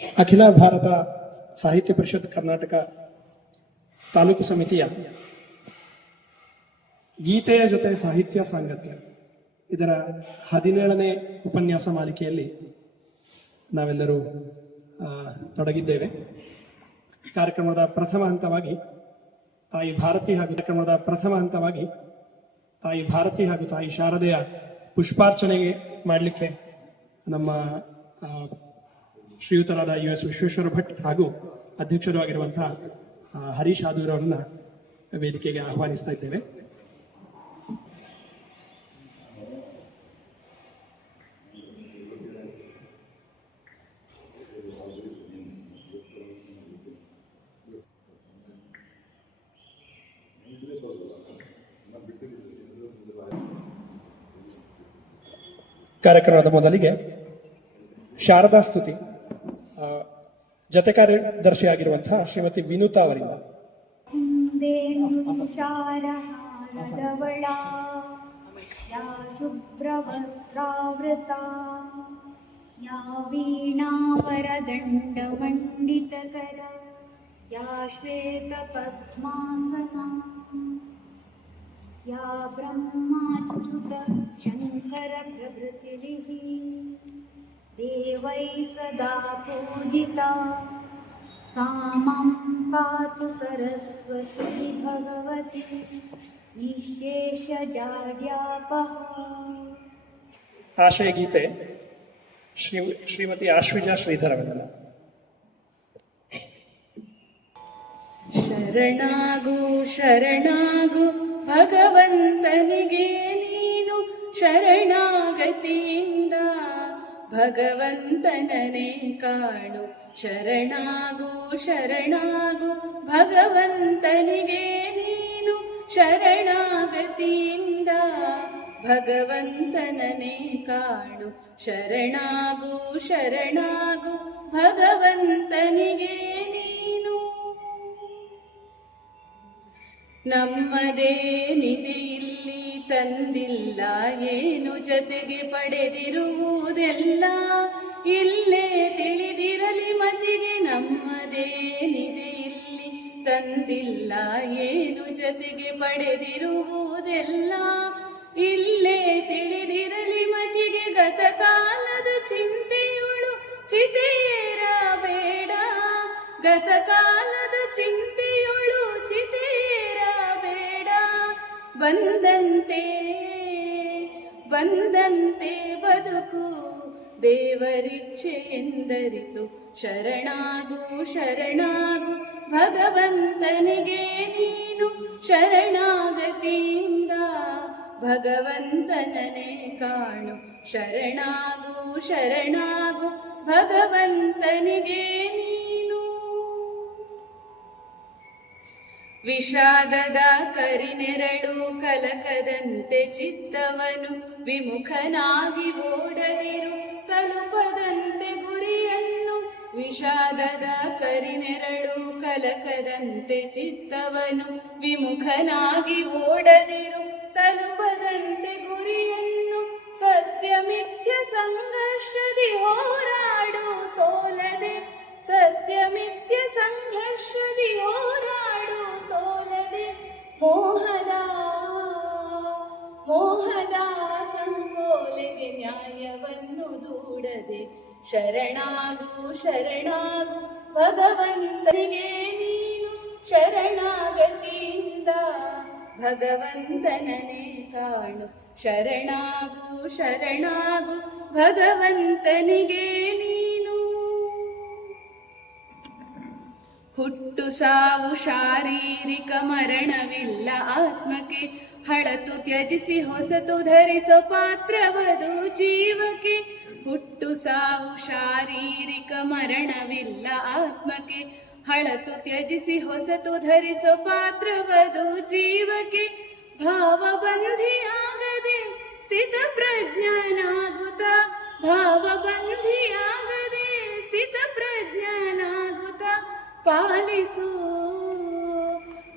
ಅಖಿಲ ಭಾರತ ಸಾಹಿತ್ಯ ಪರಿಷತ್ ಕರ್ನಾಟಕ ತಾಲೂಕು ಸಮಿತಿಯ ಗೀತೆಯ ಜೊತೆ ಸಾಹಿತ್ಯ ಸಾಂಗತ್ಯ ಇದರ 17ನೇ ಉಪನ್ಯಾಸ ಮಾಲಿಕೆಯಲ್ಲಿ ನಾವೆಲ್ಲರೂ ತೊಡಗಿದ್ದೇವೆ. ಕಾರ್ಯಕ್ರಮದ ಪ್ರಥಮ ಹಂತವಾಗಿ ತಾಯಿ ಭಾರತಿ ಹಾಗೂ ತಾಯಿ ಶಾರದೆಯ ಪುಷ್ಪಾರ್ಚನೆಗೆ ಮಾಡಲಿಕ್ಕೆ ನಮ್ಮ ಶ್ರೀಯುತರಾದ US ವಿಶ್ವೇಶ್ವರ ಭಟ್ ಹಾಗೂ ಅಧ್ಯಕ್ಷರು ಆಗಿರುವಂತಹ ಹರೀಶ್ ಆದೂರ್ ಅವರನ್ನ ವೇದಿಕೆಗೆ ಆಹ್ವಾನಿಸ್ತಾ ಇದ್ದೇವೆ. ಕಾರ್ಯಕ್ರಮದ ಮೊದಲಿಗೆ ಶಾರದಾ ಸ್ತುತಿ ಜತೆ ಕಾರ್ಯದರ್ಶಿಯಾಗಿರುವಂತಹ ಶ್ರೀಮತಿ ವಿನುತಾ ಅವರಿಂದ. ಯಾ ವೀಣಾವರದಂಡ ಮಂಡಿತಕರ ಯಾ ಶ್ವೇತ ಪದ್ಮಾಸನ ಯಾ ಬ್ರಹ್ಮಾಚ್ಯುತ ಶಂಕರ ಪ್ರಭೃತಿಭಿಃ ದೇವೈ ಸದಾ ಪೂಜಿತಾ ಸಾ ಮಾಂ ಪಾತು ಸರಸ್ವತಿ ಭಗವತಿ ನಿಶೇಷಜಾಡ್ಯಾಪಃ. ಆಶಯ ಗೀತೆ ಶ್ರೀಮತಿ ಆಶ್ವಿಜಾ ಶ್ರೀಧರ್ ಅವರಿಂದ. ಶರಣಾಗು ಶರಣಾಗು ಭಗವಂತನಿಗೆ ನೀನು ಶರಣಾಗತಿಯಿಂದ ಭಗವಂತನನೇ ಕಾಣು. ಶರಣಾಗು ಶರಣಾಗು ಭಗವಂತನಿಗೆ ನೀನು ಶರಣಾಗತಿಯಿಂದ ಭಗವಂತನನೇ ಕಾಣು. ಶರಣಾಗು ಶರಣಾಗು ಭಗವಂತನಿಗೆ ನೀನು. ನಮ್ಮದೇನಿದೆ ಇಲ್ಲಿ ತಂದಿಲ್ಲ ಏನು ಜತೆಗೆ ಪಡೆದಿರುವುದೆಲ್ಲ ಇಲ್ಲೇ ತಿಳಿದಿರಲಿ ಮತಿಗೆ. ನಮ್ಮದೇನಿದೆ ಇಲ್ಲಿ ತಂದಿಲ್ಲ ಏನು ಜತೆಗೆ ಪಡೆದಿರುವುದೆಲ್ಲ ಇಲ್ಲೇ ತಿಳಿದಿರಲಿ ಮತಿಗೆ. ಗತಕಾಲದ ಚಿಂತೆಯುಳು ಚಿತೆಯೇರಬೇಡ, ಗತಕಾಲದ ಚಿಂತೆಯುಳು ಚಿತೆಯೇರಬೇಡ. ಬಂದಂತೆ ಬಂದಂತೆ ಬದುಕು ದೇವರಿಚ್ಛೆ ಎಂದರಿತು. ಶರಣಾಗು ಶರಣಾಗು ಭಗವಂತನಿಗೆ ನೀನು ಶರಣಾಗತಿಯಿಂದ ಭಗವಂತನನೇ ಕಾಣು. ಶರಣಾಗು ಶರಣಾಗು ಭಗವಂತನಿಗೆ ನೀನು. ವಿಷಾದದ ಕರಿನೆರಳು ಕಲಕದಂತೆ ಚಿತ್ತವನು ವಿಮುಖನಾಗಿ ಓಡದಿರು ತಲುಪದಂತೆ ಗುರಿಯನ್ನು. ವಿಷಾದದ ಕರಿನೆರಳು ಕಲಕದಂತೆ ಚಿತ್ತವನು ವಿಮುಖನಾಗಿ ಓಡದಿರು ತಲುಪದಂತೆ ಗುರಿಯನ್ನು. ಸತ್ಯಮಿಥ್ಯ ಸಂಘರ್ಷದಿ ಹೋರಾಡು ಸೋಲದೆ, ಸತ್ಯಮಿಥ್ಯ ಸಂಘರ್ಷದಿ ಹೋರಾಡು ಸೋಲದೆ. ಮೋಹದ ಸಂಕೋಲೆಗೆ ನ್ಯಾಯವನ್ನು ದೂಡದೆ. ಶರಣಾಗು ಶರಣಾಗು ಭಗವಂತನಿಗೆ ನೀನು ಶರಣಾಗತಿಯಿಂದ ಭಗವಂತನನೇ ಕಾಣು. ಶರಣಾಗು ಶರಣಾಗು ಭಗವಂತನಿಗೆ ನೀನು. ಹುಟ್ಟು ಸಾವು ಶಾರೀರಿಕ ಮರಣವಿಲ್ಲ ಆತ್ಮಕ್ಕೆ. ಹಳತು ತ್ಯಜಿಸಿ ಹೊಸತು ಧರಿಸೋ ಪಾತ್ರವದು ಜೀವಕ್ಕೆ. ಹುಟ್ಟು ಸಾವು ಶಾರೀರಿಕ ಮರಣವಿಲ್ಲ ಆತ್ಮಕ್ಕೆ. ಹಳತು ತ್ಯಜಿಸಿ ಹೊಸತು ಧರಿಸೋ ಪಾತ್ರವದು ಜೀವಕ್ಕೆ. ಭಾವಬಂಧಿಯಾಗದೆ ಸ್ಥಿತ ಪ್ರಜ್ಞನಾಗುತ್ತ, ಭಾವಬಂಧಿಯಾಗದೆ ಸ್ಥಿತ ಪ್ರಜ್ಞನಾಗುತ್ತ ಪಾಲಿಸು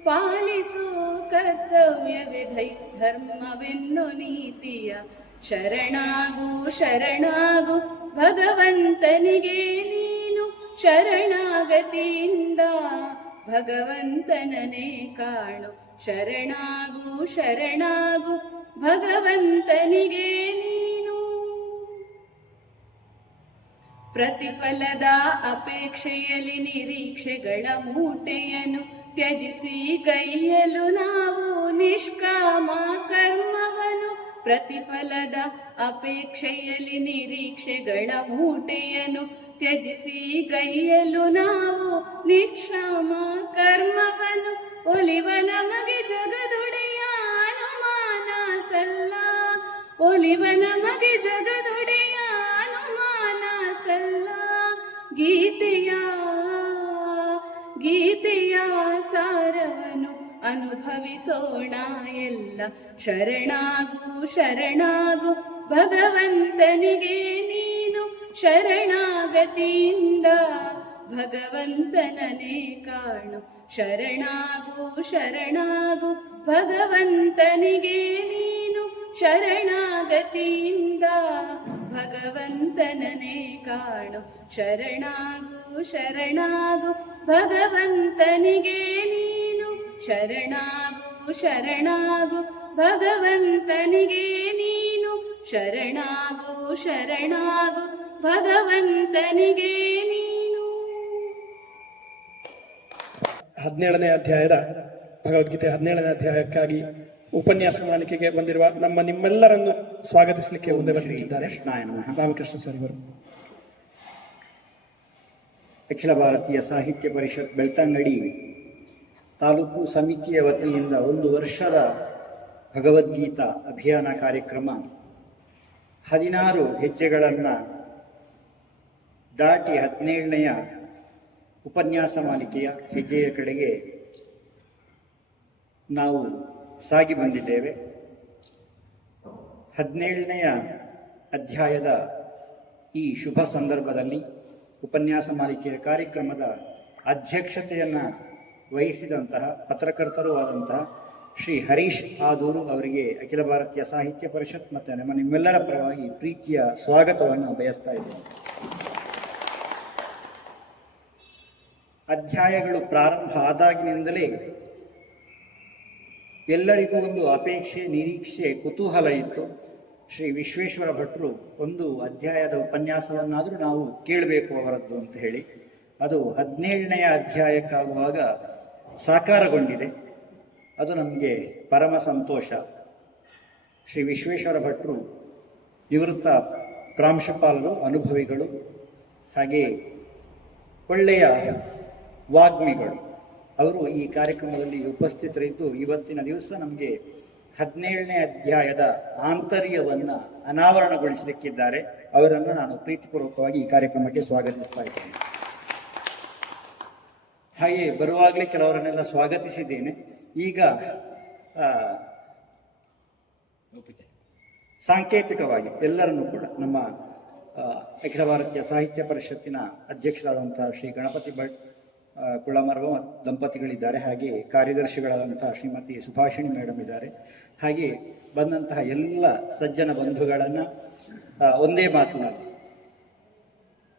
ಪಾಲಿಸು ಕರ್ತವ್ಯವಿಧೈ ಧರ್ಮವೆನ್ನು ನೀತಿಯ. ಶರಣಾಗು ಶರಣಾಗು ಭಗವಂತನಿಗೆ ನೀನು ಶರಣಾಗತಿಯಿಂದ ಭಗವಂತನನೇ ಕಾಣು. ಶರಣಾಗು ಶರಣಾಗು ಭಗವಂತನಿಗೆ ನೀನು. ಪ್ರತಿಫಲದ ಅಪೇಕ್ಷೆಯಲ್ಲಿ ನಿರೀಕ್ಷೆಗಳ ಮೂಟೆಯನ್ನು ತ್ಯಜಿಸಿ ಕೈಯಲು ನಾವು ನಿಷ್ಕಾಮ ಕರ್ಮವನು. ಪ್ರತಿಫಲದ ಅಪೇಕ್ಷೆಯಲ್ಲಿ ನಿರೀಕ್ಷೆಗಳ ಮೂಟೆಯನ್ನು ತ್ಯಜಿಸಿ ಕೈಯಲು ನಾವು ನಿಷ್ಕಾಮ ಕರ್ಮವನು. ಒಲಿವ ನಮಗೆ ಜಗದೊಡೆಯ ಅನುಮಾನ ಸಲ್ಲ. ಒಲಿವ ನಮಗೆ ಜಗದೊಡೆಯ ಅನುಮಾನ ಸಲ್ಲ. ಗೀತೆಯ ಸಾರವನು ಅನುಭವಿಸೋಣ ಎಲ್ಲ. ಶರಣಾಗು ಶರಣಾಗು ಭಗವಂತನಿಗೆ ನೀನು. ಶರಣಾಗತಿಯಿಂದ ಭಗವಂತನನೇ ಕಾಣು. ಶರಣಾಗು ಶರಣಾಗು ಭಗವಂತನಿಗೆ ನೀನು. ಶರಣಾಗತಿಯಿಂದ ಭಗವಂತನನೇ ಕಾಣು. ಶರಣಾಗು ಶರಣಾಗು ಭಗವಂತನಿಗೆ ನೀನು. ಶರಣಾಗು ಶರಣಾಗು ಭಗವಂತನಿಗೆ ನೀನು. ಶರಣಾಗು ಶರಣಾಗು ಭಗವಂತನಿಗೆ ನೀನು. 17ನೇ ಅಧ್ಯಾಯದ ಭಗವದ್ಗೀತೆ 17ನೇ ಅಧ್ಯಾಯಕ್ಕಾಗಿ ಉಪನ್ಯಾಸ ಮಾಲಿಕೆಗೆ ಬಂದಿರುವ ನಿಮ್ಮೆಲ್ಲರನ್ನು ಸ್ವಾಗತಿಸಲಿಕ್ಕೆ ಮುಂದೆ ಬಂದಿದ್ದಾರೆ ರಾಮಕೃಷ್ಣ ಸರ್ ಇವರು. ಅಖಿಲ ಭಾರತೀಯ ಸಾಹಿತ್ಯ ಪರಿಷತ್ ಬೆಳ್ತಂಗಡಿ ತಾಲೂಕು ಸಮಿತಿಯ ವತಿಯಿಂದ 1 ವರ್ಷದ ಭಗವದ್ಗೀತಾ ಅಭಿಯಾನ ಕಾರ್ಯಕ್ರಮ 16 ಹೆಜ್ಜೆಗಳನ್ನು ದಾಟಿ 17ನೆಯ ಉಪನ್ಯಾಸ ಮಾಲಿಕೆಯ ಹೆಜ್ಜೆಯ ಕಡೆಗೆ ನಾವು ಸಾಗಿ ಬಂದಿದ್ದೇವೆ. 17ನೆಯ ಅಧ್ಯಾಯದ ಈ ಶುಭ ಸಂದರ್ಭದಲ್ಲಿ ಉಪನ್ಯಾಸ ಮಾಲಿಕೆಯ ಕಾರ್ಯಕ್ರಮದ ಅಧ್ಯಕ್ಷತೆಯನ್ನು ವಹಿಸಿದಂತಹ ಪತ್ರಕರ್ತರೂ ಆದಂತಹ ಶ್ರೀ ಹರೀಶ್ ಆದೂರು ಅವರಿಗೆ ಅಖಿಲ ಭಾರತೀಯ ಸಾಹಿತ್ಯ ಪರಿಷತ್ ಮತ್ತು ನಿಮ್ಮೆಲ್ಲರ ಪರವಾಗಿ ಪ್ರೀತಿಯ ಸ್ವಾಗತವನ್ನು ಬಯಸ್ತಾ ಇದ್ದೇನೆ. ಅಧ್ಯಾಯಗಳು ಪ್ರಾರಂಭ ಆದಾಗಿನಿಂದಲೇ ಎಲ್ಲರಿಗೂ ಒಂದು ಅಪೇಕ್ಷೆ, ನಿರೀಕ್ಷೆ, ಕುತೂಹಲ ಇತ್ತು. ಶ್ರೀ ವಿಶ್ವೇಶ್ವರ ಭಟ್ರು ಒಂದು ಅಧ್ಯಾಯದ ಉಪನ್ಯಾಸವನ್ನಾದರೂ ನಾವು ಕೇಳಬೇಕು ಅವರದ್ದು ಅಂತ ಹೇಳಿ. ಅದು 17ನೆಯ ಅಧ್ಯಾಯಕ್ಕಾಗುವಾಗ ಸಾಕಾರಗೊಂಡಿದೆ. ಅದು ನಮಗೆ ಪರಮ ಸಂತೋಷ. ಶ್ರೀ ವಿಶ್ವೇಶ್ವರ ಭಟ್ರು ನಿವೃತ್ತ ಪ್ರಾಂಶುಪಾಲರು, ಅನುಭವಿಗಳು, ಹಾಗೆ ಒಳ್ಳೆಯ ವಾಗ್ಮಿಗಳು. ಅವರು ಈ ಕಾರ್ಯಕ್ರಮದಲ್ಲಿ ಉಪಸ್ಥಿತರಿದ್ದು ಇವತ್ತಿನ ದಿವಸ ನಮಗೆ 17ನೇ ಅಧ್ಯಾಯದ ಆಂತರ್ಯವನ್ನು ಅನಾವರಣಗೊಳಿಸಲಿಕ್ಕಿದ್ದಾರೆ. ಅವರನ್ನು ನಾನು ಪ್ರೀತಿಪೂರ್ವಕವಾಗಿ ಈ ಕಾರ್ಯಕ್ರಮಕ್ಕೆ ಸ್ವಾಗತಿಸ್ತಾ ಇದ್ದೇನೆ. ಹಾಗೆ ಬರುವಾಗಲೇ ಕೆಲವರನ್ನೆಲ್ಲ ಸ್ವಾಗತಿಸಿದ್ದೇನೆ. ಈಗ ಸಾಂಕೇತಿಕವಾಗಿ ಎಲ್ಲರನ್ನೂ ಕೂಡ ನಮ್ಮ ಅಖಿಲ ಭಾರತೀಯ ಸಾಹಿತ್ಯ ಪರಿಷತ್ತಿನ ಅಧ್ಯಕ್ಷರಾದಂತಹ ಶ್ರೀ ಗಣಪತಿ ಭಟ್ ಕುಳಮರ್ವ ದಂಪತಿಗಳಿದ್ದಾರೆ. ಹಾಗೆ ಕಾರ್ಯದರ್ಶಿಗಳಾದಂತಹ ಶ್ರೀಮತಿ ಸುಭಾಷಿಣಿ ಮೇಡಮ್ ಇದ್ದಾರೆ. ಹಾಗೆ ಬಂದಂತಹ ಎಲ್ಲ ಸಜ್ಜನ ಬಂಧುಗಳನ್ನು ಒಂದೇ ಮಾತಿನಲ್ಲಿ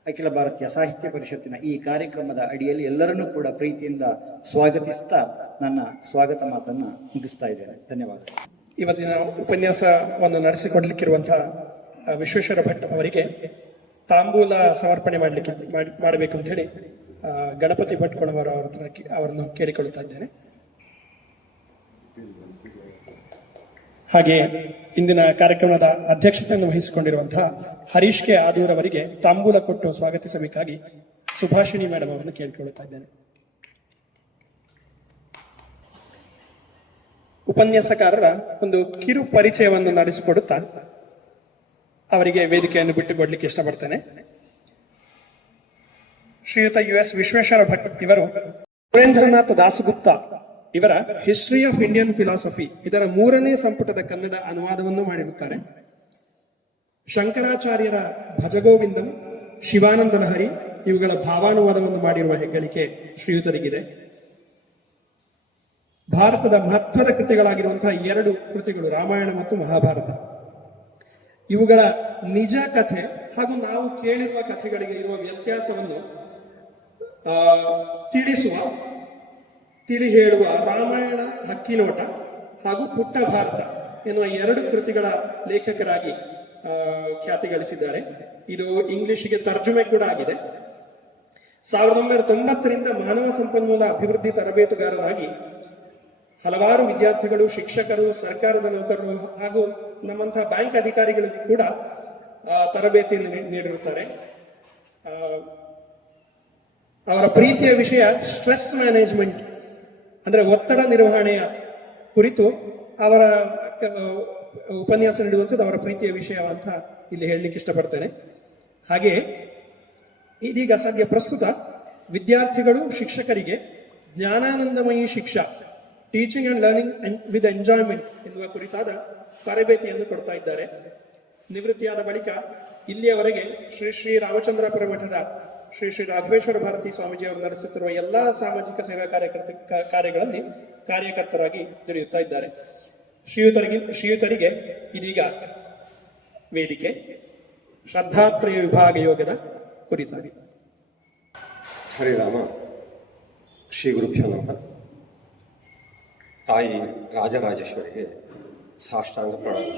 ಅಖಿಲ ಭಾರತೀಯ ಸಾಹಿತ್ಯ ಪರಿಷತ್ತಿನ ಈ ಕಾರ್ಯಕ್ರಮದ ಅಡಿಯಲ್ಲಿ ಎಲ್ಲರನ್ನೂ ಕೂಡ ಪ್ರೀತಿಯಿಂದ ಸ್ವಾಗತಿಸ್ತಾ ನನ್ನ ಸ್ವಾಗತ ಮಾತನ್ನು ಮುಗಿಸ್ತಾ ಇದ್ದೇನೆ. ಧನ್ಯವಾದ. ಇವತ್ತಿನ ಉಪನ್ಯಾಸವನ್ನು ನಡೆಸಿಕೊಡ್ಲಿಕ್ಕಿರುವಂತಹ ವಿಶ್ವೇಶ್ವರ ಭಟ್ ಅವರಿಗೆ ತಾಂಬೂಲ ಸಮರ್ಪಣೆ ಮಾಡಬೇಕು ಅಂತ ಹೇಳಿ ಗಣಪತಿ ಭಟ್ ಕೊಣಮರ ಅವರನ್ನು ಕೇಳಿಕೊಳ್ಳುತ್ತಾ ಇದ್ದೇನೆ. ಹಾಗೆ ಇಂದಿನ ಕಾರ್ಯಕ್ರಮದ ಅಧ್ಯಕ್ಷತೆಯನ್ನು ವಹಿಸಿಕೊಂಡಿರುವಂತಹ ಹರೀಶ್ ಕೆ ಆದೂರ್ ಅವರಿಗೆ ತಾಂಬೂಲ ಕೊಟ್ಟು ಸ್ವಾಗತಿಸಬೇಕಾಗಿ ಸುಭಾಷಿಣಿ ಮೇಡಮ್ ಅವರನ್ನು ಕೇಳಿಕೊಳ್ಳುತ್ತಾ ಇದ್ದೇನೆ. ಉಪನ್ಯಾಸಕಾರರ ಒಂದು ಕಿರು ಪರಿಚಯವನ್ನು ನಡೆಸಿಕೊಡುತ್ತಾ ಅವರಿಗೆ ವೇದಿಕೆಯನ್ನು ಬಿಟ್ಟುಕೊಡ್ಲಿಕ್ಕೆ ಇಷ್ಟಪಡ್ತೇನೆ. ಶ್ರೀಯುತ US ವಿಶ್ವೇಶ್ವರ ಭಟ್ ಇವರು ಸುರೇಂದ್ರನಾಥ್ ದಾಸಗುಪ್ತ ಇವರ ಹಿಸ್ಟ್ರಿ ಆಫ್ ಇಂಡಿಯನ್ ಫಿಲಾಸಫಿ ಇದರ 3ನೇ ಸಂಪುಟದ ಕನ್ನಡ ಅನುವಾದವನ್ನು ಮಾಡಿರುತ್ತಾರೆ. ಶಂಕರಾಚಾರ್ಯರ ಭಜಗೋವಿಂದಂ, ಶಿವಾನಂದ ಲಹರಿ ಇವುಗಳ ಭಾವಾನುವಾದವನ್ನು ಮಾಡಿರುವ ಹೆಗ್ಗಳಿಕೆ ಶ್ರೀಯುತರಿಗಿದೆ. ಭಾರತದ ಮಹತ್ವದ ಕೃತಿಗಳಾಗಿರುವಂತಹ 2 ಕೃತಿಗಳು ರಾಮಾಯಣ ಮತ್ತು ಮಹಾಭಾರತ, ಇವುಗಳ ನಿಜ ಕಥೆ ಹಾಗೂ ನಾವು ಕೇಳಿರುವ ಕಥೆಗಳಿಗೆ ಇರುವ ವ್ಯತ್ಯಾಸವನ್ನು ಆ, ತಿಳಿ ಹೇಳುವ ರಾಮಾಯಣ ಹಕ್ಕಿನೋಟ ಹಾಗೂ ಪುಟ್ಟ ಭಾರತ ಎನ್ನುವ 2 ಕೃತಿಗಳ ಲೇಖಕರಾಗಿ ಖ್ಯಾತಿ ಗಳಿಸಿದ್ದಾರೆ. ಇದು ಇಂಗ್ಲಿಷಿಗೆ ತರ್ಜುಮೆ ಕೂಡ ಆಗಿದೆ. 1990ರಿಂದ ಮಾನವ ಸಂಪನ್ಮೂಲ ಅಭಿವೃದ್ಧಿ ತರಬೇತುಗಾರರಾಗಿ ಹಲವಾರು ವಿದ್ಯಾರ್ಥಿಗಳು, ಶಿಕ್ಷಕರು, ಸರ್ಕಾರದ ನೌಕರರು ಹಾಗೂ ನಮ್ಮಂತಹ ಬ್ಯಾಂಕ್ ಅಧಿಕಾರಿಗಳಿಗೂ ಕೂಡ ತರಬೇತಿಯನ್ನು ನೀಡಿರುತ್ತಾರೆ. ಅವರ ಪ್ರೀತಿಯ ವಿಷಯ ಸ್ಟ್ರೆಸ್ ಮ್ಯಾನೇಜ್ಮೆಂಟ್, ಅಂದ್ರೆ ಒತ್ತಡ ನಿರ್ವಹಣೆಯ ಕುರಿತು ಅವರ ಉಪನ್ಯಾಸ ನೀಡುವಂಥದ್ದು ಅವರ ಪ್ರೀತಿಯ ವಿಷಯ ಅಂತ ಇಲ್ಲಿ ಹೇಳಲಿಕ್ಕೆ ಇಷ್ಟಪಡ್ತೇನೆ. ಹಾಗೆಯೇ ಇದೀಗ ಸದ್ಯ ಪ್ರಸ್ತುತ ವಿದ್ಯಾರ್ಥಿಗಳು ಶಿಕ್ಷಕರಿಗೆ ಜ್ಞಾನಾನಂದಮಯಿ ಶಿಕ್ಷಾ, teaching and learning with enjoyment ಎನ್ನುವ ಕುರಿತಾದ ತರಬೇತಿಯನ್ನು ಕೊಡ್ತಾ ಇದ್ದಾರೆ. ನಿವೃತ್ತಿಯಾದ ಬಳಿಕ ಇಲ್ಲಿಯವರೆಗೆ ಶ್ರೀ ರಾಮಚಂದ್ರಾಪುರ ಮಠದ ಶ್ರೀ ರಾಘವೇಶ್ವರ ಭಾರತಿ ಸ್ವಾಮೀಜಿ ಅವರು ನಡೆಸುತ್ತಿರುವ ಎಲ್ಲಾ ಸಾಮಾಜಿಕ ಸೇವಾ ಕಾರ್ಯಗಳಲ್ಲಿ ಕಾರ್ಯಕರ್ತರಾಗಿ ದುಡಿಯುತ್ತಾ ಇದ್ದಾರೆ. ಶ್ರೀಯುತರಿಗೆ ಇದೀಗ ವೇದಿಕೆ ಶ್ರದ್ಧಾತ್ರಯ ವಿಭಾಗ ಯೋಗದ ಕುರಿತಾಗಿ. ಹರಿರಾಮ ಶ್ರೀ ಗುರುಭ್ಯೋ ನಮಃ. ತಾಯಿ ರಾಜರಾಜೇಶ್ವರಿಗೆ ಸಾಷ್ಟಾಂಗ ಪ್ರಣಾಮ.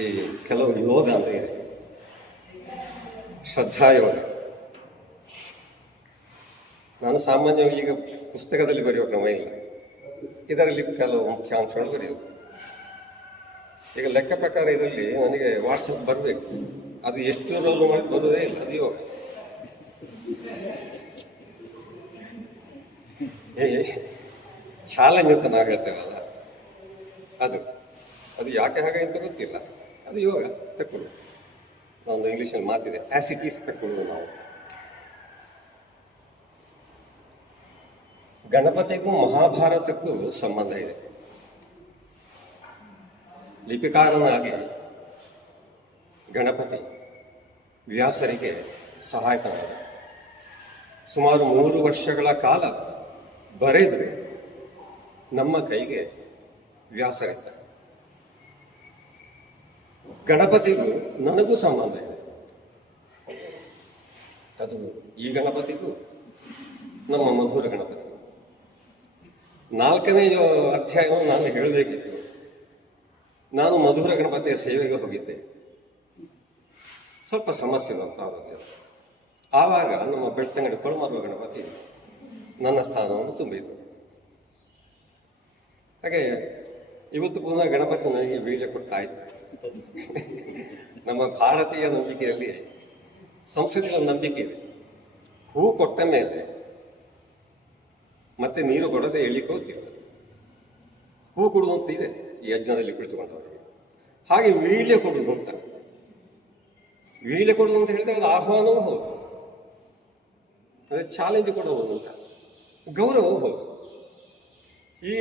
ಈ ಕೆಲವು ಯೋಗ ಅಂತ ಇದೆ, ಶ್ರದ್ಧಾ ಯೋಗ. ನಾನು ಸಾಮಾನ್ಯವಾಗಿ ಈಗ ಪುಸ್ತಕದಲ್ಲಿ ಬರೆಯೋ ಕ್ರಮ ಇಲ್ಲ, ಇದರಲ್ಲಿ ಕೆಲವು ಮುಖ್ಯಾಂಶಗಳು ಬರೆಯೋದು. ಈಗ ಲೆಕ್ಕ ಪ್ರಕಾರ ಇದರಲ್ಲಿ ನನಗೆ ವಾಟ್ಸಪ್ ಬರಬೇಕು, ಅದು ಎಷ್ಟು ರೋಲ್ ಮಾಡಿ ಬರೋದೇ ಇಲ್ಲ, ಅದು ಯೋಗ. ಚಾಲೆಂಜ್ ಅಂತ ನಾವು ಹೇಳ್ತೇವಲ್ಲ, ಅದು ಯಾಕೆ ಹಾಗೆ ಅಂತ ಗೊತ್ತಿಲ್ಲ, ಅದು ಯೋಗ ತಕ್ಕೊಳ್ಳೋದು. ಒಂದು ಇಂಗ್ಲೀಷಲ್ಲಿ ಮಾತಿದೆ, ಆಸಿಟೀಸ್ ತಕ್ಕೊಳ್ಳೋದು ನಾವು. ಗಣಪತಿಗೂ ಮಹಾಭಾರತಕ್ಕೂ ಸಂಬಂಧ ಇದೆ. ಲಿಪಿಕಾರನಾಗಿ ಗಣಪತಿ ವ್ಯಾಸರಿಗೆ ಸಹಾಯಕನಾದ. ಸುಮಾರು 3 ವರ್ಷಗಳ ಕಾಲ ಬರೆದು ನಮ್ಮ ಕೈಗೆ ವ್ಯಾಸರಿದ್ದಾರೆ. ಗಣಪತಿಗೂ ನನಗೂ ಸಂಬಂಧ ಇದೆ. ಅದು ಈ ಗಣಪತಿಗೂ ನಮ್ಮ ಮಧುರ ಗಣಪತಿ. 4ನೇ ಅಧ್ಯಾಯವನ್ನು ನಾನು ಹೇಳಬೇಕಿತ್ತು. ನಾನು ಮಧುರ ಗಣಪತಿಯ ಸೇವೆಗೆ ಹೋಗಿದ್ದೆ. ಸ್ವಲ್ಪ ಸಮಸ್ಯೆ ಬಂತು ಆರೋಗ್ಯ. ಆವಾಗ ನಮ್ಮ ಬೆಳ್ತಂಗಡಿ ಕೊಳಮರುವ ಗಣಪತಿ ನನ್ನ ಸ್ಥಾನವನ್ನು ತುಂಬಿದರು. ಹಾಗೆ ಇವತ್ತು ಪುನಃ ಗಣಪತಿ ನನಗೆ ವೀಳ್ಯ ಕೊಟ್ಟಾಯಿತು. ನಮ್ಮ ಭಾರತೀಯ ನಂಬಿಕೆಯಲ್ಲಿ, ಸಂಸ್ಕೃತಿಯ ನಂಬಿಕೆ ಇದೆ, ಹೂ ಕೊಟ್ಟ ಮೇಲೆ ಮತ್ತೆ ನೀರು ಕೊಡದೆ ಎಳಿಲಿಕ್ಕೆ ಹೋಗ್ತಿಲ್ಲ. ಹೂ ಕೊಡುವಂತ ಇದೆ ಈ ಯಜ್ಞದಲ್ಲಿ ಕುಳಿತುಕೊಂಡವರಿಗೆ. ಹಾಗೆ ವೀಳ್ಯ ಕೊಡುವುದು ಅಂತ, ವೀಳ್ಯ ಕೊಡುವುದು ಅಂತ ಹೇಳಿದ್ರೆ ಅದು ಆಹ್ವಾನವೂ ಹೌದು, ಅದೇ ಚಾಲೆಂಜ್ ಕೊಡುವುದು ಅಂತ, ಗೌರವವೂ ಹೌದು. ಈ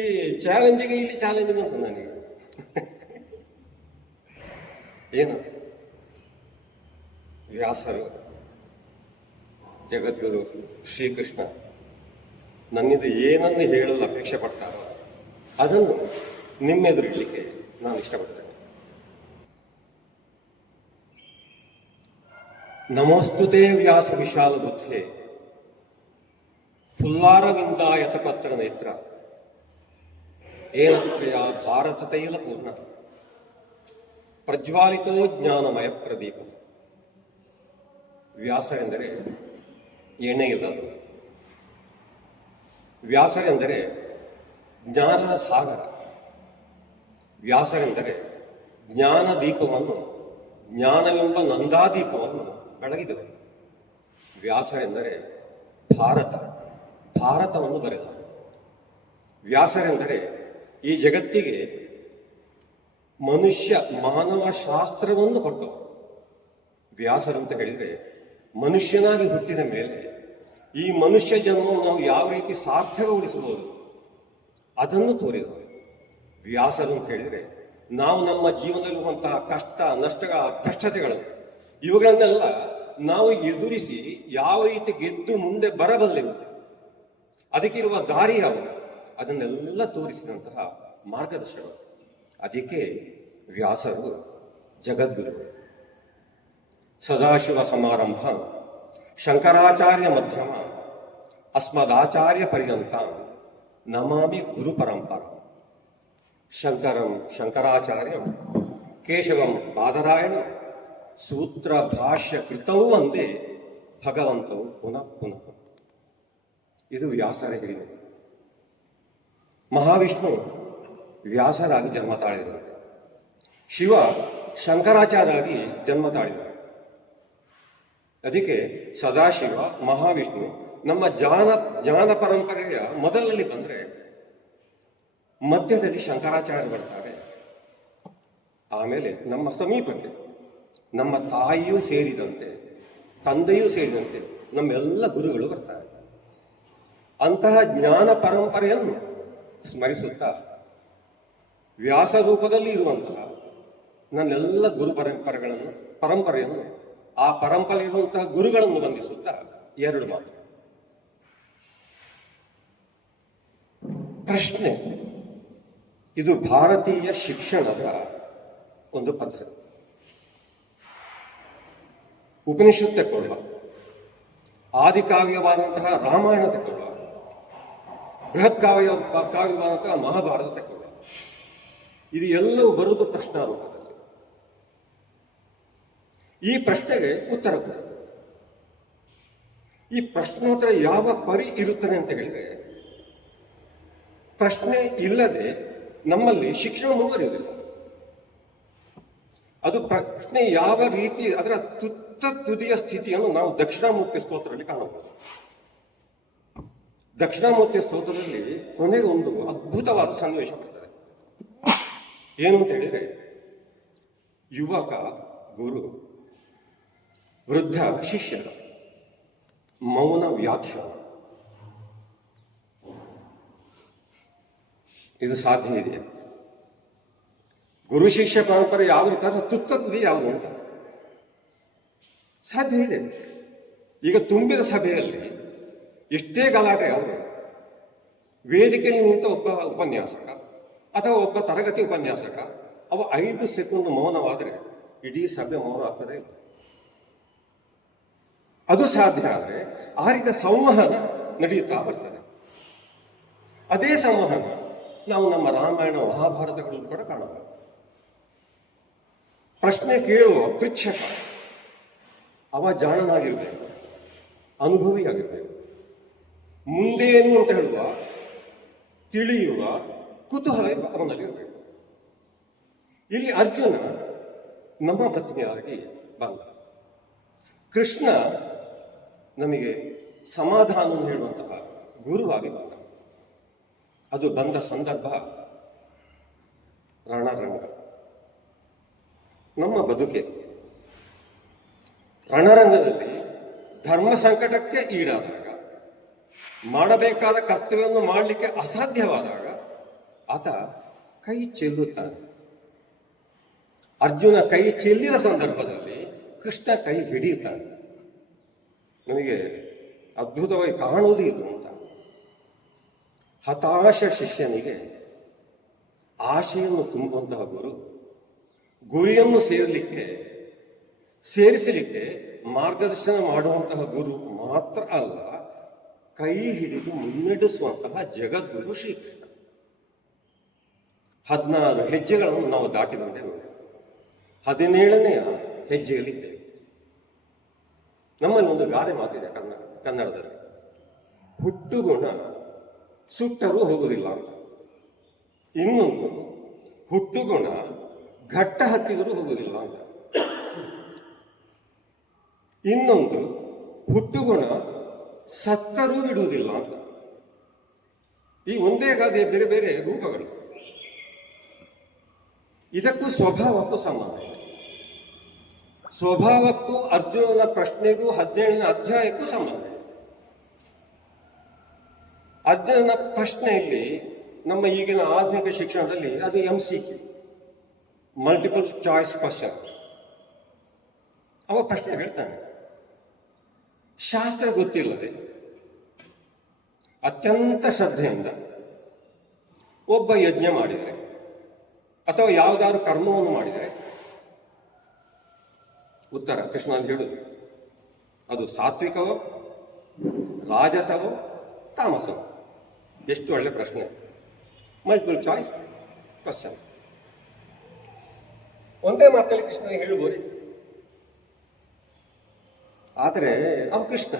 ಚಾಲೆಂಜಿಗೆ ಇಲ್ಲಿ ಚಾಲೆಂಜ್ ಬಂತು ನನಗೆ. ಏನು, ವ್ಯಾಸರು, ಜಗದ್ಗುರು ಶ್ರೀಕೃಷ್ಣ ನನ್ನಿಂದ ಏನನ್ನು ಹೇಳಲು ಅಪೇಕ್ಷೆ ಪಡ್ತಾರೋ ಅದನ್ನು ನಿಮ್ಮೆದುರಿಡಲಿಕ್ಕೆ ನಾನು ಇಷ್ಟಪಡ್ತೇನೆ. ನಮೋಸ್ತುತೆ ವ್ಯಾಸ ವಿಶಾಲ ಬುದ್ಧೆ ಫುಲ್ಲಾರವಿಂದಾಯತ ಪತ್ರ ನೇತ್ರ ಏನತ್ರೆಯ ಭಾರತ ತೈಲ ಪೂರ್ಣ ಪ್ರಜ್ವಾಲಿತೋ ಜ್ಞಾನಮಯ ಪ್ರದೀಪ. ವ್ಯಾಸರೆಂದರೆ ಎಣ್ಣೆ ಇಲ್ಲದು. ವ್ಯಾಸರೆಂದರೆ ಜ್ಞಾನದ ಸಾಗರ. ವ್ಯಾಸರೆಂದರೆ ಜ್ಞಾನ ದೀಪವನ್ನು, ಜ್ಞಾನವೆಂಬ ನಂದಾದೀಪವನ್ನು ಬೆಳಗಿದವರು. ವ್ಯಾಸರೆಂದರೆ ಭಾರತವನ್ನು ಬರೆದವರು. ವ್ಯಾಸರೆಂದರೆ ಈ ಜಗತ್ತಿಗೆ ಮಾನವ ಶಾಸ್ತ್ರವನ್ನು ಕೊಟ್ಟವರು. ವ್ಯಾಸರು ಅಂತ ಹೇಳಿದರೆ ಮನುಷ್ಯನಾಗಿ ಹುಟ್ಟಿದ ಮೇಲೆ ಈ ಮನುಷ್ಯ ಜನ್ಮವನ್ನು ನಾವು ಯಾವ ರೀತಿ ಸಾರ್ಥಕಗೊಳಿಸಬಹುದು ಅದನ್ನು ತೋರಿದವರು. ವ್ಯಾಸರು ಅಂತ ಹೇಳಿದರೆ ನಾವು ನಮ್ಮ ಜೀವನದಲ್ಲಿರುವಂತಹ ಕಷ್ಟ, ನಷ್ಟಗಳ, ಭ್ರಷ್ಟತೆಗಳು ಇವುಗಳನ್ನೆಲ್ಲ ನಾವು ಎದುರಿಸಿ ಯಾವ ರೀತಿ ಗೆದ್ದು ಮುಂದೆ ಬರಬಲ್ಲೆವು, ಅದಕ್ಕಿರುವ ದಾರಿ ಯಾವುದು, ಅದನ್ನೆಲ್ಲ ತೋರಿಸಿದಂತಹ ಮಾರ್ಗದರ್ಶಕರು. ಅದಕ್ಕೆ ವ್ಯಾಸರು ಜಗದ್ಗುರುಗಳು. ಸದಾಶಿವ ಸಮಾರಂಭ ಶಂಕರಾಚಾರ್ಯ ಮಧ್ಯಮ ಅಸ್ಮದಾಚಾರ್ಯ ಪರ್ಯಂತ ನಮಾಮಿ ಗುರು ಪರಂಪರ. ಶಂಕರಂ ಶಂಕರಾಚಾರ್ಯಂ ಕೇಶವಂ ಬಾದರಾಯಣ ಸೂತ್ರ ಭಾಷ್ಯ ಕೃತವೂ ಒಂದೇ ಭಗವಂತವು ಪುನಃ ಪುನಃ. ಇದು ವ್ಯಾಸರ ಹಿರಿಮೆ. ಮಹಾವಿಷ್ಣು ವ್ಯಾಸರಾಗಿ ಜನ್ಮ ತಾಳಿದಂತೆ, ಶಿವ ಶಂಕರಾಚಾರ್ಯರಾಗಿ ಜನ್ಮ ತಾಳಿದರು. ಅದಕ್ಕೆ ಸದಾಶಿವ ಮಹಾವಿಷ್ಣು ನಮ್ಮ ಜ್ಞಾನ ಪರಂಪರೆಯ ಮೊದಲಲ್ಲಿ ಬಂದರೆ ಮಧ್ಯದಲ್ಲಿ ಶಂಕರಾಚಾರ್ಯ ಬರ್ತಾರೆ. ಆಮೇಲೆ ನಮ್ಮ ಸಮೀಪಕ್ಕೆ ನಮ್ಮ ತಾಯಿಯೂ ಸೇರಿದಂತೆ ತಂದೆಯೂ ಸೇರಿದಂತೆ ನಮ್ಮೆಲ್ಲ ಗುರುಗಳು ಬರ್ತಾರೆ. ಅಂತಹ ಜ್ಞಾನ ಪರಂಪರೆಯನ್ನು ಸ್ಮರಿಸುತ್ತಾ ವ್ಯಾಸ ರೂಪದಲ್ಲಿ ಇರುವಂತಹ ನನ್ನೆಲ್ಲ ಗುರು ಪರಂಪರೆಯನ್ನು ಆ ಪರಂಪರೆ ಇರುವಂತಹ ಗುರುಗಳನ್ನು ವಂದಿಸುತ್ತಾ ಎರಡು ಮಾತು. ಪ್ರಶ್ನೆ, ಇದು ಭಾರತೀಯ ಶಿಕ್ಷಣದ ಒಂದು ಪದ್ಧತಿ. ಉಪನಿಷತ್ ತಗೊಳ್ಳ, ಆದಿಕಾವ್ಯವಾದಂತಹ ರಾಮಾಯಣ ತಗೊಳ್ಳ, ಬೃಹತ್ ಕಾವ್ಯವಾದಂತಹ ಮಹಾಭಾರತ ತಗೊಳ್ಳ, ಇದು ಎಲ್ಲವೂ ಬರುವುದು ಪ್ರಶ್ನಾರೂಪದಲ್ಲಿ. ಈ ಪ್ರಶ್ನೆಗೆ ಉತ್ತರ ಕೊಡ. ಈ ಪ್ರಶ್ನೋತ್ತರ ಯಾವ ಪರಿ ಇರುತ್ತದೆ ಅಂತ ಹೇಳಿದ್ರೆ, ಪ್ರಶ್ನೆ ಇಲ್ಲದೆ ನಮ್ಮಲ್ಲಿ ಶಿಕ್ಷಣ ಮುಂದುವರಿಯುವುದಿಲ್ಲ. ಅದು ಪ್ರಶ್ನೆ ಯಾವ ರೀತಿ, ಅದರ ತುದಿಯ ಸ್ಥಿತಿಯನ್ನು ನಾವು ದಕ್ಷಿಣಾಮೂರ್ತಿ ಸ್ತೋತ್ರದಲ್ಲಿ ಕಾಣಬಹುದು. ದಕ್ಷಿಣಾಮೂರ್ತಿ ಸ್ತೋತ್ರದಲ್ಲಿ ಕೊನೆಗೆ ಒಂದು ಅದ್ಭುತವಾದ ಸನ್ನಿವೇಶ ಬರ್ತದೆ. ಏನು ಅಂತ ಹೇಳಿದ್ರೆ, ಯುವಕ ಗುರು, ವೃದ್ಧ ಶಿಷ್ಯರ ಮೌನ ವ್ಯಾಖ್ಯಾನ. ಇದು ಸಾಧ್ಯ ಇದೆಯಾ? ಗುರು ಶಿಷ್ಯ ಪರಂಪರೆ ಯಾವ ರೀತಿ ತುತ್ತದ್ದು ಯಾವುದು ಅಂತ ಸಾಧ್ಯ ಇದೆ. ಈಗ ತುಂಬಿದ ಸಭೆಯಲ್ಲಿ ಎಷ್ಟೇ ಗಲಾಟೆ ಆದರೂ ವೇದಿಕೆಯಲ್ಲಿ ನಿಂತ ಒಬ್ಬ ಉಪನ್ಯಾಸಕ ಅಥವಾ ಒಬ್ಬ ತರಗತಿ ಉಪನ್ಯಾಸಕ ಅವ 5 ಸೆಕೆಂಡ್ ಮೌನವಾದರೆ ಇಡೀ ಸಭೆ ಮೌನ ಆಗ್ತದೆ ಇಲ್ಲ. ಅದು ಸಾಧ್ಯ ಆದರೆ ಆ ರೀತಿಯ ಸಂವಹನ ನಡೆಯುತ್ತಾ ಬರ್ತದೆ. ಅದೇ ಸಂವಹನ ನಾವು ನಮ್ಮ ರಾಮಾಯಣ ಮಹಾಭಾರತಗಳನ್ನು ಕೂಡ ಕಾಣಬಹುದು. ಪ್ರಶ್ನೆ ಕೇಳುವ ಪೃಚ್ಛಕ ಅವ ಜಾಣನಾಗಿರ್ಬೇಕು, ಅನುಭವಿಯಾಗಿರ್ಬೇಕು. ಮುಂದೇನು ಅಂತ ಹೇಳುವ ತಿಳಿಯುವ ಕುತೂಹಲ ಅವನಲ್ಲಿರಬೇಕು. ಇಲ್ಲಿ ಅರ್ಜುನ ನಮ್ಮ ಪ್ರತಿನಿಧಿಯಾಗಿ ಬಂದ. ಕೃಷ್ಣ ನಮಗೆ ಸಮಾಧಾನವನ್ನು ಹೇಳುವಂತಹ ಗುರುವಾಗಿ ಬಂದ. ಅದು ಬಂದ ಸಂದರ್ಭ ರಣರಂಗ. ನಮ್ಮ ಬದುಕೆ ರಣರಂಗದಲ್ಲಿ ಧರ್ಮ ಸಂಕಟಕ್ಕೆ ಈಡಾದಾಗ, ಮಾಡಬೇಕಾದ ಕರ್ತವ್ಯವನ್ನು ಮಾಡಲಿಕ್ಕೆ ಅಸಾಧ್ಯವಾದಾಗ ಆತ ಕೈ ಚೆಲ್ಲುತ್ತಾನೆ. ಅರ್ಜುನ ಕೈ ಚೆಲ್ಲಿದ ಸಂದರ್ಭದಲ್ಲಿ ಕೃಷ್ಣ ಕೈ ಹಿಡಿಯುತ್ತಾನೆ. ನನಗೆ ಅದ್ಭುತವಾಗಿ ಕಾಣುವುದು ಇದು ಅಂತ. ಹತಾಶ ಶಿಷ್ಯನಿಗೆ ಆಶೆಯನ್ನು ತುಂಬುವಂತಹ ಗುರು, ಗುರಿಯನ್ನು ಸೇರಿಸಲಿಕ್ಕೆ ಮಾರ್ಗದರ್ಶನ ಮಾಡುವಂತಹ ಗುರು ಮಾತ್ರ ಅಲ್ಲ, ಕೈ ಹಿಡಿದು ಮುನ್ನಡೆಸುವಂತಹ ಜಗದ್ಗುರು ಶ್ರೀಕೃಷ್ಣ. 16 ಹೆಜ್ಜೆಗಳನ್ನು ನಾವು ದಾಟಿ ಬಂದೆವು. 17ನೆಯ ಹೆಜ್ಜೆಯಲ್ಲಿದ್ದೇವೆ. ನಮ್ಮಲ್ಲಿ ಒಂದು ಗಾದೆ ಮಾತಿದೆ ಕನ್ನಡದಲ್ಲಿ, ಹುಟ್ಟುಗುಣ ಸುಟ್ಟರೂ ಹೋಗುವುದಿಲ್ಲ ಅಂತ. ಇನ್ನೊಂದು, ಹುಟ್ಟುಗುಣ ಘಟ್ಟ ಹತ್ತಿದರೂ ಹೋಗುವುದಿಲ್ಲ ಅಂತ. ಇನ್ನೊಂದು, ಹುಟ್ಟುಗುಣ ಸತ್ತರೂ ಬಿಡುವುದಿಲ್ಲ ಅಂತ. ಈ ಒಂದೇ ಗಾದೆಯ ಬೇರೆ ಬೇರೆ ರೂಪಗಳು. ಇದಕ್ಕೂ ಸ್ವಭಾವಕ್ಕೂ ಸಂಬಂಧ ಇದೆ. ಸ್ವಭಾವಕ್ಕೂ ಅರ್ಜುನನ ಪ್ರಶ್ನೆಗೂ 17ನೇ ಅಧ್ಯಾಯಕ್ಕೂ ಸಂಬಂಧ ಇದೆ. ಅರ್ಜುನನ ಪ್ರಶ್ನೆಯಲ್ಲಿ ನಮ್ಮ ಈಗಿನ ಆಧುನಿಕ ಶಿಕ್ಷಣದಲ್ಲಿ ಅದು MCQ, ಮಲ್ಟಿಪಲ್ ಚಾಯ್ಸ್ ಕ್ವಶನ್. ಅವ ಪ್ರಶ್ನೆ ಹೇಳ್ತಾನೆ, ಶಾಸ್ತ್ರ ಗೊತ್ತಿಲ್ಲದೆ ಅತ್ಯಂತ ಶ್ರದ್ಧೆಯಿಂದ ಒಬ್ಬ ಯಜ್ಞ ಮಾಡಿದರೆ ಅಥವಾ ಯಾವುದಾದ್ರು ಕರ್ಮವನ್ನು ಮಾಡಿದರೆ ಉತ್ತರ ಕೃಷ್ಣ ಅಂತ ಹೇಳುದು ಅದು ಸಾತ್ವಿಕವೋ ರಾಜಸವೋ ತಾಮಸವೋ? ಎಷ್ಟು ಒಳ್ಳೆ ಪ್ರಶ್ನೆ. Multiple choice question. ಒಂದೇ ಮಾತಲ್ಲಿ ಕೃಷ್ಣ ಹೇಳ್ಬೋದಿತ್ತು, ಆದರೆ ಅವ ಕೃಷ್ಣ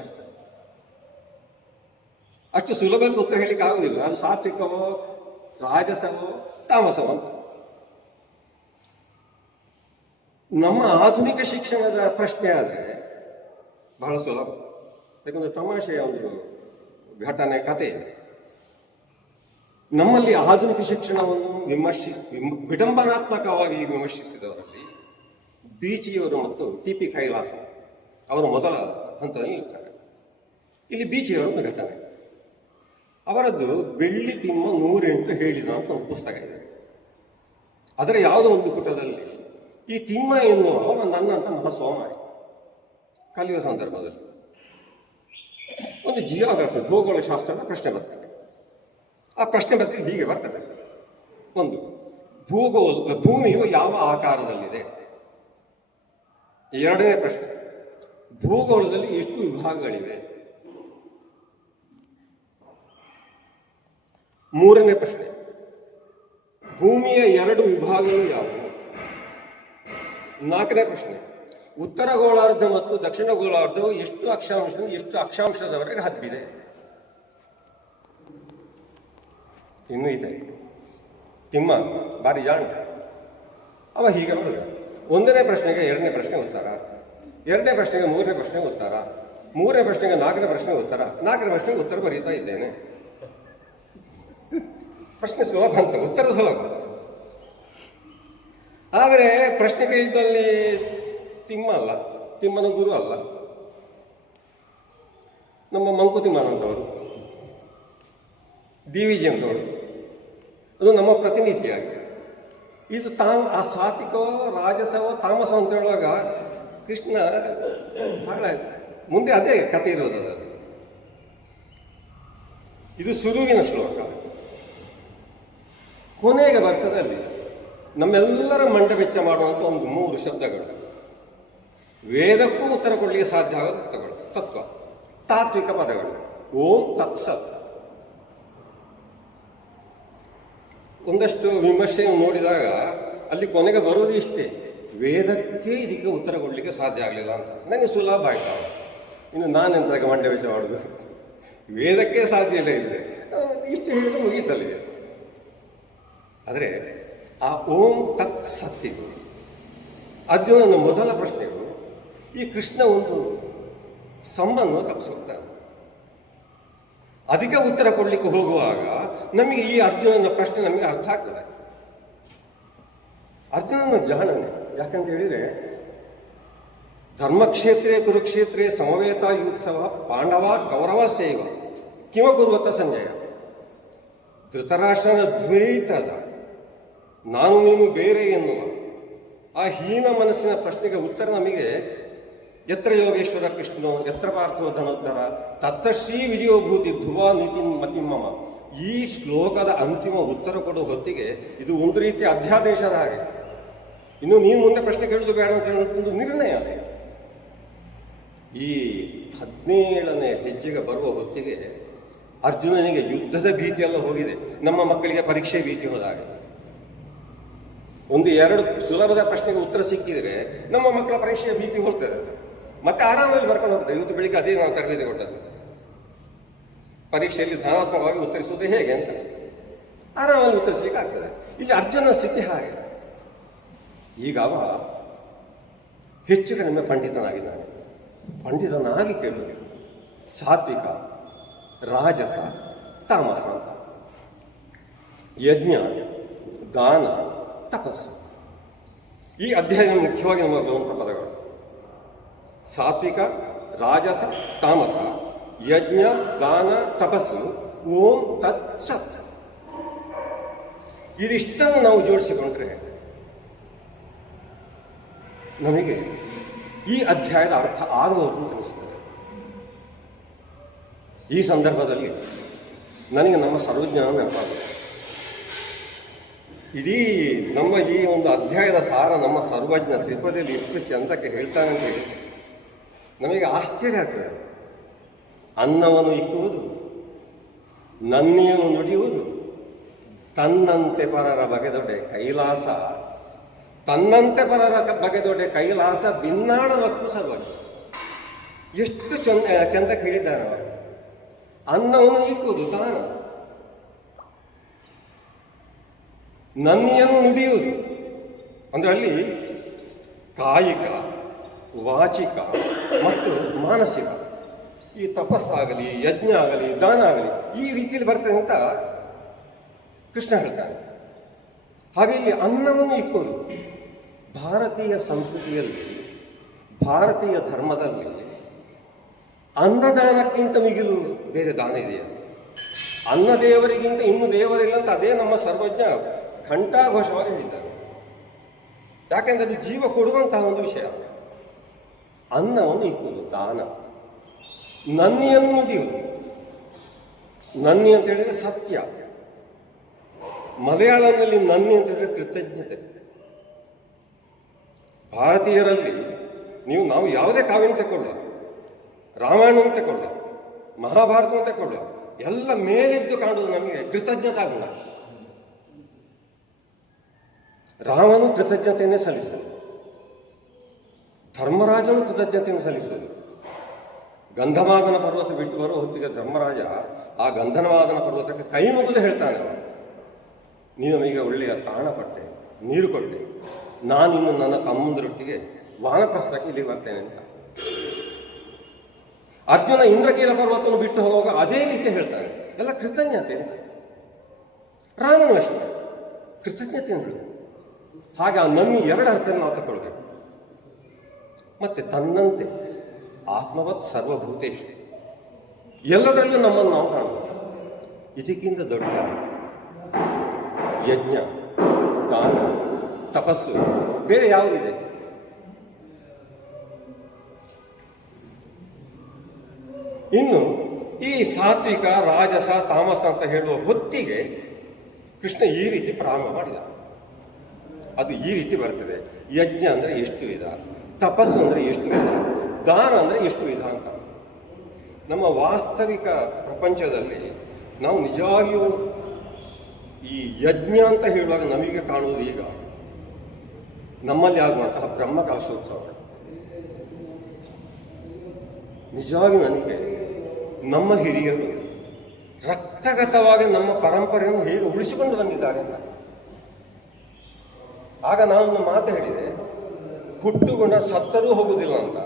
ಅಷ್ಟು ಸುಲಭದಲ್ಲಿ ಉತ್ತರ ಹೇಳಲಿಕ್ಕೆ ಆಗುದಿಲ್ಲ. ಅದು ಸಾತ್ವಿಕವೋ ರಾಜಸವೋ ತಾಮಸವೋ ಅಂತ. ನಮ್ಮ ಆಧುನಿಕ ಶಿಕ್ಷಣದ ಪ್ರಶ್ನೆ ಆದರೆ ಬಹಳ ಸುಲಭ. ಯಾಕಂದ್ರೆ ತಮಾಷೆಯ ಒಂದು ಘಟನೆ ಕಥೆ ಇದೆ. ನಮ್ಮಲ್ಲಿ ಆಧುನಿಕ ಶಿಕ್ಷಣವನ್ನು ವಿಡಂಬನಾತ್ಮಕವಾಗಿ ವಿಮರ್ಶಿಸಿದವರಲ್ಲಿ ಬೀಚಿಯವರು ಮತ್ತು ಟಿ.ಪಿ. ಕೈಲಾಸ ಅವರು ಮೊದಲ ಹಂತದಲ್ಲಿ ಇರ್ತಾರೆ. ಇಲ್ಲಿ ಬೀಚಿಯವರ ಒಂದು ಘಟನೆ. ಅವರದ್ದು ಬೆಳ್ಳಿ ತಿಮ್ಮ 108 ಹೇಳಿದ ಅಂತ ಒಂದು ಪುಸ್ತಕ ಇದೆ. ಅದರ ಯಾವುದೋ ಒಂದು ಪುಟದಲ್ಲಿ ಈ ತಿಮ್ಮ ಎನ್ನುವ ನನ್ನಂತ ಮಹಾಸೋಮಾರಿ ಕಲಿಯುವ ಸಂದರ್ಭದಲ್ಲಿ ಒಂದು ಜಿಯೋಗ್ರಫಿ ಭೂಗೋಳ ಶಾಸ್ತ್ರದ ಪ್ರಶ್ನೆ ಬರ್ತದೆ. ಆ ಪ್ರಶ್ನೆ ಬರ್ತದೆ ಹೀಗೆ ಬರ್ತದೆ. ಒಂದು, ಭೂಮಿಯು ಯಾವ ಆಕಾರದಲ್ಲಿದೆ? ಎರಡನೇ ಪ್ರಶ್ನೆ, ಭೂಗೋಳದಲ್ಲಿ ಎಷ್ಟು ವಿಭಾಗಗಳಿವೆ? ಮೂರನೇ ಪ್ರಶ್ನೆ, ಭೂಮಿಯ 2 ವಿಭಾಗಗಳು ಯಾವುವು? ನಾಲ್ಕನೇ ಪ್ರಶ್ನೆ, ಉತ್ತರ ಗೋಳಾರ್ಧ ಮತ್ತು ದಕ್ಷಿಣ ಗೋಳಾರ್ಧವು ಎಷ್ಟು ಅಕ್ಷಾಂಶದಿಂದ ಎಷ್ಟು ಅಕ್ಷಾಂಶದವರೆಗೆ ಹಬ್ಬಿದೆ? ಇನ್ನೂ ಇದೆ. ತಿಮ್ಮ ಬಾರಿ ಜಾಣ. ಅವ ಹೀಗೆ ಬರುದು. ಒಂದನೇ ಪ್ರಶ್ನೆಗೆ 2ನೇ ಪ್ರಶ್ನೆ ಉತ್ತರ, 2ನೇ ಪ್ರಶ್ನೆಗೆ 3ನೇ ಪ್ರಶ್ನೆ ಉತ್ತರ, 3ನೇ ಪ್ರಶ್ನೆಗೆ 4ನೇ ಪ್ರಶ್ನೆ ಉತ್ತರ, 4ನೇ ಪ್ರಶ್ನೆಗೆ ಉತ್ತರ ಬರೀತಾ ಇದ್ದೇನೆ. ಪ್ರಶ್ನೆ ಸುಲಭ ಅಂತ, ಉತ್ತರ ಸುಲಭ. ಆದರೆ ಪ್ರಶ್ನೆ ಕೇಳಿದಲ್ಲಿ ತಿಮ್ಮ ಅಲ್ಲ, ತಿಮ್ಮನ ಗುರು ಅಲ್ಲ, ನಮ್ಮ ಮಂಕುತಿಮ್ಮನಂತವರು, DVG ಅಂತವರು, ಅದು ನಮ್ಮ ಪ್ರತಿನಿಧಿಯಾಗಿ. ಇದು ಆ ಸಾತ್ವಿಕವೋ ರಾಜಸವೋ ತಾಮಸ ಅಂತ ಹೇಳುವಾಗ ಕೃಷ್ಣ ಬಹಳ ಮುಂದೆ ಅದೇ ಕಥೆ ಇರೋದು. ಅದರಲ್ಲಿ ಇದು ಸುರುವಿನ ಶ್ಲೋಕ. ಕೊನೆಗೆ ಬರ್ತದೆ ಅಲ್ಲಿ ನಮ್ಮೆಲ್ಲರ ಮಂಡ ವೆಚ್ಚ ಮಾಡುವಂಥ ಒಂದು 3 ಶಬ್ದಗಳು, ವೇದಕ್ಕೂ ಉತ್ತರ ಕೊಡಲಿಕ್ಕೆ ಸಾಧ್ಯ ಆಗೋದು ತತ್ವ, ತಾತ್ವಿಕ ಪದಗಳು. ಓಂ ತತ್ಸತ್. ಒಂದಷ್ಟು ವಿಮರ್ಶೆಯನ್ನು ನೋಡಿದಾಗ ಅಲ್ಲಿ ಕೊನೆಗೆ ಬರೋದು ಇಷ್ಟೇ, ವೇದಕ್ಕೆ ಇದಕ್ಕೆ ಉತ್ತರ ಕೊಡಲಿಕ್ಕೆ ಸಾಧ್ಯ ಆಗಲಿಲ್ಲ ಅಂತ. ನನಗೆ ಸುಲಭ ಆಯ್ತು. ಇನ್ನು ನಾನೆಂತಾಗ ಮಂಡ್ಯ ವೆಚ್ಚ ಮಾಡೋದು? ವೇದಕ್ಕೆ ಸಾಧ್ಯ ಇಲ್ಲ ಇದ್ರೆ ಇಷ್ಟು ಹೇಳಿದ್ರೆ ಮುಗೀತಲ್ಲಿ. ಆದರೆ ಆ ಓಂ ತತ್ ಸತ್ತಿಗೂ ಅರ್ಜುನನ ಮೊದಲ ಪ್ರಶ್ನೆಗಳು ಈ ಕೃಷ್ಣ ಒಂದು ಸಂಬಂಧ ತಪ್ಪಿಸ್ಕೊಳ್ತಾನೆ. ಅದಕ್ಕೆ ಉತ್ತರ ಕೊಡಲಿಕ್ಕೆ ಹೋಗುವಾಗ ನಮಗೆ ಈ ಅರ್ಜುನನ ಪ್ರಶ್ನೆ ನಮಗೆ ಅರ್ಥ ಆಗ್ತದೆ. ಅರ್ಜುನನ ಜಾಣನೆ. ಯಾಕಂತ ಹೇಳಿದರೆ ಧರ್ಮಕ್ಷೇತ್ರೇ ಕುರುಕ್ಷೇತ್ರೇ ಸಮವೇತ ಯುತ್ಸವ ಪಾಂಡವ ಕೌರವ ಸೇವ ಕಿಮಕುರ್ವತ ಸಂಜಯ. ಧೃತರಾಷ್ಟ್ರನ ದ್ವೈತದ ನಾನು ನೀನು ಬೇರೆ ಎನ್ನುವ ಆ ಹೀನ ಮನಸ್ಸಿನ ಪ್ರಶ್ನೆಗೆ ಉತ್ತರ ನಮಗೆ ಯತ್ರ ಯೋಗೇಶ್ವರ ಕೃಷ್ಣೋ ಯತ್ರ ಪಾರ್ಥೋ ಧನೋದ್ಧರ ತತ್ತಶ್ರೀ ವಿಜಯೋಭೂತಿ ಧ್ರುವ ನೀತಿ ಮತಿಮ್ಮಮ. ಈ ಶ್ಲೋಕದ ಅಂತಿಮ ಉತ್ತರ ಕೊಡುವ ಹೊತ್ತಿಗೆ ಇದು ಒಂದು ರೀತಿಯ ಅಧ್ಯಾದೇಶದ ಹಾಗೆ. ಇನ್ನು ನೀನು ಮುಂದೆ ಪ್ರಶ್ನೆ ಕೇಳೋದು ಬೇಡ ಅಂತ ಹೇಳೋದು ನಿರ್ಣಯ. ಈ 17ನೇ ಹೆಜ್ಜೆಗೆ ಬರುವ ಹೊತ್ತಿಗೆ ಅರ್ಜುನನಿಗೆ ಯುದ್ಧದ ಭೀತಿಯೆಲ್ಲ ಹೋಗಿದೆ. ನಮ್ಮ ಮಕ್ಕಳಿಗೆ ಪರೀಕ್ಷೆ ಭೀತಿ ಹೋದಾಗ ಒಂದು 2 ಸುಲಭದ ಪ್ರಶ್ನೆಗೆ ಉತ್ತರ ಸಿಕ್ಕಿದರೆ ನಮ್ಮ ಮಕ್ಕಳ ಪರೀಕ್ಷೆಯ ಭೀತಿ ಹೋಗ್ತದೆ. ಮತ್ತೆ ಆರಾಮದಲ್ಲಿ ಬರ್ಕೊಂಡು ಹೋಗ್ತಾರೆ. ಇವತ್ತು ಬೆಳಿಗ್ಗೆ ಅದೇ ನಾವು ತರಬೇತಿ ಕೊಟ್ಟದ್ದು, ಪರೀಕ್ಷೆಯಲ್ಲಿ ಧನಾತ್ಮಕವಾಗಿ ಉತ್ತರಿಸುವುದು ಹೇಗೆ ಅಂತ ಆರಾಮಲ್ಲಿ ಉತ್ತರಿಸಲಿಕ್ಕೆ ಆಗ್ತದೆ. ಇಲ್ಲಿ ಅರ್ಜುನ ಸ್ಥಿತಿ ಹಾಗೆ. ಈಗ ಅವ ಹೆಚ್ಚು ಕಡಿಮೆ ಪಂಡಿತನಾಗಿದ್ದಾನೆ. ಪಂಡಿತನಾಗಿ ಕೇಳುವುದು ಸಾತ್ವಿಕ ರಾಜಸ ತಾಮಸ ಅಂತ, ಯಜ್ಞ ದಾನ ತಪಸ್ಸು. ಈ ಅಧ್ಯಾಯ ಮುಖ್ಯವಾಗಿ ನಮ್ಮ ಬರುವಂಥ ಪದಗಳು ಸಾತ್ವಿಕ ರಾಜಸ ತಾಮಸ ಯಜ್ಞ ದಾನ ತಪಸ್ಸು ಓಂ ತತ್ ಸತ್. ಇದಿಷ್ಟನ್ನು ನಾವು ಜೋಡಿಸಿಕೊಂಡ್ರೆ ನಮಗೆ ಈ ಅಧ್ಯಾಯದ ಅರ್ಥ ಆಗಬಹುದು ಅಂತ ಅನಿಸ್ತದೆ. ಈ ಸಂದರ್ಭದಲ್ಲಿ ನನಗೆ ನಮ್ಮ ಸರ್ವಜ್ಞಾನ ನೆನಪಾಗುತ್ತೆ. ಇಡೀ ನಮ್ಮ ಈ ಒಂದು ಅಧ್ಯಾಯದ ಸಾರ ನಮ್ಮ ಸರ್ವಜ್ಞ ತ್ರಿಪದಿಯಲ್ಲಿ ಎಷ್ಟು ಚಂದಕ್ಕೆ ಹೇಳ್ತಾನೆ ಅಂತ ಹೇಳಿ ನಮಗೆ ಆಶ್ಚರ್ಯ ಆಗ್ತದೆ. ಅನ್ನವನ್ನು ಇಕ್ಕುವುದು, ನನ್ನಿಯನ್ನು ನುಡಿಯುವುದು, ತನ್ನಂತೆ ಪರರ ಬಗೆದೊಡೆ ಕೈಲಾಸ, ತನ್ನಂತೆ ಪರರ ಬಗೆದೊಡೆ ಕೈಲಾಸ ಭಿನ್ನಾಣವಕ್ಕೂ ಸರ್ವಜ್ಞ. ಎಷ್ಟು ಚಂದಕ್ಕೆ ಹೇಳಿದ್ದಾರೆ ಅವರು. ಅನ್ನವನ್ನು ಇಕ್ಕುವುದು ದಾನ, ನನ್ನಿಯನ್ನು ನುಡಿಯುವುದು ಅಂದರೆ ಅಲ್ಲಿ ಕಾಯಿಕ, ವಾಚಿಕ ಮತ್ತು ಮಾನಸಿಕ, ಈ ತಪಸ್ಸಾಗಲಿ, ಯಜ್ಞ ಆಗಲಿ, ದಾನ ಆಗಲಿ ಈ ರೀತಿಯಲ್ಲಿ ಬರ್ತದೆ ಅಂತ ಕೃಷ್ಣ ಹೇಳ್ತಾನೆ. ಹಾಗೆ ಇಲ್ಲಿ ಅನ್ನವನ್ನು ಇಕ್ಕೋದು ಭಾರತೀಯ ಸಂಸ್ಕೃತಿಯಲ್ಲಿ, ಭಾರತೀಯ ಧರ್ಮದಲ್ಲಿ ಅನ್ನದಾನಕ್ಕಿಂತ ಮಿಗಿಲು ಬೇರೆ ದಾನ ಇದೆಯಾ? ಅನ್ನ ದೇವರಿಗಿಂತ ಇನ್ನು ದೇವರಿಲ್ಲ ಅಂತ ಅದೇ ನಮ್ಮ ಸರ್ವಜ್ಞ ಘಂಟಾಘೋಷವಾಗಿ ಹೇಳಿದ್ದಾರೆ. ಯಾಕೆಂದರೆ ಅದು ಜೀವ ಕೊಡುವಂತಹ ಒಂದು ವಿಷಯ. ಅನ್ನವನ್ನು ಇಕ್ಕುವುದು ದಾನ, ನನ್ನಿಯನ್ನು ನುಡಿಯುವುದು. ನನ್ನಿ ಅಂತ ಹೇಳಿದರೆ ಸತ್ಯ, ಮಲಯಾಳಂನಲ್ಲಿ ನನ್ನಿ ಅಂತ ಹೇಳಿದ್ರೆ ಕೃತಜ್ಞತೆ. ಭಾರತೀಯರಲ್ಲಿ ನಾವು ಯಾವುದೇ ಕಾವ್ಯವನ್ನು ತಗೊಳ್ಳ, ರಾಮಾಯಣವನ್ನು ತಗೊಳ್ಳ, ಮಹಾಭಾರತವನ್ನು ತಗೊಳ್ಳ, ಎಲ್ಲ ಮೇಲಿದ್ದು ಕಾಣುವುದು ನಮಗೆ ಕೃತಜ್ಞತಾ ಗುಣ. ರಾಮನು ಕೃತಜ್ಞತೆಯನ್ನೇ ಸಲ್ಲಿಸುವುದು, ಧರ್ಮರಾಜನು ಕೃತಜ್ಞತೆಯನ್ನು ಸಲ್ಲಿಸುವುದು. ಗಂಧಮಾದನ ಪರ್ವತ ಬಿಟ್ಟು ಬರುವ ಹೊತ್ತಿಗೆ ಧರ್ಮರಾಜ ಆ ಗಂಧಮಾದನ ಪರ್ವತಕ್ಕೆ ಕೈ ಮುಗಿದು ಹೇಳ್ತಾನೆ, ನೀನು ನಮಗೆ ಒಳ್ಳೆಯ ತಾಣ ಕೊಟ್ಟೆ, ನೀರು ಕೊಟ್ಟೆ, ನಾನಿನ್ನು ನನ್ನ ತಮ್ಮಂದರೊಟ್ಟಿಗೆ ವಾನಪ್ರಸ್ಥಕ್ಕೆ ಇಲ್ಲಿ ಬರ್ತೇನೆ ಅಂತ. ಅರ್ಜುನ ಇಂದ್ರಕೀಲ ಪರ್ವತವನ್ನು ಬಿಟ್ಟು ಹೋಗುವಾಗ ಅದೇ ರೀತಿ ಹೇಳ್ತಾನೆ, ಎಲ್ಲ ಕೃತಜ್ಞತೆ. ರಾಮನು ಅಷ್ಟೇ ಕೃತಜ್ಞತೆ ಹೇಳು. ಹಾಗೆ ಆ ನನ್ನಿ ಎರಡು ಅರ್ಥವನ್ನು ನಾವು ತಗೊಳ್ಬೇಕು. ಮತ್ತೆ ತನ್ನಂತೆ ಆತ್ಮವತ್ ಸರ್ವಭೂತೇಶು, ಎಲ್ಲದರಲ್ಲೂ ನಮ್ಮನ್ನು ನಾವು ಕಾಣಬೇಕು. ಇದಕ್ಕಿಂತ ದೊಡ್ಡ ಯಜ್ಞ, ದಾನ, ತಪಸ್ಸು ಬೇರೆ ಯಾವುದಿದೆ? ಇನ್ನು ಈ ಸಾತ್ವಿಕ, ರಾಜಸ, ತಾಮಸ ಅಂತ ಹೇಳುವ ಹೊತ್ತಿಗೆ ಕೃಷ್ಣ ಈ ರೀತಿ ಪ್ರಾರಂಭ ಮಾಡಿದ. ಅದು ಈ ರೀತಿ ಬರ್ತದೆ. ಯಜ್ಞ ಅಂದರೆ ಎಷ್ಟು ವಿಧ, ತಪಸ್ಸು ಅಂದರೆ ಎಷ್ಟು ವಿಧ, ದಾನ ಅಂದರೆ ಎಷ್ಟು ವಿಧ ಅಂತ. ನಮ್ಮ ವಾಸ್ತವಿಕ ಪ್ರಪಂಚದಲ್ಲಿ ನಾವು ನಿಜವಾಗಿಯೂ ಈ ಯಜ್ಞ ಅಂತ ಹೇಳುವಾಗ ನಮಗೆ ಕಾಣುವುದು ಈಗ ನಮ್ಮಲ್ಲಿ ಆಗುವಂತಹ ಬ್ರಹ್ಮ ಕಲಶೋತ್ಸವ. ನಿಜವಾಗಿ ನನಗೆ ನಮ್ಮ ಹಿರಿಯರು ರಕ್ತಗತವಾಗಿ ನಮ್ಮ ಪರಂಪರೆಯನ್ನು ಹೇಗೆ ಉಳಿಸಿಕೊಂಡು ಬಂದಿದ್ದಾರೆ ಅಂತ. ಆಗ ನಾನು ಮಾತು ಹೇಳಿದೆ, ಹುಟ್ಟುಗುಣ ಸತ್ತರೂ ಹೋಗುವುದಿಲ್ಲ ಅಂತ,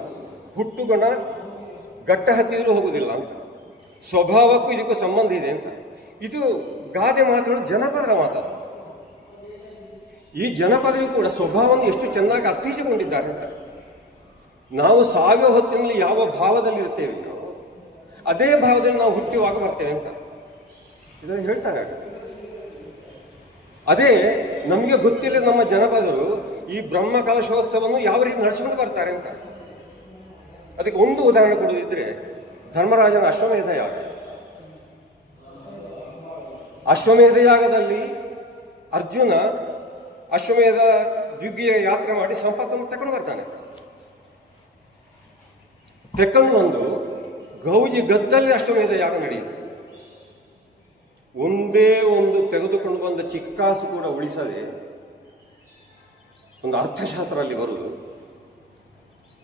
ಹುಟ್ಟುಗುಣ ಗಟ್ಟ ಹತ್ತಿದರೂ ಹೋಗುವುದಿಲ್ಲ ಅಂತ, ಸ್ವಭಾವಕ್ಕೂ ಇದಕ್ಕೂ ಸಂಬಂಧ ಇದೆ ಅಂತ. ಇದು ಗಾದೆ ಮಾತುಗಳು ಜನಪದರ ಮಾತಾಡ. ಈ ಜನಪದವು ಕೂಡ ಸ್ವಭಾವವನ್ನು ಎಷ್ಟು ಚೆನ್ನಾಗಿ ಅರ್ಥೈಸಿಕೊಂಡಿದ್ದಾರೆ ಅಂತ. ನಾವು ಸಾಯುವ ಹೊತ್ತಿನಲ್ಲಿ ಯಾವ ಭಾವದಲ್ಲಿ ಇರ್ತೇವೆ, ನಾವು ಅದೇ ಭಾವದಲ್ಲಿ ನಾವು ಹುಟ್ಟುವಾಗ ಬರ್ತೇವೆ ಅಂತ ಇದನ್ನು ಹೇಳ್ತಾರೆ. ಅದೇ ನಮಗೆ ಗೊತ್ತಿಲ್ಲ ನಮ್ಮ ಜನಪದರು ಈ ಬ್ರಹ್ಮ ಕಲಶೋತ್ಸವವನ್ನು ಯಾವ ರೀತಿ ನಡೆಸಿಕೊಂಡು ಬರ್ತಾರೆ ಅಂತ. ಅದಕ್ಕೆ ಒಂದು ಉದಾಹರಣೆ ಕೊಡುವುದಿದ್ರೆ ಧರ್ಮರಾಜನ ಅಶ್ವಮೇಧ ಯಾಗ. ಅಶ್ವಮೇಧ ಯಾಗದಲ್ಲಿ ಅರ್ಜುನ ಅಶ್ವಮೇಧ ದ್ವಿಗ್ಗಿಯ ಯಾತ್ರೆ ಮಾಡಿ ಸಂಪತ್ತನ್ನು ತಕೊಂಡು ಬರ್ತಾನೆ. ತೆಕ್ಕೊಂಡು ಬಂದು ಗೌಜಿ ಗದ್ದಲ್ಲಿ ಅಶ್ವಮೇಧ ಯಾಗ ನಡೆಯಿತು. ಒಂದೇ ಒಂದು ತೆಗೆದುಕೊಂಡು ಬಂದ ಚಿಕ್ಕಾಸು ಕೂಡ ಉಳಿಸದೆ, ಒಂದು ಅರ್ಥಶಾಸ್ತ್ರ ಅಲ್ಲಿ ಬರುವುದು,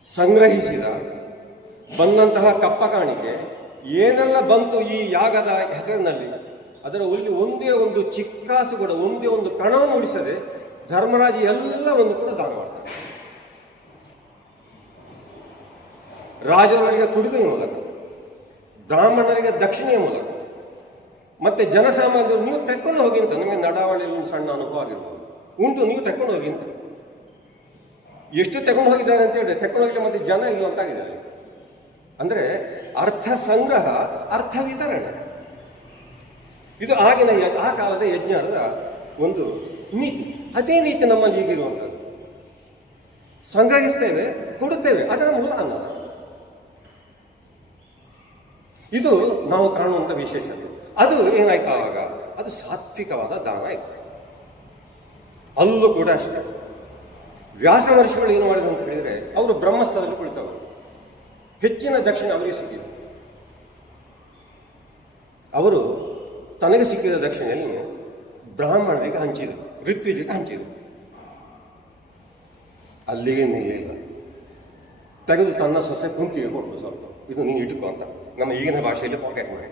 ಸಂಗ್ರಹಿಸಿದ ಬಂದಂತಹ ಕಪ್ಪ ಕಾಣಿಕೆ ಏನೆಲ್ಲ ಬಂತು ಈ ಯಾಗದ ಹೆಸರಿನಲ್ಲಿ, ಅದರ ಒಂದೇ ಒಂದು ಚಿಕ್ಕಾಸು ಕೂಡ, ಒಂದೇ ಒಂದು ಕಣವನ್ನು ಉಳಿಸದೆ ಧರ್ಮರಾಜ ಎಲ್ಲವನ್ನು ಕೂಡ ದಾನ ಮಾಡ್ತಾರೆ. ರಾಜರಿಗೆ ಕುಡಿಯುವ ಮೂಲಕ, ಬ್ರಾಹ್ಮಣರಿಗೆ ದಕ್ಷಿಣೆಯ ಮೂಲಕ, ಮತ್ತೆ ಜನಸಾಮಾನ್ಯರು ನೀವು ತೆಕ್ಕೊಂಡು ಹೋಗಿ ಅಂತ. ನಮಗೆ ನಡಾವಳಿಯಲ್ಲಿ ಸಣ್ಣ ಅನುಭವ ಆಗಿರ್ಬೋದು, ಉಂಟು, ನೀವು ತೆಕ್ಕೊಂಡು ಹೋಗಿ ಅಂತ. ಎಷ್ಟು ತೆಕೊಂಡು ಹೋಗಿದ್ದಾರೆ ಅಂತ ಹೇಳಿ ತೆಕ್ಕೊಂಡು ಹೋಗಿ ಮತ್ತೆ ಜನ ಇಲ್ಲಂತಾಗಿದ್ದಾರೆ. ಅಂದರೆ ಅರ್ಥ ಸಂಗ್ರಹ, ಅರ್ಥ ವಿತರಣೆ, ಇದು ಆಗಿನ ಆ ಕಾಲದ ಯಜ್ಞದ ಒಂದು ನೀತಿ. ಅದೇ ನೀತಿ ನಮ್ಮಲ್ಲಿ ಈಗಿರುವಂಥದ್ದು. ಸಂಗ್ರಹಿಸ್ತೇವೆ, ಕೊಡುತ್ತೇವೆ, ಅದರ ಮೂಲ ಅನ್ನದ. ಇದು ನಾವು ಕಾಣುವಂಥ ವಿಶೇಷತೆ. ಅದು ಏನಾಯ್ತು ಆವಾಗ? ಅದು ಸಾತ್ವಿಕವಾದ ದಾನ ಆಯಿತು. ಅಲ್ಲೂ ಕೂಡ ಅಷ್ಟೇ. ವ್ಯಾಸ ಮಹರ್ಷಿಗಳು ಏನು ಮಾಡಿದ್ರು ಅಂತ ಹೇಳಿದರೆ, ಅವರು ಬ್ರಹ್ಮಸ್ಥಳದಲ್ಲಿ ಕುಳಿತವರು, ಹೆಚ್ಚಿನ ದಕ್ಷಿಣ ಅವರಿಗೆ ಸಿಕ್ಕಿದೆ. ಅವರು ತನಗೆ ಸಿಕ್ಕಿದ ದಕ್ಷಿಣೆಯನ್ನು ಬ್ರಾಹ್ಮಣರಿಗೆ ಹಂಚಿದರು, ಋತ್ವಿಜಿಗೆ ಹಂಚಿದರು. ಅಲ್ಲಿಗೆ ನಿಲ್ಲಿಲ್ಲ, ತೆಗೆದು ತನ್ನ ಸೊಸೆ ಕುಂತಿಗೆ ಕೊಟ್ಟು ಸ್ವಲ್ಪ, ಇದು ನೀನು ಇಟ್ಕೊ ಅಂತ, ನಮ್ಮ ಈಗಿನ ಭಾಷೆಯಲ್ಲಿ ಪಾಕೆಟ್ ಮಾಡಿ.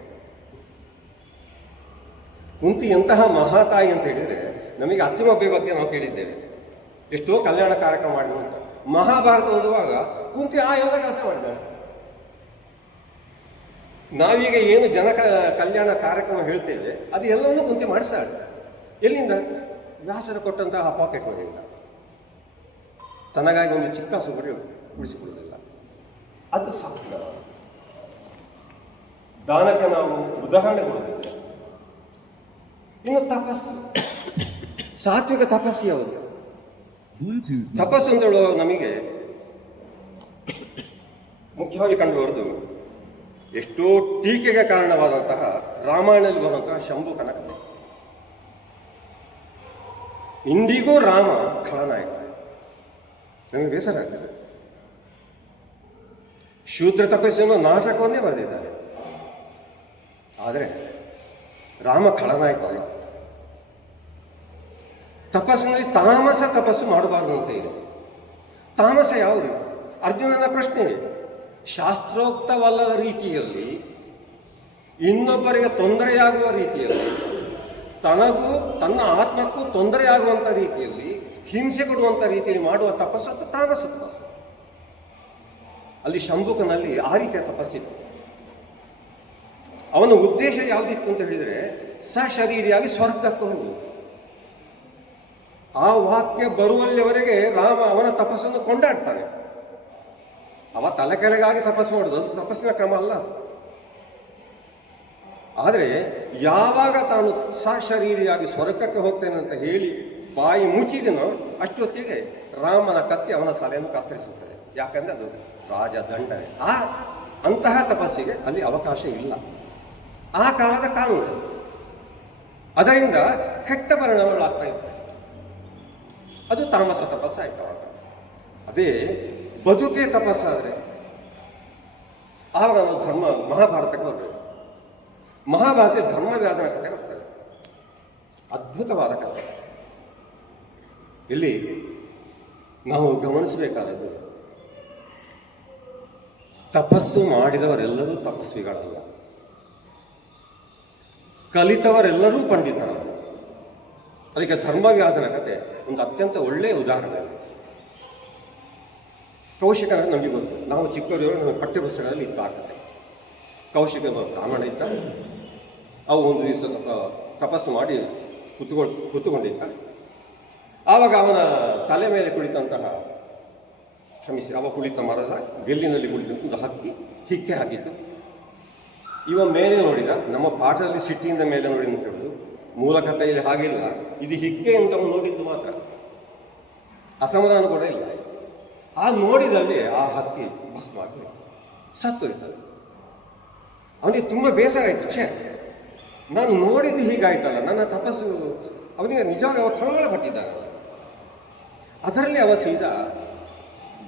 ಕುಂತಿ ಎಂತಹ ಮಹಾತಾಯಿ ಅಂತ ಹೇಳಿದರೆ, ನಮಗೆ ಅತ್ತಿಮಬ್ಬೆ ಬಗ್ಗೆ ನಾವು ಕೇಳಿದ್ದೇವೆ, ಎಷ್ಟೋ ಕಲ್ಯಾಣ ಕಾರ್ಯಕ್ರಮ ಮಾಡಿದ್ರು ಅಂತ. ಮಹಾಭಾರತ ಓದುವಾಗ ಕುಂತಿ ಎಲ್ಲ ಕೆಲಸ ಮಾಡಿದ್ದಾಳೆ. ನಾವೀಗ ಏನು ಕಲ್ಯಾಣ ಕಾರ್ಯಕ್ರಮ ಹೇಳ್ತೇವೆ ಅದು ಎಲ್ಲವನ್ನೂ ಕುಂತಿ ಮಾಡಿಸ್ತಾಳೆ. ಎಲ್ಲಿಂದ? ವ್ಯಾಸರು ಕೊಟ್ಟಂತಹ ಪಾಕೆಟ್ ಮನೆಯಿಂದ. ತನಗಾಗಿ ಒಂದು ಚಿಕ್ಕ ಸುಗುರಿ ಉಳಿಸಿಕೊಳ್ಳಲಿಲ್ಲ. ಅದು ಸಾಧ್ಯ. ದಾನಕ್ಕೆ ನಾವು ಉದಾಹರಣೆ ಕೊಡಬೇಕು. ಇನ್ನು ತಪಸ್ಸು, ಸಾತ್ವಿಕ ತಪಸ್ಸು ಯಾವುದು? ತಪಸ್ಸು ಅಂತ ಹೇಳುವ ನಮಗೆ ಮುಖ್ಯವಾಗಿ ಕಂಡುಬರುವುದು ಎಷ್ಟೋ ಟೀಕೆಗೆ ಕಾರಣವಾದಂತಹ ರಾಮಾಯಣದಲ್ಲಿ ಬರುವಂತಹ ಶಂಭುಕನ ಕಥೆ. ಇಂದಿಗೂ ರಾಮ ಖಳನಾಯಕ. ನನಗೆ ಬೇಸರ ಆಗ್ತದೆ. ಶೂದ್ರ ತಪಸ್ಸನ್ನು ನಾಟಕವನ್ನೇ ಬರೆದಿದ್ದಾರೆ, ಆದರೆ ರಾಮ ಖಳನಾಯಕವಲ್ಲ. ತಪಸ್ಸಿನಲ್ಲಿ ತಾಮಸ ತಪಸ್ಸು ಮಾಡಬಾರದು ಅಂತ ಇದೆ. ತಾಮಸ ಯಾವುದು? ಅರ್ಜುನನ ಪ್ರಶ್ನೆ. ಶಾಸ್ತ್ರೋಕ್ತವಲ್ಲದ ರೀತಿಯಲ್ಲಿ, ಇನ್ನೊಬ್ಬರಿಗೆ ತೊಂದರೆಯಾಗುವ ರೀತಿಯಲ್ಲಿ, ತನಗೂ ತನ್ನ ಆತ್ಮಕ್ಕೂ ತೊಂದರೆಯಾಗುವಂಥ ರೀತಿಯಲ್ಲಿ, ಹಿಂಸೆ ಕೊಡುವಂಥ ರೀತಿಯಲ್ಲಿ ಮಾಡುವ ತಪಸ್ಸು ಅದು ತಾಮಸ ತಪಸ್ಸು. ಅಲ್ಲಿ ಶಂಭುಕನಲ್ಲಿ ಆ ರೀತಿಯ ತಪಸ್ಸಿತ್ತು. ಅವನ ಉದ್ದೇಶ ಯಾವುದಿತ್ತು ಅಂತ ಹೇಳಿದರೆ, ಸಶರೀರಿಯಾಗಿ ಸ್ವರ್ಗಕ್ಕೆ ಹೋಗುವುದು. ಆ ವಾಕ್ಯ ಬರುವಲ್ಲಿವರೆಗೆ ರಾಮ ಅವನ ತಪಸ್ಸನ್ನು ಕೊಂಡಾಡ್ತಾನೆ. ಅವ ತಲೆ ಕೆಳಗಾಗಿ ತಪಸ್ಸು ಮಾಡೋದು, ಅದು ತಪಸ್ಸಿನ ಕ್ರಮ ಅಲ್ಲ. ಆದರೆ ಯಾವಾಗ ತಾನು ಸಶರೀರಿಯಾಗಿ ಸ್ವರ್ಗಕ್ಕೆ ಹೋಗ್ತೇನೆ ಅಂತ ಹೇಳಿ ಬಾಯಿ ಮುಚ್ಚಿದನೋ ಅಷ್ಟೊತ್ತಿಗೆ ರಾಮನ ಕತ್ತಿ ಅವನ ತಲೆಯನ್ನು ಕತ್ತರಿಸುತ್ತದೆ. ಯಾಕಂದರೆ ಅದು ರಾಜದಂಡನೆ. ಅಂತಹ ತಪಸ್ಸಿಗೆ ಅಲ್ಲಿ ಅವಕಾಶ ಇಲ್ಲ. ಆ ಕಾಲದ ಕಾನೂನು. ಅದರಿಂದ ಕೆಟ್ಟ ಪರಿಣಾಮಗಳಾಗ್ತಾ ಇತ್ತು. ಅದು ತಾಮಸ ತಪಸ್ಸಾಯ್ತವಾಗ. ಅದೇ ಬದುಕೆ ತಪಸ್ಸಾದರೆ ಆವಾಗ ನಾವು ಮಹಾಭಾರತಕ್ಕೆ ಬರಬೇಕು. ಮಹಾಭಾರತದಲ್ಲಿ ಧರ್ಮವ್ಯಾಧನ ಕಥೆ ಬರ್ತದೆ, ಅದ್ಭುತವಾದ ಕಥೆ. ಇಲ್ಲಿ ನಾವು ಗಮನಿಸಬೇಕಾದದ್ದು, ತಪಸ್ಸು ಮಾಡಿದವರೆಲ್ಲರೂ ತಪಸ್ವಿಗಳಲ್ಲ, ಕಲಿತವರೆಲ್ಲರೂ ಪಂಡಿತರಲ್ಲ. ಅದಕ್ಕೆ ಧರ್ಮವ್ಯಾಧನ ಕಥೆ ಒಂದು ಅತ್ಯಂತ ಒಳ್ಳೆಯ ಉದಾಹರಣೆ. ಕೌಶಿಕನ ನಮಗೆ ಗೊತ್ತು, ನಾವು ಚಿಕ್ಕವರಿವರು ನಮಗೆ ಪಠ್ಯಪುಸ್ತಕದಲ್ಲಿ ಇತ್ತು ಆ ಕಥೆ. ಕೌಶಿಕ ಬ್ರಾಹ್ಮಣ ಇದ್ದ, ಅವು ಒಂದು ದಿವಸ ತಪಸ್ಸು ಮಾಡಿ ಕೂತುಕೊಂಡಿದ್ದ. ಆವಾಗ ಅವನ ತಲೆ ಮೇಲೆ ಕುಳಿತಂತಹ, ಅವ ಕುಳಿತ ಮರದ ಗೆಲ್ಲಿನಲ್ಲಿ ಕುಳಿತಂತ ಒಂದು ಹಕ್ಕಿ ಹಿಕ್ಕೆ ಹಾಕಿತ್ತು. ಇವ ಮೇಲೆ ನೋಡಿದ, ನಮ್ಮ ಪಾಠದಲ್ಲಿ ಸಿಟ್ಟಿಯಿಂದ ಮೇಲೆ ನೋಡಿ ಅಂತ ಹೇಳುದು, ಮೂಲ ಕಥೆಯಲ್ಲಿ ಹಾಗಿಲ್ಲ, ಇದು ಹಿಕ್ಕೆ ಅಂತ ನೋಡಿದ್ದು ಮಾತ್ರ, ಅಸಮಾಧಾನ ಕೂಡ ಇಲ್ಲ. ಆ ನೋಡಿದಲ್ಲಿ ಆ ಹಕ್ಕಿ ಭಸ್ಮ ಆಗಿ ಸತ್ತೋಯ್ತದೆ. ಅವನಿಗೆ ತುಂಬ ಬೇಸರ ಆಯಿತು. ನಾನು ನೋಡಿದ್ದು ಹೀಗಾಯ್ತಲ್ಲ, ನನ್ನ ತಪಸ್ಸು. ಅವನಿಗೆ ನಿಜವಾಗಿ ಅವ ಕಳವಳ ಪಟ್ಟಿದ್ದಾನೆ. ಅದರಲ್ಲಿ ಅವ ಸೀದಾ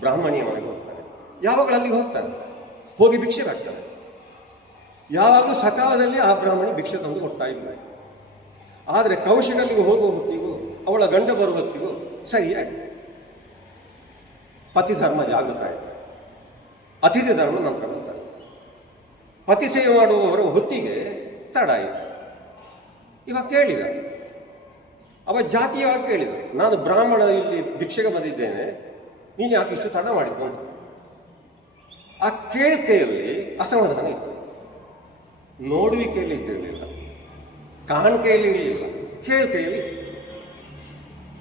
ಬ್ರಾಹ್ಮಣಿಯ ಮನೆಗೆ ಹೋಗ್ತಾನೆ. ಯಾವಾಗಲೂ ಅಲ್ಲಿಗೆ ಹೋಗ್ತಾನೆ, ಹೋಗಿ ಭಿಕ್ಷೆ ಹಾಕ್ತಾನೆ. ಯಾವಾಗಲೂ ಸಕಾಲದಲ್ಲಿ ಆ ಬ್ರಾಹ್ಮಣಿ ಭಿಕ್ಷೆ ತಂದು ಕೊಡ್ತಾ ಇಲ್ಲ. ಆದರೆ ಕೌಶಿಕಲ್ಲಿಗೆ ಹೋಗುವ ಹೊತ್ತಿಗೂ ಅವಳ ಗಂಡ ಬರುವ ಹೊತ್ತಿಗೂ ಸರಿಯಾಗಿ ಪತಿ ಧರ್ಮ ಜಾಗೃತ ಆಯಿತು. ಅತಿಥಿ ಧರ್ಮ ನಂತರ ಬಂತಾರೆ. ಪತಿ ಸೇವೆ ಮಾಡುವವರ ಹೊತ್ತಿಗೆ ತಡ ಆಯಿತು. ಇವಾಗ ಕೇಳಿದ, ಅವ ಜಾತಿಯಾಗಿ ಕೇಳಿದ, ನಾನು ಬ್ರಾಹ್ಮಣ ಇಲ್ಲಿ ಭಿಕ್ಷೆಗೆ ಬಂದಿದ್ದೇನೆ, ನೀನು ಯಾಕೆ ಇಷ್ಟು ತಡ ಮಾಡಿದ್ದು ಅಂತ. ಆ ಕೇಳಿಕೆಯಲ್ಲಿ ಅಸಮಾಧಾನ ಇತ್ತು. ನೋಡುವಿಕೆಯಲ್ಲಿ ಇದ್ದಿರಲಿಲ್ಲ, ಕಾಣಿಕೆಯಲ್ಲಿ ಇರಲಿಲ್ಲ, ಕೇಳಿಕೆಯಲ್ಲಿ ಇತ್ತು.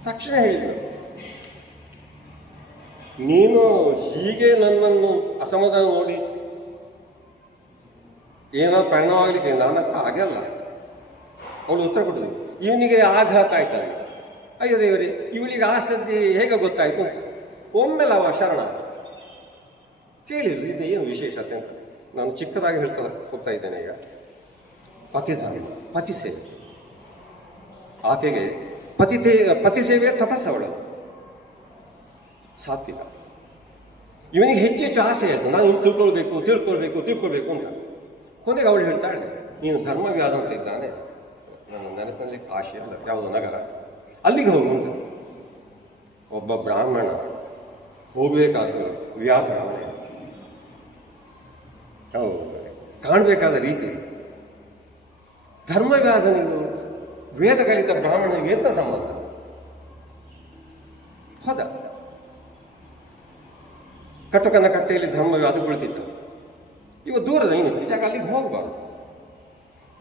ತಕ್ಷಣ ಹೇಳಿದ, ನೀನು ಹೀಗೆ ನನ್ನನ್ನು ಅಸಮಾಧಾನ ನೋಡಿ ಏನಾದ್ರು ಪರಿಣಾಮ ಆಗಲಿಕ್ಕೆ ನಾನಕ್ಕ ಹಾಗೆ ಅಲ್ಲ. ಅವಳು ಉತ್ತರ ಕೊಟ್ಟರು, ಇವನಿಗೆ ಆಘಾತ ಆಯ್ತಾರೆ. ಅಯ್ಯೋ ದೇವರೇ, ಇವಳಿಗೆ ಆ ಸದ್ದಿ ಹೇಗೆ ಗೊತ್ತಾಯ್ತು ಅಂತ. ಒಮ್ಮೆಲೆ ಅವ ಶರಣ ಕೇಳಿದ್ರು, ಇದು ಏನು ವಿಶೇಷತೆ ಅಂತ. ನಾನು ಚಿಕ್ಕದಾಗಿ ಹೋಗ್ತಾ ಇದ್ದೇನೆ ಈಗ. ಪತಿ ಧರ್ಮ, ಪತಿ ಸೇವೆ. ಆಕೆಗೆ ಪತಿ ಸೇವೆ ತಪಸ್ಸವಳು ಸಾತ್ವಿಕ. ಇವನಿಗೆ ಹೆಚ್ಚೆಚ್ಚು ಆಸೆ ಆಯಿತು, ನಾನು ಇನ್ನು ತಿಳ್ಕೊಳ್ಬೇಕು ಅಂತ. ಕೊನೆಗೆ ಅವಳು ಹೇಳ್ತಾಳೆ, ನೀನು ಧರ್ಮವ್ಯಾಧ ಅಂತ ಇದ್ದಾನೆ, ನನ್ನ ನೆನಪಿನಲ್ಲಿ ಕಾಶಿ ಅಲ್ಲ ಯಾವುದೋ ನಗರ, ಅಲ್ಲಿಗೆ ಹೋಗು ಅಂತ. ಒಬ್ಬ ಬ್ರಾಹ್ಮಣ ಹೋಗಬೇಕಾದ ವ್ಯಾಧ ಕಾಣಬೇಕಾದ ರೀತಿ. ಧರ್ಮವ್ಯಾಧನಿಗೂ ವೇದ ಕಲಿತ ಬ್ರಾಹ್ಮಣನಿಗೆ ಎಂತ ಸಂಬಂಧ? ಹೋದ. ಕಟಕನ ಕಟ್ಟೆಯಲ್ಲಿ ಧರ್ಮವ್ಯಾಧ ಕುಳಿತಿದ್ದ. ಇವ ದೂರದಲ್ಲಿ ನಿಂತಿದ್ದ, ಯಾಕೆ ಅಲ್ಲಿಗೆ ಹೋಗಬಾರ್ದು.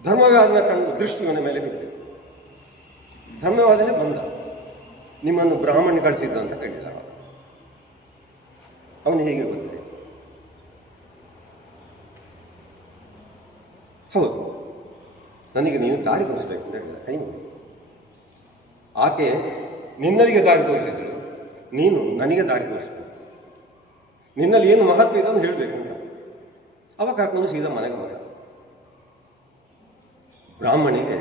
ಧರ್ಮವ್ಯಾಧನ ಕಣ್ಣು ದೃಷ್ಟಿಯವನ ಮೇಲೆ ಬಿತ್ತು. ಧರ್ಮವ್ಯಾಧನೆ ಬಂದ, ನಿಮ್ಮನ್ನು ಬ್ರಾಹ್ಮಣ ಕಳಿಸಿದ್ದ ಅಂತ ಕೇಳಿದ. ಅವನು ಹೇಗೆ ಗೊತ್ತಿದೆ? ಹೌದು, ನನಗೆ ನೀನು ದಾರಿ ತೋರಿಸ್ಬೇಕು ಅಂತ ಹೇಳಿದ. ಕೈ ಮುಗಿ. ಆಕೆ ನಿನ್ನರಿಗೆ ದಾರಿ ತೋರಿಸಿದ್ರು, ನೀನು ನನಗೆ ದಾರಿ ತೋರಿಸ್ಬೇಕು. ನಿನ್ನಲ್ಲಿ ಏನು ಮಹತ್ವ ಇದೆ ಅಂತ ಹೇಳಬೇಕು ಅಂತ. ಅವ ಕರ್ಕೊಂಡು ಸೀದಾ ಮನೆಗೆ ಹೋದ. ಬ್ರಾಹ್ಮಣಿಗೆ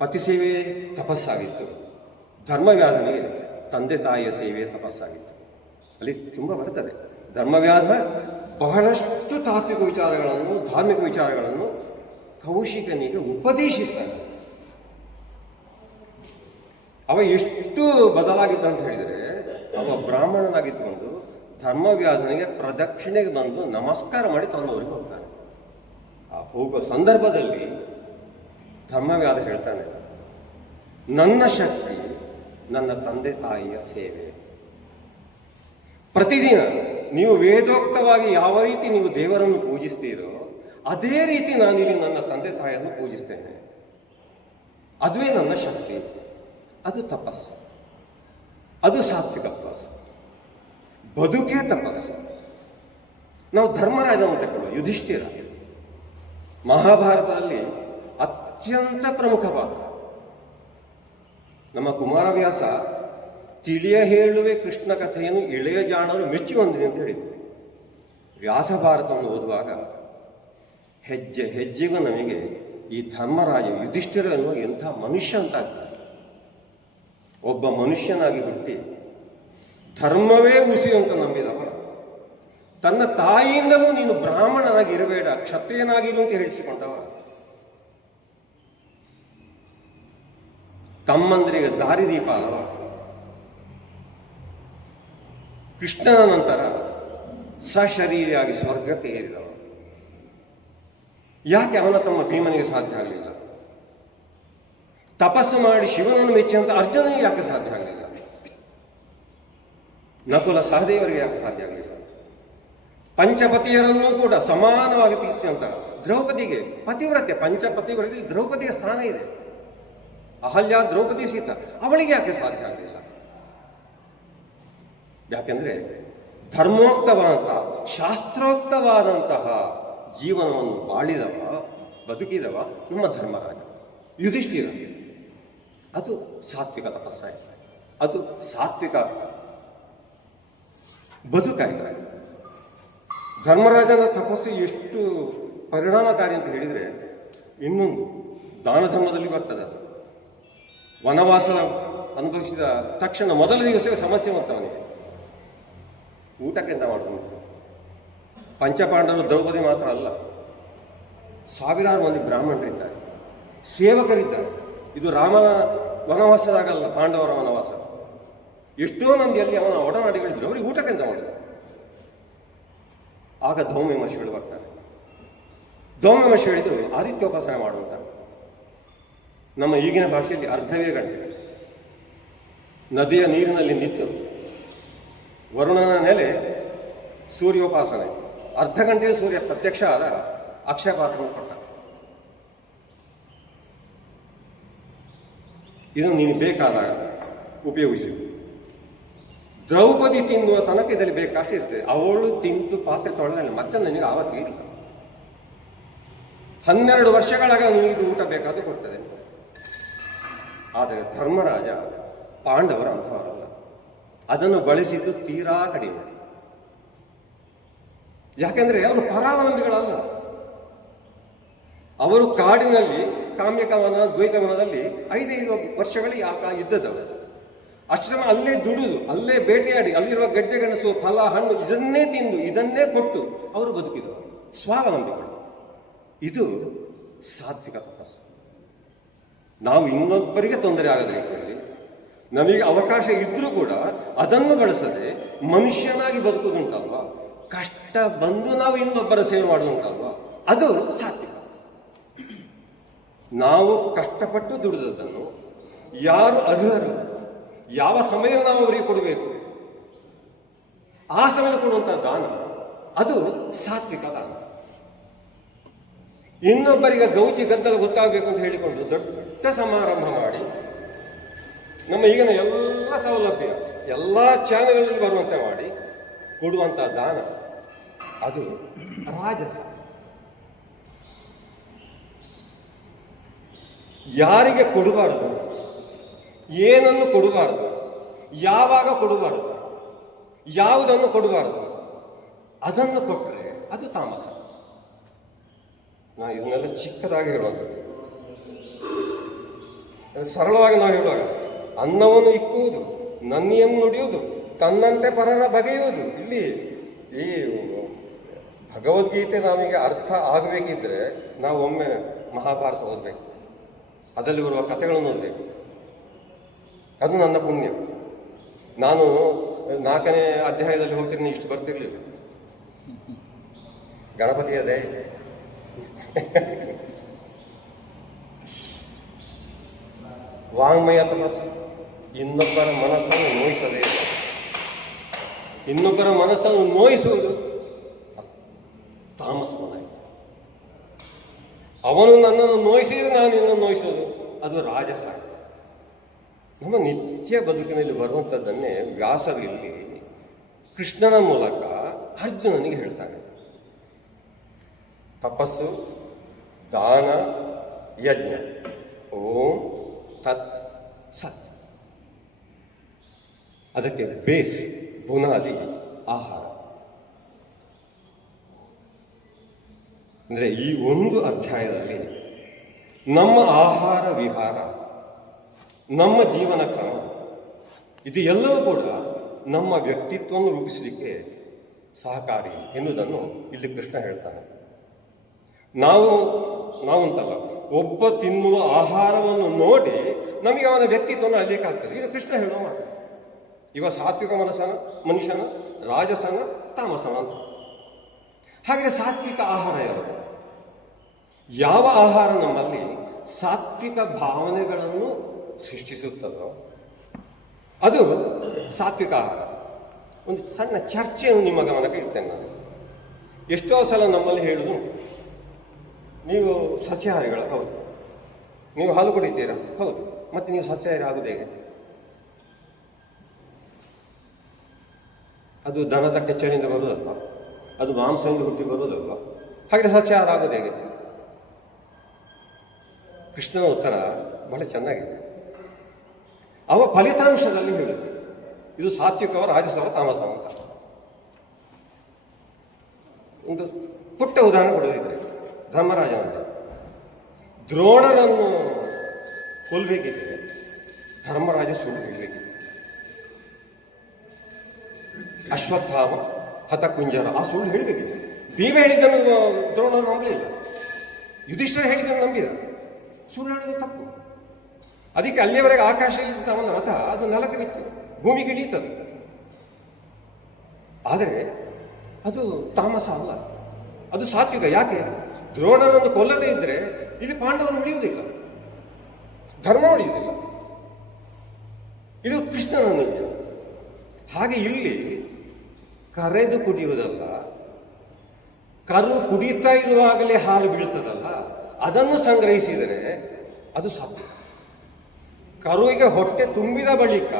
ಪತಿ ಸೇವೆ ತಪಸ್ಸಾಗಿತ್ತು, ಧರ್ಮವ್ಯಾಧನಿಗೆ ತಂದೆ ತಾಯಿಯ ಸೇವೆ ತಪಸ್ಸಾಗಿತ್ತು. ಅಲ್ಲಿ ತುಂಬ ಬರ್ತದೆ. ಧರ್ಮವ್ಯಾಧ ಬಹಳಷ್ಟು ತಾತ್ವಿಕ ವಿಚಾರಗಳನ್ನು, ಧಾರ್ಮಿಕ ವಿಚಾರಗಳನ್ನು ಕೌಶಿಕನಿಗೆ ಉಪದೇಶಿಸ್ತಾನೆ. ಅವ ಎಷ್ಟು ಬದಲಾಗಿದ್ದ ಅಂತ ಹೇಳಿದರೆ, ಅವ ಬ್ರಾಹ್ಮಣನಾಗಿದ್ದುಕೊಂಡು ಧರ್ಮವ್ಯಾಧನಿಗೆ ಪ್ರದಕ್ಷಿಣೆಗೆ ಬಂದು ನಮಸ್ಕಾರ ಮಾಡಿ ತನ್ನವರಿಗೆ ಹೋಗ್ತಾನೆ. ಆ ಹೋಗುವ ಸಂದರ್ಭದಲ್ಲಿ ಧರ್ಮವ್ಯಾಧ ಹೇಳ್ತಾನೆ, ನನ್ನ ಶಕ್ತಿ ನನ್ನ ತಂದೆ ತಾಯಿಯ ಸೇವೆ. ಪ್ರತಿದಿನ ನೀವು ವೇದೋಕ್ತವಾಗಿ ಯಾವ ರೀತಿ ನೀವು ದೇವರನ್ನು ಪೂಜಿಸ್ತೀರೋ ಅದೇ ರೀತಿ ನಾನಿಲ್ಲಿ ನನ್ನ ತಂದೆ ತಾಯಿಯನ್ನು ಪೂಜಿಸ್ತೇನೆ. ಅದುವೇ ನನ್ನ ಶಕ್ತಿ. ಅದು ತಪಸ್ಸು, ಅದು ಸಾತ್ವಿಕ ತಪಸ್ಸು, ಬದುಕೇ ತಪಸ್ಸು. ನಾವು ಧರ್ಮರಾಜನ ತಗೊಳ್ಳುವ ಯುಧಿಷ್ಠಿರ ಮಹಾಭಾರತದಲ್ಲಿ ಅತ್ಯಂತ ಪ್ರಮುಖ ಪಾತ್ರ. ನಮ್ಮ ಕುಮಾರವ್ಯಾಸ ತಿಳಿಯ ಹೇಳುವೆ ಕೃಷ್ಣ ಕಥೆಯನ್ನು ಇಳೆಯ ಜಾಣರು ಮೆಚ್ಚಿ ಹೊಂದಿದೆ ಅಂತ ಹೇಳಿದ್ರು. ವ್ಯಾಸ ಭಾರತವನ್ನು ಓದುವಾಗ ಹೆಜ್ಜೆ ಹೆಜ್ಜೆಗೂ ನಮಗೆ ಈ ಧರ್ಮರಾಜ ಯುಧಿಷ್ಠಿರ ಎನ್ನುವ ಎಂಥ ಮನುಷ್ಯ ಅಂತ ಆಗ್ತದೆ. ಒಬ್ಬ ಮನುಷ್ಯನಾಗಿ ಹುಟ್ಟಿ ಧರ್ಮವೇ ಉಸಿ ಅಂತ ನಂಬಿದವ, ತನ್ನ ತಾಯಿಯಿಂದಲೂ ನೀನು ಬ್ರಾಹ್ಮಣನಾಗಿ ಇರಬೇಡ, ಕ್ಷತ್ರಿಯನಾಗಿರು ಅಂತ ಹೇಳಿಸಿಕೊಂಡವ, ತಮ್ಮಂದರಿಗೆ ದಾರಿದೀಪ ಅಲ್ಲವ. ಕೃಷ್ಣನ ನಂತರ ಸಶರೀರಿಯಾಗಿ ಸ್ವರ್ಗಕ್ಕೆ ಏರಿದವ. ಯಾಕೆ ಅವನ ತಮ್ಮ ಭೀಮನಿಗೆ ಸಾಧ್ಯ ಆಗಲಿಲ್ಲ? ತಪಸ್ಸು ಮಾಡಿ ಶಿವನನ್ನು ಮೆಚ್ಚಿ ಅಂತ ಅರ್ಜುನನಿಗೆ ಯಾಕೆ ಸಾಧ್ಯ ಆಗಲಿಲ್ಲ? ನಕುಲ ಸಹದೇವರಿಗೆ ಯಾಕೆ ಸಾಧ್ಯ ಆಗಲಿಲ್ಲ? ಪಂಚಪತಿಯರನ್ನೂ ಕೂಡ ಸಮಾನವಾಗಿ ಪ್ರೀತಿಸಿದಂತ ದ್ರೌಪದಿಗೆ ಪತಿವ್ರತೆ, ಪಂಚಪತಿವ್ರತೆ ದ್ರೌಪದಿಯ ಸ್ಥಾನ ಇದೆ. ಅಹಲ್ಯ, ದ್ರೌಪದಿ, ಸೀತಾ, ಅವಳಿಗೆ ಯಾಕೆ ಸಾಧ್ಯ ಆಗಲಿಲ್ಲ? ಯಾಕೆಂದ್ರೆ ಧರ್ಮೋಕ್ತವಾದಂತಹ, ಶಾಸ್ತ್ರೋಕ್ತವಾದಂತಹ ಜೀವನವನ್ನು ಬಾಳಿದವ, ಬದುಕಿದವ ನಮ್ಮ ಧರ್ಮರಾಜ ಯುಧಿಷ್ಠಿರ. ಅದು ಸಾತ್ವಿಕ ತಪಸ್ಸಾಯಿತು, ಅದು ಸಾತ್ವಿಕ ಬದುಕಾಯಿತು. ಧರ್ಮರಾಜನ ತಪಸ್ಸು ಎಷ್ಟು ಪರಿಣಾಮಕಾರಿ ಅಂತ ಹೇಳಿದರೆ, ಇನ್ನೊಂದು ದಾನ ಧರ್ಮದಲ್ಲಿ ಬರ್ತದೆ. ಅದು ವನವಾಸ ಅನುಭವಿಸಿದ ತಕ್ಷಣ ಮೊದಲ ದಿವಸವೇ ಸಮಸ್ಯೆ ಬಂತವನಿಗೆ. ಊಟಕ್ಕೆ ಎಂತ ಮಾಡುವುದು? ಪಂಚಪಾಂಡವರು ದ್ರೌಪದಿ ಮಾತ್ರ ಅಲ್ಲ, ಸಾವಿರಾರು ಮಂದಿ ಬ್ರಾಹ್ಮಣರಿದ್ದಾರೆ, ಸೇವಕರಿದ್ದಾರೆ. ಇದು ರಾಮನ ವನವಾಸದಾಗಲ್ಲ, ಪಾಂಡವರ ವನವಾಸ. ಎಷ್ಟೋ ಮಂದಿಯಲ್ಲಿ ಅವನ ಒಡನಾಡಿಗಳಿದ್ರು, ಅವರಿಗೆ ಊಟಕ್ಕೆ ಎಂತ ಮಾಡುವುದು? ಆಗ ಧೌಮ್ಯ ಮಹರ್ಷಿಗಳು ಬರ್ತಾರೆ. ಧೌಮ್ಯ ಮಹರ್ಷಿ ಹೇಳಿದರು, ಆದಿತ್ಯೋಪಾಸನೆ ಮಾಡುವಂತ. ನಮ್ಮ ಈಗಿನ ಭಾಷೆಯಲ್ಲಿ ಅರ್ಧವೇ ಗಂಟೆ ನದಿಯ ನೀರಿನಲ್ಲಿ ನಿಂತು ವರುಣನ ನೆಲೆ ಸೂರ್ಯೋಪಾಸನೆ, ಅರ್ಧ ಗಂಟೆಯಲ್ಲಿ ಸೂರ್ಯ ಪ್ರತ್ಯಕ್ಷ ಆದ ಅಕ್ಷಯ ಪಾತ್ರವನ್ನು ಕೊಟ್ಟ. ಇದನ್ನು ನೀನು ಬೇಕಾದಾಗ ಉಪಯೋಗಿಸಿ. ದ್ರೌಪದಿ ತಿನ್ನುವ ತನಕ ಇದರಲ್ಲಿ ಬೇಕಷ್ಟು ಇರ್ತದೆ. ಅವಳು ತಿಂದು ಪಾತ್ರೆ ತೊಳೆದ ಮತ್ತೆ ನನಗೆ ಆವತ್ತಿಗೆ ಇಲ್ಲ. 12 ವರ್ಷಗಳಾಗ ನಿನಗಿದು ಊಟ ಬೇಕಾದ ಕೊಡ್ತದೆ. ಆದರೆ ಧರ್ಮರಾಜ ಪಾಂಡವರು ಅಂಥವರಲ್ಲ, ಅದನ್ನು ಬಳಸಿದ್ದು ತೀರಾ ಕಡಿಮೆ. ಯಾಕೆಂದ್ರೆ ಅವರು ಪರಾವಲಂಬಿಗಳಲ್ಲ. ಅವರು ಕಾಡಿನಲ್ಲಿ ಕಾಮ್ಯಕವನ ದ್ವೈತವನದಲ್ಲಿ 5 ವರ್ಷಗಳು ಇದ್ದದವರು. ಆಶ್ರಮ ಅಲ್ಲೇ ದುಡಿದು, ಅಲ್ಲೇ ಬೇಟೆಯಾಡಿ, ಅಲ್ಲಿರುವ ಗಡ್ಡೆ ಗೆಣಸು, ಫಲ, ಹಣ್ಣು ಇದನ್ನೇ ತಿಂದು, ಇದನ್ನೇ ಕೊಟ್ಟು ಅವರು ಬದುಕಿದರು, ಸ್ವಾವಲಂಬಿಗಳು. ಇದು ಸಾತ್ವಿಕ ತಪಸ್ಸು. ನಾವು ಇನ್ನೊಬ್ಬರಿಗೆ ತೊಂದರೆ ಆಗದ ರೀತಿಯಲ್ಲಿ, ನಮಗೆ ಅವಕಾಶ ಇದ್ರೂ ಕೂಡ ಅದನ್ನು ಬಳಸದೆ ಮನುಷ್ಯನಾಗಿ ಬದುಕುದುಂಟಲ್ವ, ಕಷ್ಟ ಬಂದು ನಾವು ಇನ್ನೊಬ್ಬರ ಸೇವೆ ಮಾಡುವುದುಂಟಲ್ವ, ಅದು ಸಾತ್ವಿಕ. ನಾವು ಕಷ್ಟಪಟ್ಟು ದುಡಿದದ್ದನ್ನು ಯಾರು ಅರ್ಹರು, ಯಾವ ಸಮಯ ನಾವು ಅವರಿಗೆ ಕೊಡಬೇಕು, ಆ ಸಮಯ ಕೊಡುವಂತಹ ದಾನ, ಅದು ಸಾತ್ವಿಕ ದಾನ. ಇನ್ನೊಬ್ಬರಿಗೆ ಗೌಜಿ ಗದ್ದಲ ಗೊತ್ತಾಗಬೇಕು ಅಂತ ಹೇಳಿಕೊಂಡು ದೊಡ್ಡ ಸಮಾರಂಭ ಮಾಡಿ ನಮ್ಮ ಈಗಿನ ಎಲ್ಲ ಸೌಲಭ್ಯ ಎಲ್ಲ ಚಾನೆಲ್ಗಳಲ್ಲಿ ಬರುವಂತೆ ಮಾಡಿ ಕೊಡುವಂತಹ ದಾನ, ಅದು ರಾಜಸ. ಯಾರಿಗೆ ಕೊಡಬಾರದು, ಏನನ್ನು ಕೊಡಬಾರದು, ಯಾವಾಗ ಕೊಡಬಾರದು, ಯಾವುದನ್ನು ಕೊಡಬಾರದು, ಅದನ್ನು ಕೊಟ್ಟರೆ ಅದು ತಾಮಸ. ನಾವು ಇದನ್ನೆಲ್ಲ ಚಿಕ್ಕದಾಗಿ ಹೇಳುವಂಥದ್ದು. ಸರಳವಾಗಿ ನಾವು ಹೇಳುವಾಗ ಅನ್ನವನ್ನು ಇಕ್ಕುವುದು, ನನ್ನಿಯನ್ನು ನುಡಿಯುವುದು, ತನ್ನಂತೆ ಪರರ ಬಗೆಯುವುದು. ಇಲ್ಲಿ ಈ ಭಗವದ್ಗೀತೆ ನಮಗೆ ಅರ್ಥ ಆಗಬೇಕಿದ್ರೆ ನಾವು ಒಮ್ಮೆ ಮಹಾಭಾರತ ಓದಬೇಕು, ಅದರಲ್ಲಿ ಬರುವ ಕಥೆಗಳನ್ನು ಓದಬೇಕು. ಅದು ನನ್ನ ಪುಣ್ಯ. ನಾನು 4ನೇ ಅಧ್ಯಾಯದಲ್ಲಿ ಹೋಗ್ತಿದ್ದೀನಿ, ಇಷ್ಟು ಬರ್ತಿರ್ಲಿಲ್ಲ. ಗಣಪತಿ ಅದೇ ವಾಂಗ್ಮಯ ತಪಸ್ಸು. ಇನ್ನೊಬ್ಬರ ಮನಸ್ಸನ್ನು ನೋಯಿಸದೇ ಇಲ್ಲ. ಇನ್ನೊಬ್ಬರ ಮನಸ್ಸನ್ನು ನೋಯಿಸುವುದು ತಾಮಸವನಾಯಿತು. ಅವನು ನನ್ನನ್ನು ನೋಯಿಸಿದರೆ ನಾನು ಇನ್ನೂ ನೋಯಿಸೋದು, ಅದು ರಾಜಸ ಆಯಿತು. ನಮ್ಮ ನಿತ್ಯ ಬದುಕಿನಲ್ಲಿ ಬರುವಂಥದ್ದನ್ನೇ ವ್ಯಾಸರು ಇಲ್ಲಿ ಕೃಷ್ಣನ ಮೂಲಕ ಅರ್ಜುನನಿಗೆ ಹೇಳ್ತಾನೆ. ತಪಸ್ಸು, ದಾನ, ಯಜ್ಞ, ಓಂ ತತ್ ಸತ್. ಅದಕ್ಕೆ ಬೇಸ್, ಬುನಾದಿ ಆಹಾರ. ಅಂದರೆ ಈ ಒಂದು ಅಧ್ಯಾಯದಲ್ಲಿ ನಮ್ಮ ಆಹಾರ ವಿಹಾರ, ನಮ್ಮ ಜೀವನ ಕ್ರಮ, ಇದು ಎಲ್ಲವೂ ಕೂಡ ನಮ್ಮ ವ್ಯಕ್ತಿತ್ವವನ್ನು ರೂಪಿಸಲಿಕ್ಕೆ ಸಹಕಾರಿ ಎನ್ನುವುದನ್ನು ಇಲ್ಲಿ ಕೃಷ್ಣ ಹೇಳ್ತಾನೆ. ನಾವಂತಲ್ಲ, ಒಬ್ಬ ತಿನ್ನುವ ಆಹಾರವನ್ನು ನೋಡಿ ನಮಗೆ ಅವನ ವ್ಯಕ್ತಿತ್ವವನ್ನು ಅಲ್ಲಿಯಕ್ಕಾಗ್ತದೆ. ಇದು ಕೃಷ್ಣ ಹೇಳುವ ಮಾತು. ಇವ ಸಾತ್ವಿಕ ಮನುಷ್ಯನ, ರಾಜಸನ, ತಾಮಸನ ಅಂತ. ಹಾಗೆ ಸಾತ್ವಿಕ ಆಹಾರ ಯಾವುದು? ಯಾವ ಆಹಾರ ನಮ್ಮಲ್ಲಿ ಸಾತ್ವಿಕ ಭಾವನೆಗಳನ್ನು ಸೃಷ್ಟಿಸುತ್ತದೋ ಅದು ಸಾತ್ವಿಕ ಆಹಾರ. ಒಂದು ಸಣ್ಣ ಚರ್ಚೆಯನ್ನು ನಿಮ್ಮ ಗಮನಕ್ಕೆ ಇಡ್ತೇನೆ ನಾನು. ಎಷ್ಟೋ ಸಲ ನಮ್ಮಲ್ಲಿ ಹೇಳುವುದು, ನೀವು ಸಸ್ಯಾಹಾರಿಗಳ? ಹೌದು. ನೀವು ಹಾಲು ಕುಡಿತೀರಾ? ಹೌದು. ಮತ್ತೆ ನೀವು ಸಸ್ಯಾಹಾರಿ ಆಗುವುದು ಹೇಗೆ? ಅದು ದನದ ಕೆಚ್ಚಲಿಂದ ಬರುವುದಲ್ಲ, ಅದು ಮಾಂಸದಿಂದ ಹುಟ್ಟಿ ಬರುವುದಲ್ಲ. ಹಾಗೆ ಸಸ್ಯಾಹಾರ ಆಗೋದು ಹೇಗೆ? ಕೃಷ್ಣನ ಉತ್ತರ ಬಹಳ ಚೆನ್ನಾಗಿದೆ. ಅವ ಫಲಿತಾಂಶದಲ್ಲಿ ಹೇಳಿದರು, ಇದು ಸಾತ್ವಿಕವ, ರಾಜಸವ, ತಾಮಸವ ಅಂತ. ಒಂದು ಪುಟ್ಟ ಉದಾಹರಣೆ ಕೊಡೋದಿದ್ರೆ, ಧರ್ಮರಾಜನಂತೆ ದ್ರೋಣರನ್ನು ಕೊಲ್ಲಬೇಕಿದ್ರೆ ಧರ್ಮರಾಜ ಸುಳ್ಳು ಹೇಳಬೇಕಿತ್ತು. ಅಶ್ವತ್ಥಾಮ ಹತಕುಂಜರ ಆ ಸುಳ್ಳು ಹೇಳಬೇಕಿತ್ತು. ಭೀಮ ಹೇಳಿದ್ದನ್ನು ದ್ರೋಣರು ನಂಬಲಿಲ್ಲ, ಯುಧಿಷ್ಠಿರ ಹೇಳಿದ್ದನ್ನು ನಂಬಿದ. ಸುಳ್ಳು ಹೇಳಿದ್ದು ತಪ್ಪು. ಅದಕ್ಕೆ ಅಲ್ಲಿಯವರೆಗೆ ಆಕಾಶದಲ್ಲಿ ಅವನ ರಥ ಅದು ನೆಲಕ್ಕೆ ಬಿತ್ತು, ಭೂಮಿಗೆ ಇಳಿಯುತ್ತದೆ. ಆದರೆ ಅದು ತಾಮಸ ಅಲ್ಲ, ಅದು ಸಾತ್ವಿಕ. ಯಾಕೆ? ದ್ರೋಣನನ್ನು ಕೊಲ್ಲದೇ ಇದ್ದರೆ ಇಲ್ಲಿ ಪಾಂಡವರು ಉಳಿಯುವುದಿಲ್ಲ, ಧರ್ಮ ಉಳಿಯುವುದಿಲ್ಲ. ಇದು ಕೃಷ್ಣನ ನಿಜ. ಹಾಗೆ ಇಲ್ಲಿ ಕರೆದು ಕುಡಿಯುವುದಲ್ಲ, ಕರು ಕುಡಿಯುತ್ತಾ ಇರುವಾಗಲೇ ಹಾಲು ಬೀಳ್ತದಲ್ಲ, ಅದನ್ನು ಸಂಗ್ರಹಿಸಿದರೆ ಅದು ಸಾತ್ವಿಕ. ಕರುವಿಗೆ ಹೊಟ್ಟೆ ತುಂಬಿದ ಬಳಿಕ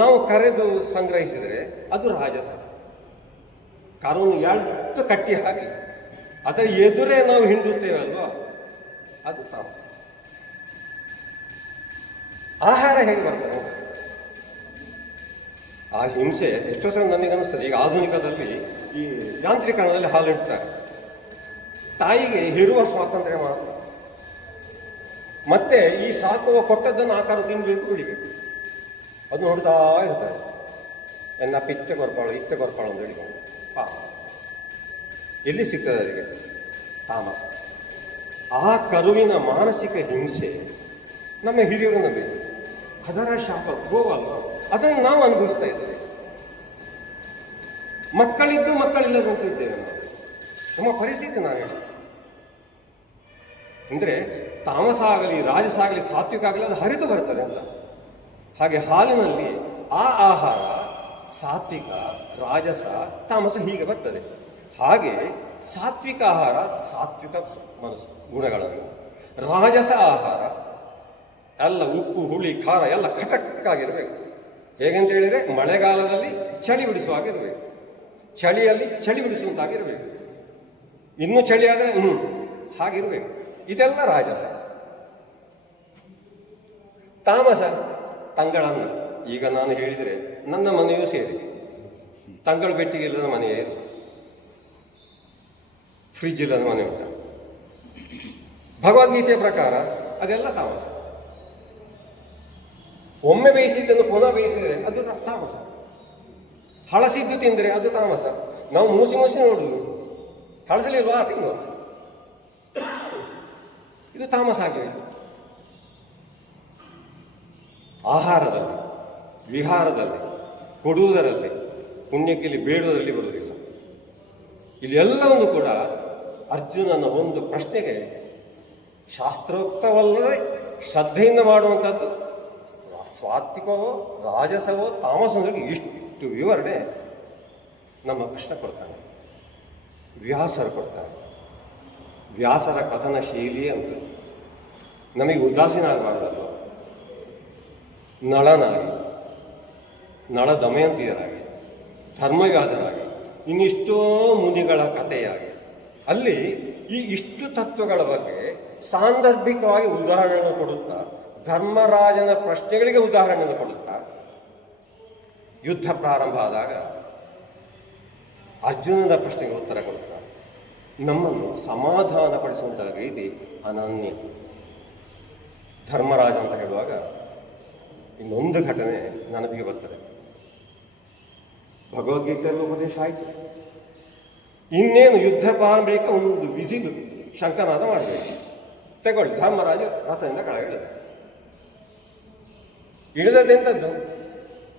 ನಾವು ಕರೆದು ಸಂಗ್ರಹಿಸಿದರೆ ಅದು ರಾಜಸ. ಕರುವನ್ನು ಎಳ್ದು ಕಟ್ಟಿ ಹಾಕಿ ಅದರ ಎದುರೇ ನಾವು ಹಿಂಡುತ್ತೇವಲ್ವಾ, ಅದು ತಾಮಸ. ಆಹಾರ ಹೇಗೆ ಬರ್ತದೆ? ಆ ಹಿಂಸೆ ಎಷ್ಟೋ ಸಲ ನನಗನ್ನಿಸ್ತದೆ. ಈಗ ಆಧುನಿಕದಲ್ಲಿ ಈ ಯಾಂತ್ರೀಕರಣದಲ್ಲಿ ಹಾಲು ಇಡ್ತಾರೆ. ತಾಯಿಗೆ ಹೆರುವ ಸ್ವಾತಂತ್ರ್ಯ ಮಾತ್ರ, ಮತ್ತೆ ಈ ಸಾಕುವ ಕೊಟ್ಟದ್ದನ್ನು ಆಕಾರ ತಿನ್ನಬೇಕು ಬಿಡಬೇಕು. ಅದು ನೋಡ್ತಾ ಇರ್ತಾರೆ, ಎನ್ನಪ್ಪ ಇತ್ತೆ ಕೊರ್ಪಾಳು ಇತ್ತೆ ಕೊರ್ಪಾಳು ಅಂತ ಹೇಳಿಕೊಂಡು ಎಲ್ಲಿ ಸಿಗ್ತದೆ ಅದಕ್ಕೆ ತಾಮಸ. ಆ ಕರುವಿನ ಮಾನಸಿಕ ಹಿಂಸೆ ನಮ್ಮ ಹಿರಿಯರನ್ನ ಬೇಕು. ಅದರ ಶಾಪ ಗೋವಲ್ಲ, ಅದನ್ನು ನಾವು ಅನುಭವಿಸ್ತಾ ಇದ್ದೇವೆ. ಮಕ್ಕಳಿದ್ದು ಮಕ್ಕಳಿಲ್ಲದಂತ ಇದ್ದೇವೆ ನಾವು. ನಮ್ಮ ಪರಿಸ್ಥಿತಿ ನಾವು ಹೇಳಿ ಅಂದರೆ ತಾಮಸ ಆಗಲಿ ರಾಜಸ ಆಗಲಿ ಸಾತ್ವಿಕ ಆಗಲಿ ಅದು ಹರಿದು ಬರ್ತದೆ ಅಂತ. ಹಾಗೆ ಹಾಲಿನಲ್ಲಿ ಆ ಆಹಾರ ಸಾತ್ವಿಕ ರಾಜಸ ತಾಮಸ ಹೀಗೆ ಬರ್ತದೆ. ಹಾಗೆ ಸಾತ್ವಿಕ ಆಹಾರ ಸಾತ್ವಿಕ ಮನಸ್ಸು ಗುಣಗಳನ್ನು, ರಾಜಸ ಆಹಾರ ಎಲ್ಲ ಉಪ್ಪು ಹುಳಿ ಖಾರ ಎಲ್ಲ ಖಟಕ್ಕಾಗಿರಬೇಕು. ಹೇಗೆಂತ ಹೇಳಿದರೆ ಮಳೆಗಾಲದಲ್ಲಿ ಚಳಿ ಬಿಡಿಸುವಾಗಿರಬೇಕು, ಚಳಿಯಲ್ಲಿ ಚಳಿ ಬಿಡಿಸುವಂತಾಗಿರಬೇಕು, ಇನ್ನೂ ಚಳಿ ಆದರೆ ಹಾಗಿರಬೇಕು. ಇದೆಲ್ಲ ರಾಜಸ. ತಾಮಸ ತಂಗಳನ್ನು ಈಗ ನಾನು ಹೇಳಿದರೆ ನನ್ನ ಮನೆಯೂ ಸೇರಿ ತಂಗಳು ಬೆಟ್ಟಿಗೆ ಇಲ್ಲದ ಮನೆಯೇ ಇಲ್ಲ, ಫ್ರಿಜ್ ಇಲ್ಲದ ಮನೆ ಉಂಟ. ಭಗವದ್ಗೀತೆಯ ಪ್ರಕಾರ ಅದೆಲ್ಲ ತಾಮಸ. ಒಮ್ಮೆ ಬೇಯಿಸಿದ್ದನ್ನು ಪುನಃ ಬೇಯಿಸಿದರೆ ಅದು ತಾಮಸ. ಹಳಸಿದ್ದು ತಿಂದರೆ ಅದು ತಾಮಸ. ನಾವು ಮೂಸಿ ಮೂಸಿ ನೋಡುದು, ಹಳಸಲಿಲ್ವಾ ತಿನ್ನುವ, ಇದು ತಾಮಸ ಆಗಿದೆ. ಆಹಾರದಲ್ಲಿ, ವಿಹಾರದಲ್ಲಿ, ಕೊಡುವುದರಲ್ಲಿ, ಪುಣ್ಯಕ್ಕಿಲ್ಲಿ ಬೇಡುವುದರಲ್ಲಿ ಬರುವುದಿಲ್ಲ. ಇಲ್ಲಿ ಎಲ್ಲವನ್ನು ಕೂಡ ಅರ್ಜುನನ ಒಂದು ಪ್ರಶ್ನೆಗೆ ಶಾಸ್ತ್ರೋಕ್ತವಲ್ಲದೆ ಶ್ರದ್ಧೆಯಿಂದ ಮಾಡುವಂಥದ್ದು ಸಾತ್ವಿಕವೋ ರಾಜಸವೋ ತಾಮಸವೋ ಇಷ್ಟು ವಿವರಣೆ ನಮ್ಮ ಕೃಷ್ಣ ಕೊಡ್ತಾನೆ, ವ್ಯಾಸರು ಕೊಡ್ತಾರೆ. ವ್ಯಾಸರ ಕಥನ ಶೈಲಿ ಅಂತ ನಮಗೆ ಉದಾಸೀನ ಆಗಬಾರ್ದಲ್ವ. ನಳನಾಗಿ, ನಳ ದಮಯಂತಿಯರಾಗಿ, ಧರ್ಮವ್ಯಾಧರಾಗಿ, ಇನ್ನಿಷ್ಟೋ ಮುನಿಗಳ ಕಥೆಯಾಗಿ ಅಲ್ಲಿ ಈ ಇಷ್ಟು ತತ್ವಗಳ ಬಗ್ಗೆ ಸಾಂದರ್ಭಿಕವಾಗಿ ಉದಾಹರಣೆಯನ್ನು ಕೊಡುತ್ತಾ, ಧರ್ಮರಾಜನ ಪ್ರಶ್ನೆಗಳಿಗೆ ಉದಾಹರಣೆಯನ್ನು ಕೊಡುತ್ತಾ, ಯುದ್ಧ ಪ್ರಾರಂಭ ಆದಾಗ ಅರ್ಜುನನ ಪ್ರಶ್ನೆಗೆ ಉತ್ತರ ಕೊಡುತ್ತಾ ನಮ್ಮನ್ನು ಸಮಾಧಾನಪಡಿಸುವಂತಹ ರೀತಿ ಅನನ್ಯ. ಧರ್ಮರಾಜ ಅಂತ ಹೇಳುವಾಗ ಇನ್ನೊಂದು ಘಟನೆ ನನಗೆ ಬರ್ತದೆ. ಭಗವದ್ಗೀತೆಯಲ್ಲಿ ಉಪದೇಶ ಆಯಿತು, ಇನ್ನೇನು ಯುದ್ಧ ಪ್ರಾರಂಭಿಕ ಒಂದು ಬಿಸಿಲು ಶಂಕನಾದ ಮಾಡಬೇಕು. ತಗೊಳ್ಳಿ, ಧರ್ಮರಾಜ ರಥದಿಂದ ಕೆಳಗೆ ಇಳಿದದ್ದೆಂಥದ್ದು,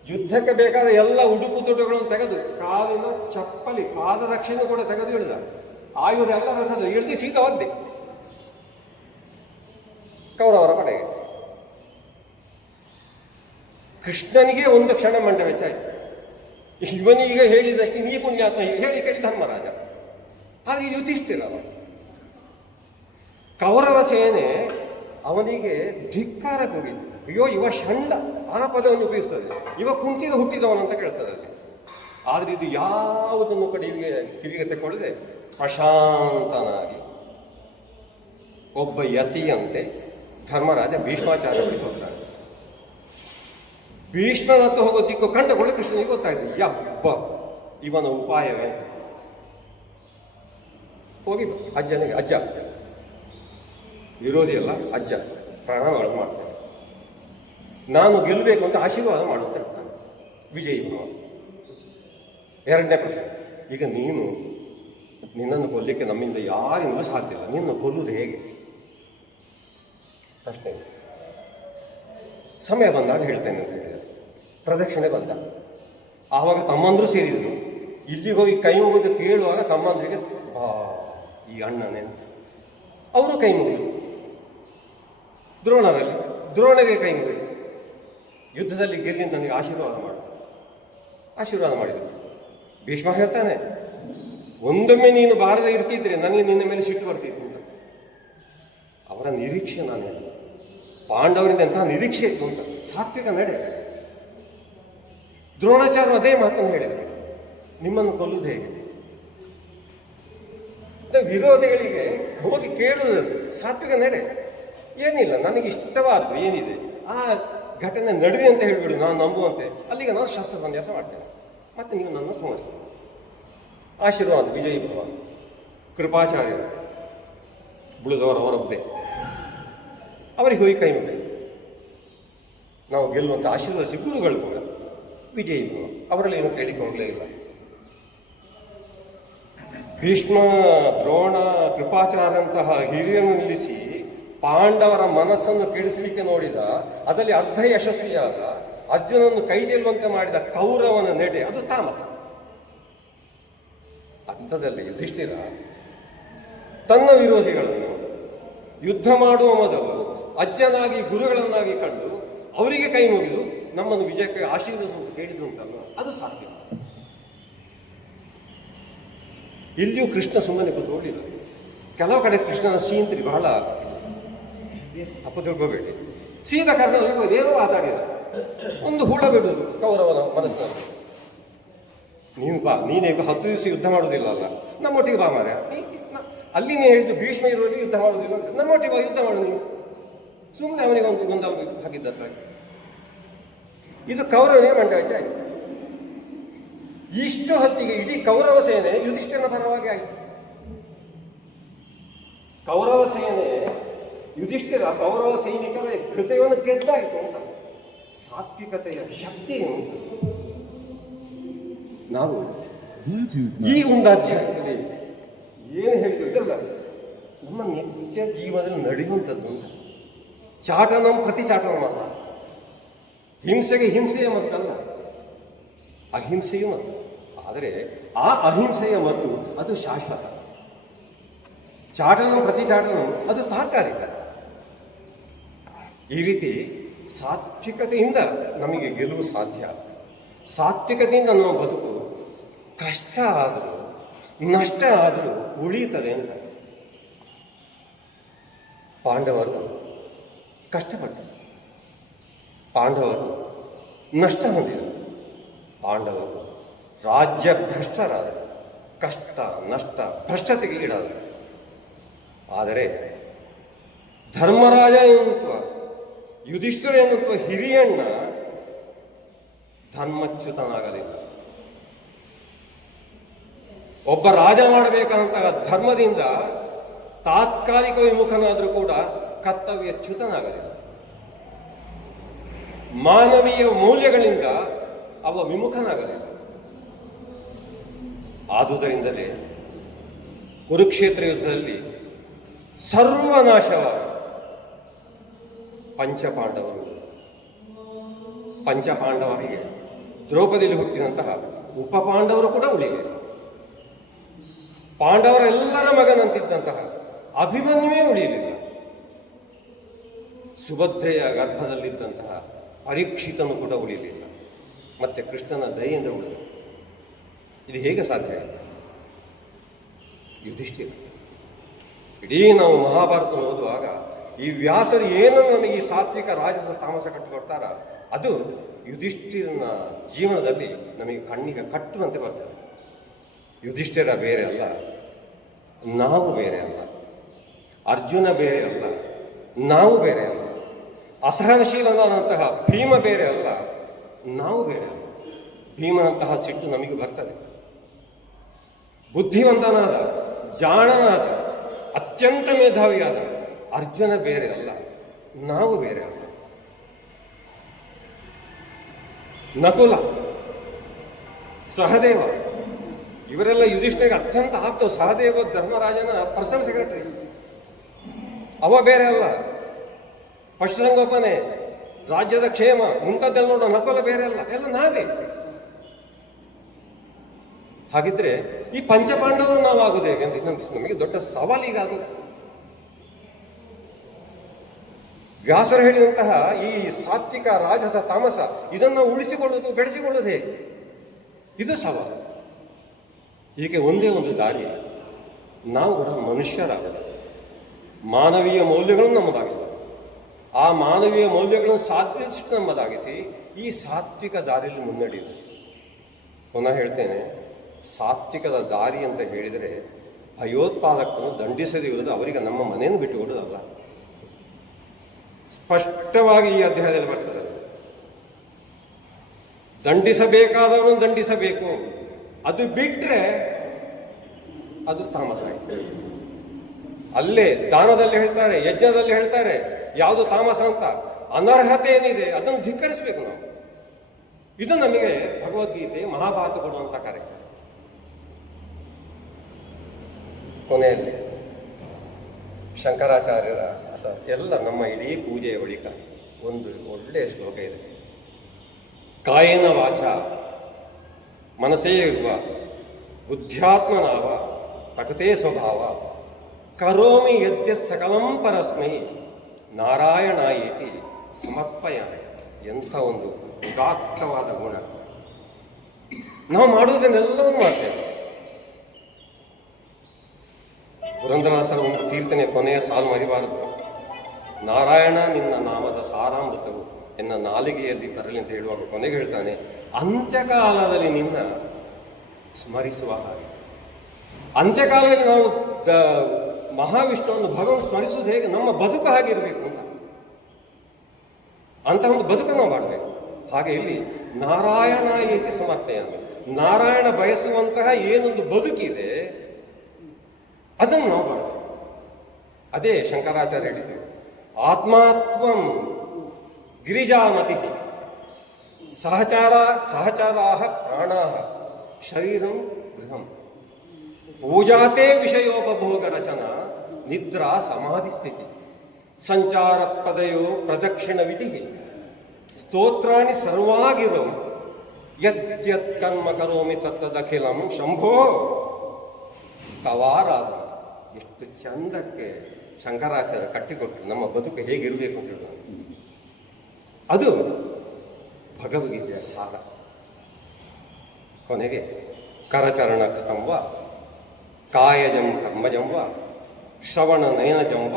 ಯುದ್ಧಕ್ಕೆ ಬೇಕಾದ ಎಲ್ಲ ಉಡುಪು ತೊಡುಗಳನ್ನು ತೆಗೆದು, ಕಾಲಿನ ಚಪ್ಪಲಿ ಪಾದರಕ್ಷೆಯನ್ನು ಕೂಡ ತೆಗೆದು ಇಳಿದ, ಆಯುಧ ಎಲ್ಲ ರಥದ ಇಳಿದು ಸೀದಾ ಒದ್ದೆ ಕೌರವರ ಪಡೆಗೆ. ಕೃಷ್ಣನಿಗೆ ಒಂದು ಕ್ಷಣ ಮಂಡ ವೆಚ್ಚಾಯಿತು. ಇವನೀಗ ಹೇಳಿದಷ್ಟು ನೀ ಪುಣ್ಯಾತ್ಮ ಹೇಳಿ ಕೇಳಿ ಧರ್ಮರಾಜ. ಆದರೆ ಯುಧಿಷ್ಠಿರ ಕೌರವ ಸೇನೆ ಅವನಿಗೆ ಧಿಕ್ಕಾರ ಕೂಗಿತು. ಅಯ್ಯೋ ಇವ ಷಂಡ, ಆ ಪದವನ್ನು ಉಪಯೋಗಿಸ್ತದೆ, ಇವ ಕುಂತಿಗೆ ಹುಟ್ಟಿದವನಂತ ಕೇಳ್ತದೆ ಅಲ್ಲಿ. ಆದರೆ ಇದು ಯಾವುದನ್ನು ಕಿವಿಗೆ ತಗೊಳ್ಳದೆ ಪ್ರಶಾಂತನಾಗಿ ಒಬ್ಬ ಯತಿಯಂತೆ ಧರ್ಮರಾಜ ಭೀಷ್ಮಾಚಾರ್ಯ ಬಳಿ ಹೋಗ್ತಾನೆ. ಭೀಷ್ಮನತ್ತ ಹೋಗೋ ದಿಕ್ಕು ಕಂಡುಕೊಳ್ಳಿ ಕೃಷ್ಣನಿಗೆ ಗೊತ್ತಾಯ್ತು, ಯಬ್ಬ ಇವನ ಉಪಾಯವೇ ಅಂತ. ಹೋಗಿ ಅಜ್ಜನಿಗೆ, ಅಜ್ಜ ವಿರೋಧಿ ಅಲ್ಲ, ಅಜ್ಜ ಪ್ರಣಾಮಗಳು ಮಾಡ್ತಾನೆ, ನಾನು ಗೆಲ್ಲಬೇಕು ಅಂತ ಆಶೀರ್ವಾದ ಮಾಡುತ್ತಾ ಇರ್ತಾನೆ ವಿಜಯ್ ಭವ. ಎರಡನೇ ಪ್ರಶ್ನೆ, ಈಗ ನಿನ್ನನ್ನು ಕೊಲ್ಲಿಕ್ಕೆ ನಮ್ಮಿಂದ ಯಾರಿಂದಲೂ ಸಾಧ್ಯ ಇಲ್ಲ, ನಿನ್ನ ಕೊಲ್ಲುವುದು ಹೇಗೆ ಪ್ರಶ್ನೆ. ಸಮಯ ಬಂದಾಗ ಹೇಳ್ತೇನೆ ಅಂತ ಹೇಳಿದೆ. ಪ್ರದಕ್ಷಿಣೆ ಬಂದ, ಆವಾಗ ತಮ್ಮಂದರು ಸೇರಿದರು. ಇಲ್ಲಿಗೆ ಹೋಗಿ ಕೈ ಮುಗಿದು ಕೇಳುವಾಗ ತಮ್ಮಂದರಿಗೆ ಬಾ ಈ ಅಣ್ಣನೇ, ಅವರು ಕೈ ಮುಗಿದು ದ್ರೋಣರಿಗೆ ಕೈ ಮುಗಿದು ಯುದ್ಧದಲ್ಲಿ ಗೆಲ್ಲಿ ನನಗೆ ಆಶೀರ್ವಾದ ಮಾಡಿದರು. ಭೀಷ್ಮ ಹೇಳ್ತಾನೆ, ಒಂದೊಮ್ಮೆ ನೀನು ಬಾರದೆ ಇರ್ತಿದ್ರೆ ನನಗೆ ನಿನ್ನ ಮೇಲೆ ಸಿಟ್ಟು ಬರ್ತಿತ್ತು ಅಂತ. ಅವರ ನಿರೀಕ್ಷೆ ನಾನು ಹೇಳಿದೆ, ಪಾಂಡವರಿಂದ ಅಂತಹ ನಿರೀಕ್ಷೆ ಇತ್ತು ಅಂತ. ಸಾತ್ವಿಕ ನಡೆ. ದ್ರೋಣಾಚಾರ್ಯರು ಅದೇ ಮಾತನ್ನು ಹೇಳಿದರು, ನಿಮ್ಮನ್ನು ಕೊಲ್ಲುವುದು ಹೇಗೆ. ವಿರೋಧಿಗಳಿಗೆ ಹೋಗಿ ಕೇಳುವುದು ಸಾತ್ವಿಕ ನಡೆ. ಏನಿಲ್ಲ, ನನಗೆ ಇಷ್ಟವಾದ್ದು ಏನಿದೆ ಆ ಘಟನೆ ನಡೆದಿ ಅಂತ ಹೇಳಿಬಿಡು, ನಾನು ನಂಬುವಂತೆ, ಅಲ್ಲಿಗೆ ನಾನು ಶಸ್ತ್ರ ಸನ್ಯಾಸ ಮಾಡ್ತೇನೆ, ಮತ್ತೆ ನೀವು ನನ್ನ ಸ್ಮರಿಸಿ. ಆಶೀರ್ವಾದ ವಿಜಯ್ ಭವ. ಕೃಪಾಚಾರ್ಯರು ಉಳಿದವರು ಅವರೊಬ್ಬರೇ. ಅವರಿಗೆ ಹೋಗಿ ಕೈ ಮುಗಿದು ನಾವು ಗೆಲ್ಲುವಂಥ ಆಶೀರ್ವಾದ ಗುರುಗಳು ಕೂಡ ವಿಜಯಿ ಅವರಲ್ಲಿ ಏನು ಕೇಳಿಕೊಂಡಲೇ ಇಲ್ಲ. ಭೀಷ್ಮ, ದ್ರೋಣ, ಕೃಪಾಚಾರ್ಯಂತಹ ಹಿರಿಯರನ್ನು ನಿಲ್ಲಿಸಿ ಪಾಂಡವರ ಮನಸ್ಸನ್ನು ಕೆಡಿಸಲಿಕ್ಕೆ ನೋಡಿದ, ಅದರಲ್ಲಿ ಅರ್ಧ ಯಶಸ್ವಿಯಾದ, ಅರ್ಜುನನ್ನು ಕೈ ಚೆಲ್ಲುವಂತೆ ಮಾಡಿದ ಕೌರವನ ನಡೆ ಅದು ತಾಮಸ. ಅಂಥದಲ್ಲಿ ಯುಧಿಷ್ಠಿರ ತನ್ನ ವಿರೋಧಿಗಳನ್ನು ಯುದ್ಧ ಮಾಡುವ ಮೊದಲು ಅಜ್ಜನಾಗಿ ಗುರುಗಳನ್ನಾಗಿ ಕಂಡು ಅವರಿಗೆ ಕೈ ಮುಗಿದು ನಮ್ಮನ್ನು ವಿಜಯಕ್ಕೆ ಆಶೀರ್ವದಿಸುವಂತ ಕೇಳಿದ್ರು ಅಂತಲ್ಲ, ಅದು ಸಾಧ್ಯ. ಇಲ್ಲಿಯೂ ಕೃಷ್ಣ ಸುಮ್ಮನೆ ಕೂತ್ಕೊಳ್ಳಿಲ್ಲ. ಕೆಲವು ಕಡೆ ಕೃಷ್ಣನ ಸೀಂತ್ರಿ ಬಹಳ ತಪ್ಪು ತಿಳ್ಕೋಬೇಡಿ. ಸೀದಾ ಕರ್ನಾಟಕ ಏನೋ ಮಾತಾಡಿದ, ಒಂದು ಹುಳ ಬಿಡುವುದು ಕೌರವನ ಮನಸ್ಸಿನಲ್ಲಿ. ನೀನು ಬಾ, ನೀನೀಗ 10 ದಿವಸ ಯುದ್ಧ ಮಾಡುವುದಿಲ್ಲ ಅಲ್ಲ, ನಮ್ಮೊಟ್ಟಿಗೆ ಬಾ ಮಾರ್ಯ. ಅಲ್ಲಿ ನೀನು ಹೇಳಿದ್ದು ಭೀಷ್ಮ ಇರುವಲ್ಲಿ ಯುದ್ಧ ಮಾಡುವುದಿಲ್ಲ, ನಮ್ಮೊಟ್ಟಿಗೆ ಬಾ, ಯುದ್ಧ ಮಾಡು ನೀನು. ಸುಮ್ಮನೆ ಅವನಿಗೆ ಒಂದು ಗೊಂದಲ ಹಾಕಿದ್ದ. ಇದು ಕೌರವನಿಗೆ ಮಂಡಾಯ್ತು ಆಯಿತು. ಇಷ್ಟು ಹೊತ್ತಿಗೆ ಇಡೀ ಕೌರವ ಸೇನೆ ಯುಧಿಷ್ಠಿರನ ಪರವಾಗಿ ಆಯಿತು. ಕೌರವ ಸೇನೆ ಯುಧಿಷ್ಠಿರ ಕೌರವ ಸೈನಿಕರ ಹೃದಯವನ್ನು ಗೆದ್ದಾಯಿತು ಅಂತ. ಸಾತ್ವಿಕತೆಯ ಶಕ್ತಿ ಏನು ನಾವು ಈ ಒಂದು ಅಧ್ಯಾಯದಲ್ಲಿ ಏನು ಹೇಳಿದ್ರು ಇದಲ್ಲ, ನಮ್ಮ ನಿತ್ಯ ಜೀವನದಲ್ಲಿ ನಡೆಯುವಂಥದ್ದು ಅಂತ. ಚಾಟನಂ ಪ್ರತಿ ಚಾಟನಂ ಅಲ್ಲ, ಹಿಂಸೆಗೆ ಹಿಂಸೆಯ ಮದ್ದಲ್ಲ, ಅಹಿಂಸೆಯೂ ಮದ್ದು. ಆದರೆ ಆ ಅಹಿಂಸೆಯ ಮದ್ದು ಅದು ಶಾಶ್ವತ. ಚಾಟನಂ ಪ್ರತಿ ಚಾಟನಂ ಅದು ತಾತ್ಕಾಲಿಕ. ಈ ರೀತಿ ಸಾತ್ವಿಕತೆಯಿಂದ ನಮಗೆ ಗೆಲುವು ಸಾಧ್ಯ. ಸಾತ್ವಿಕತೆಯಿಂದ ನಮ್ಮ ಬದುಕು ಕಷ್ಟ ಆದರೂ ನಷ್ಟ ಆದರೂ ಉಳಿಯುತ್ತದೆ ಅಂತ. ಪಾಂಡವರು ಕಷ್ಟಪಟ್ಟರು, ಪಾಂಡವರು ನಷ್ಟ ಹೊಂದಿದರು, ಪಾಂಡವರು ರಾಜ್ಯ ಭ್ರಷ್ಟರಾದರು, ಕಷ್ಟ ನಷ್ಟ ಭ್ರಷ್ಟತೆಗೆ ಈಡಾದರು. ಆದರೆ ಧರ್ಮರಾಜ ಎನ್ನುವ ಯುಧಿಷ್ಠಿರ ಎನ್ನುವ ಹಿರಿಯಣ್ಣ ಧರ್ಮಚ್ಯುತನಾಗಲಿಲ್ಲ. ಒಬ್ಬ ರಾಜ ಮಾಡಬೇಕಾದಂತಹ ಧರ್ಮದಿಂದ ತಾತ್ಕಾಲಿಕ ವಿಮುಖನಾದರೂ ಕೂಡ ಕರ್ತವ್ಯಚ್ಯುತನಾಗಲಿಲ್ಲ. ಮಾನವೀಯ ಮೌಲ್ಯಗಳಿಂದ ಅವ ವಿಮುಖನಾಗಲಿಲ್ಲ. ಆದುದರಿಂದಲೇ ಕುರುಕ್ಷೇತ್ರ ಯುದ್ಧದಲ್ಲಿ ಸರ್ವನಾಶವಾದ ಪಂಚಪಾಂಡವರಿಗೆ ದ್ರೌಪದಿಯಲ್ಲಿ ಹುಟ್ಟಿದಂತಹ ಉಪಪಾಂಡವರು ಕೂಡ ಉಳಿಯಲಿಲ್ಲ. ಪಾಂಡವರೆಲ್ಲರ ಮಗನಂತಿದ್ದಂತಹ ಅಭಿಮನ್ಯುವೇ ಉಳಿಯಲಿಲ್ಲ. ಸುಭದ್ರೆಯ ಗರ್ಭದಲ್ಲಿದ್ದಂತಹ ಪರೀಕ್ಷಿತನು ಕೂಡ ಉಳಿಯಲಿಲ್ಲ. ಮತ್ತೆ ಕೃಷ್ಣನ ದಯೆಯಿಂದ ಉಳಿದ. ಇದು ಹೇಗೆ ಸಾಧ್ಯ ಇಲ್ಲ? ಯುಧಿಷ್ಠಿರ. ಇಡೀ ನಾವು ಮಹಾಭಾರತ ಓದುವಾಗ ಈ ವ್ಯಾಸರು ಏನನ್ನು ನಮಗೆ ಈ ಸಾತ್ವಿಕ ರಾಜಸ ತಾಮಸ ಕಟ್ಟಿಕೊಡ್ತಾರ, ಅದು ಯುಧಿಷ್ಠಿರನ ಜೀವನದಲ್ಲಿ ನಮಗೆ ಕಣ್ಣಿಗೆ ಕಟ್ಟುವಂತೆ ಬರ್ತದೆ. ಯುಧಿಷ್ಠಿರ ಬೇರೆ ಅಲ್ಲ, ನಾವು ಬೇರೆ ಅಲ್ಲ. ಅರ್ಜುನ ಬೇರೆ ಅಲ್ಲ, ನಾವು ಬೇರೆ ಅಲ್ಲ. ಅಸಹನಶೀಲನಾದಂತಹ ಭೀಮ ಬೇರೆ ಅಲ್ಲ, ನಾವು ಬೇರೆ ಅಲ್ಲ. ಭೀಮನಂತಹ ಸಿಟ್ಟು ನಮಗೆ ಬರ್ತದೆ. ಬುದ್ಧಿವಂತನಾದ, ಜಾಣನಾದ, ಅತ್ಯಂತ ಮೇಧಾವಿಯಾದ ಅರ್ಜುನ ಬೇರೆ ಅಲ್ಲ, ನಾವು ಬೇರೆ ಅಲ್ಲ. ನಕುಲ, ಸಹದೇವ ಇವರೆಲ್ಲ ಯುಧಿಷ್ಠಿರಗೆ ಅತ್ಯಂತ ಆಪ್ತ. ಸಹದೇವ ಧರ್ಮರಾಜನ ಪರ್ಸನಲ್ ಸೆಕ್ರೆಟರಿ, ಅವ ಬೇರೆ ಅಲ್ಲ. ಪಶುಸಂಗೋಪನೆ, ರಾಜ್ಯದ ಕ್ಷೇಮ ಮುಂತಾದ್ದೆಲ್ಲ ನೋಡೋ ನಕುಲ ಬೇರೆ ಅಲ್ಲ, ಎಲ್ಲ ನಾವೇ. ಹಾಗಿದ್ರೆ ಈ ಪಂಚಪಾಂಡವರು ನಾವು ಆಗೋದು ಹೇಗೆ ಅಂತ ನಮಗೆ ದೊಡ್ಡ ಸವಾಲೀಗ ಅದು. ವ್ಯಾಸರು ಹೇಳಿದಂತಹ ಈ ಸಾತ್ವಿಕ ರಾಜಸ ತಾಮಸ ಇದನ್ನು ಉಳಿಸಿಕೊಳ್ಳುವುದು, ಬೆಳೆಸಿಕೊಳ್ಳುವುದು ಹೇಗೆ? ಇದು ಸವಾಲು. ಹೀಗೆ ಒಂದೇ ಒಂದು ದಾರಿ, ನಾವು ಕೂಡ ಮನುಷ್ಯರಾಗಬೇಕು. ಮಾನವೀಯ ಮೌಲ್ಯಗಳನ್ನು ನಮ್ಮದಾಗಿಸೋದು. ಆ ಮಾನವೀಯ ಮೌಲ್ಯಗಳನ್ನು ಸಾಧಿಸಿಟ್ಟು ನಮ್ಮದಾಗಿಸಿ ಈ ಸಾತ್ವಿಕ ದಾರಿಯಲ್ಲಿ ಮುನ್ನಡೆಯುವುದು. ಪುನಃ ಹೇಳ್ತೇನೆ, ಸಾತ್ವಿಕದ ದಾರಿ ಅಂತ ಹೇಳಿದರೆ ಭಯೋತ್ಪಾದಕರನ್ನು ದಂಡಿಸದೇ ಇರುವುದು, ಅವರಿಗೆ ನಮ್ಮ ಮನೆಯನ್ನು ಬಿಟ್ಟು ಕೊಡುವುದಲ್ಲ. ಸ್ಪಷ್ಟವಾಗಿ ಈ ಅಧ್ಯಾಯದಲ್ಲಿ ಬರ್ತದೆ. ದಂಡಿಸಬೇಕಾದವನು ದಂಡಿಸಬೇಕು, ಅದು ಬಿಟ್ಟರೆ ಅದು ತಾಮಸ. ಅಲ್ಲೇ ದಾನದಲ್ಲಿ ಹೇಳ್ತಾರೆ, ಯಜ್ಞದಲ್ಲಿ ಹೇಳ್ತಾರೆ, ಯಾವುದು ತಾಮಸ ಅಂತ ಅನರ್ಹತೆ ಏನಿದೆ ಅದನ್ನು ಧಿಕ್ಕರಿಸಬೇಕು ನಾವು. ಇದು ನಮಗೆ ಭಗವದ್ಗೀತೆ ಮಹಾಭಾರತ ಕೊಡುವಂಥ ಕಾರ್ಯ. ಕೊನೆಯಲ್ಲಿ ಶಂಕರಾಚಾರ್ಯರ ಎಲ್ಲ ನಮ್ಮ ಇಡೀ ಪೂಜೆಯ ಬಳಿಕ ಒಂದು ಒಳ್ಳೆಯ ಶ್ಲೋಕ ಇದೆ. ಕಾಯೇನ ವಾಚ ಮನಸ್ಸೇ ಇರುವ ಬುದ್ಧ್ಯಾತ್ಮನಾವ ಪ್ರಕೃತೇ ಸ್ವಭಾವ ಕರೋಮಿ ಯದ್ಯತ್ ಸಕಲಂ ಪರಸ್ಮೈ ನಾರಾಯಣಾಯೇತಿ ಸಮರ್ಪಯಾಮಿ. ಎಂಥ ಒಂದು ಉದಾತ್ತವಾದ ಗುಣ. ನಾವು ಮಾಡುವುದನ್ನೆಲ್ಲವನ್ನು ಮಾಡ್ತೇವೆ. ಪುರಂದರದಾಸರ ಒಂದು ಕೀರ್ತನೆ ಕೊನೆಯ ಸಾಲು ಮರಿಬಾರದು. ನಾರಾಯಣ ನಿನ್ನ ನಾಮದ ಸಾರಾಮೃತವು ಎನ್ನ ನಾಲಿಗೆಯಲ್ಲಿ ಬರಲಿ ಅಂತ ಹೇಳುವಾಗ ಕೊನೆಗೆ ಹೇಳ್ತಾನೆ, ಅಂತ್ಯಕಾಲದಲ್ಲಿ ನಿನ್ನ ಸ್ಮರಿಸುವ ಹಾಗೆ. ಅಂತ್ಯಕಾಲದಲ್ಲಿ ನಾವು ಮಹಾವಿಷ್ಣುವನ್ನು ಭಗವಂತ ಸ್ಮರಿಸುವುದು ಹೇಗೆ? ನಮ್ಮ ಬದುಕು ಹಾಗಿರಬೇಕು ಅಂತ ಒಂದು ಬದುಕು ನಾವು ಮಾಡಬೇಕು. ಹಾಗೆ ಇಲ್ಲಿ ನಾರಾಯಣ ಏತಿ ಸಮರ್ಪಯಾಮಿ. ನಾರಾಯಣ ಬಯಸುವಂತಹ ಏನೊಂದು ಬದುಕಿದೆ ಅದನ್ನು ನಾವು ಮಾಡಬೇಕು. ಅದೇ ಶಂಕರಾಚಾರ್ಯ ಹೇಳಿದ್ರು, ಆತ್ಮಾತ್ವಂ ಗಿರಿಜಾಮತಿ ಸಹಚಾರಾ ಪ್ರಾಣಾ ಶರೀರಂ ಗೃಹಂ ಪೂಜಾತೆ ವಿಷಯೋಪಭೋಗ ರಚನಾ ನಿದ್ರಾ ಸಮಾಧಿ ಸ್ಥಿತಿ ಸಂಚಾರ ಪದಯೋ ಪ್ರದಕ್ಷಿಣ ವಿಧಿ ಸ್ತೋತ್ರಾಣಿ ಸರ್ವಾಗಿರೋ ಯದ್ಯತ್ ಕರ್ಮ ಕರೋಮಿ ತತ್ತದಖಿಲಂ ಶಂಭೋ ತವಾರಾಧ. ಎಷ್ಟು ಚಂದಕ್ಕೆ ಶಂಕರಾಚಾರ್ಯ ಕಟ್ಟಿಕೊಟ್ಟು ನಮ್ಮ ಬದುಕು ಹೇಗಿರಬೇಕು ಅಂತ ಹೇಳುವ ಅದು ಭಗವದ್ಗೀತೆಯ ಸಾರ. ಕೊನೆಗೆ ಕರಚರಣ ಕೃತಂವ ಕಾಯಜಂ ಕರ್ಮಜಂವ ಶ್ರವಣ ನಯನಜಂವ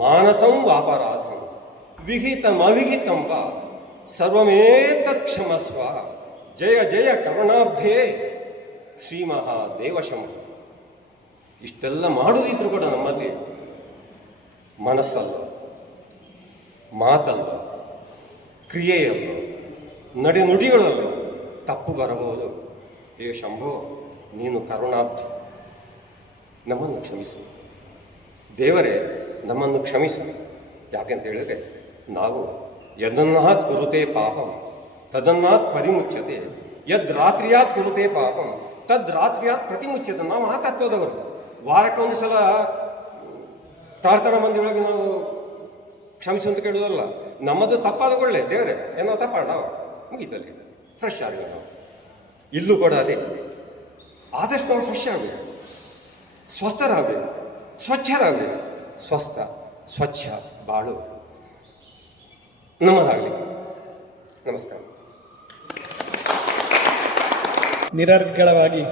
ಮಾನಸಂ ವಾಪರಾಧಂ ವಿಹಿತಮವಿಹಿತಂವ ಸರ್ವಮೇತತ್ ಕ್ಷಮಸ್ವ ಜಯ ಜಯ ಕರುಣಾಬ್ಧೇ ಶ್ರೀ ಮಹಾದೇವಶಂಭು. ಇಷ್ಟೆಲ್ಲ ಮಾಡುವುದಿದ್ರು ಕೂಡ ನಮ್ಮಲ್ಲಿ ಮನಸ್ಸಲ್ಲ, ಮಾತಲ್ಲ, ಕ್ರಿಯೆಯಲ್ಲ, ನಡೆನುಡಿಗಳಲ್ಲೂ ತಪ್ಪು ಬರಬಹುದು. ಹೇ ಶಂಭೋ, ನೀನು ಕರುಣಾಬ್ಧಿ, ನಮ್ಮನ್ನು ಕ್ಷಮಿಸು. ದೇವರೇ ನಮ್ಮನ್ನು ಕ್ಷಮಿಸು. ಯಾಕೆಂತ ಹೇಳಿದ್ರೆ ನಾವು ಯದನ್ನಾತ್ ಕುರುತೆ ಪಾಪಂ ತದನ್ನಾತ್ ಪರಿಮುಚ್ಯತೆ, ಯದ್ ರಾತ್ರಿಯಾತ್ ಕುರುತೆ ಪಾಪಂ ತದ್ ರಾತ್ರಿಯಾತ್ ಪ್ರತಿಮುಚ್ಯತೆ. ನಾವು ಆ ತತ್ವದವರು. ವಾರಕ್ಕೊಂದು ಸಲ ಪ್ರಾರ್ಥನಾ ಮಂದಿರೊಳಗೆ ನಾವು ಕ್ಷಮಿಸು ಅಂತ ಕೇಳುವುದಲ್ಲ. ನಮ್ಮದು ತಪ್ಪಾದ ಒಳ್ಳೆ ದೇವರೇ ಏನೋ ತಪ್ಪ ನಾವು ಮುಗೀತಲ್ಲಿ ಫ್ರೆಶ್ ಆಗಿ ನಾವು ಇಲ್ಲೂ ಕೂಡ ಅದೇ. ಆದಷ್ಟು ನಾವು ಫ್ರೆಶ್ ಆಗಬೇಕು, ಸ್ವಸ್ಥರಾಗಬೇಕು, ಸ್ವಚ್ಛರಾಗಬೇಕು. ಸ್ವಸ್ಥ ಸ್ವಚ್ಛ ಬಾಳು ನಮ್ಮದಾಗಲಿ. ನಮಸ್ಕಾರ. ನಿರರ್ಗಳವಾಗಿ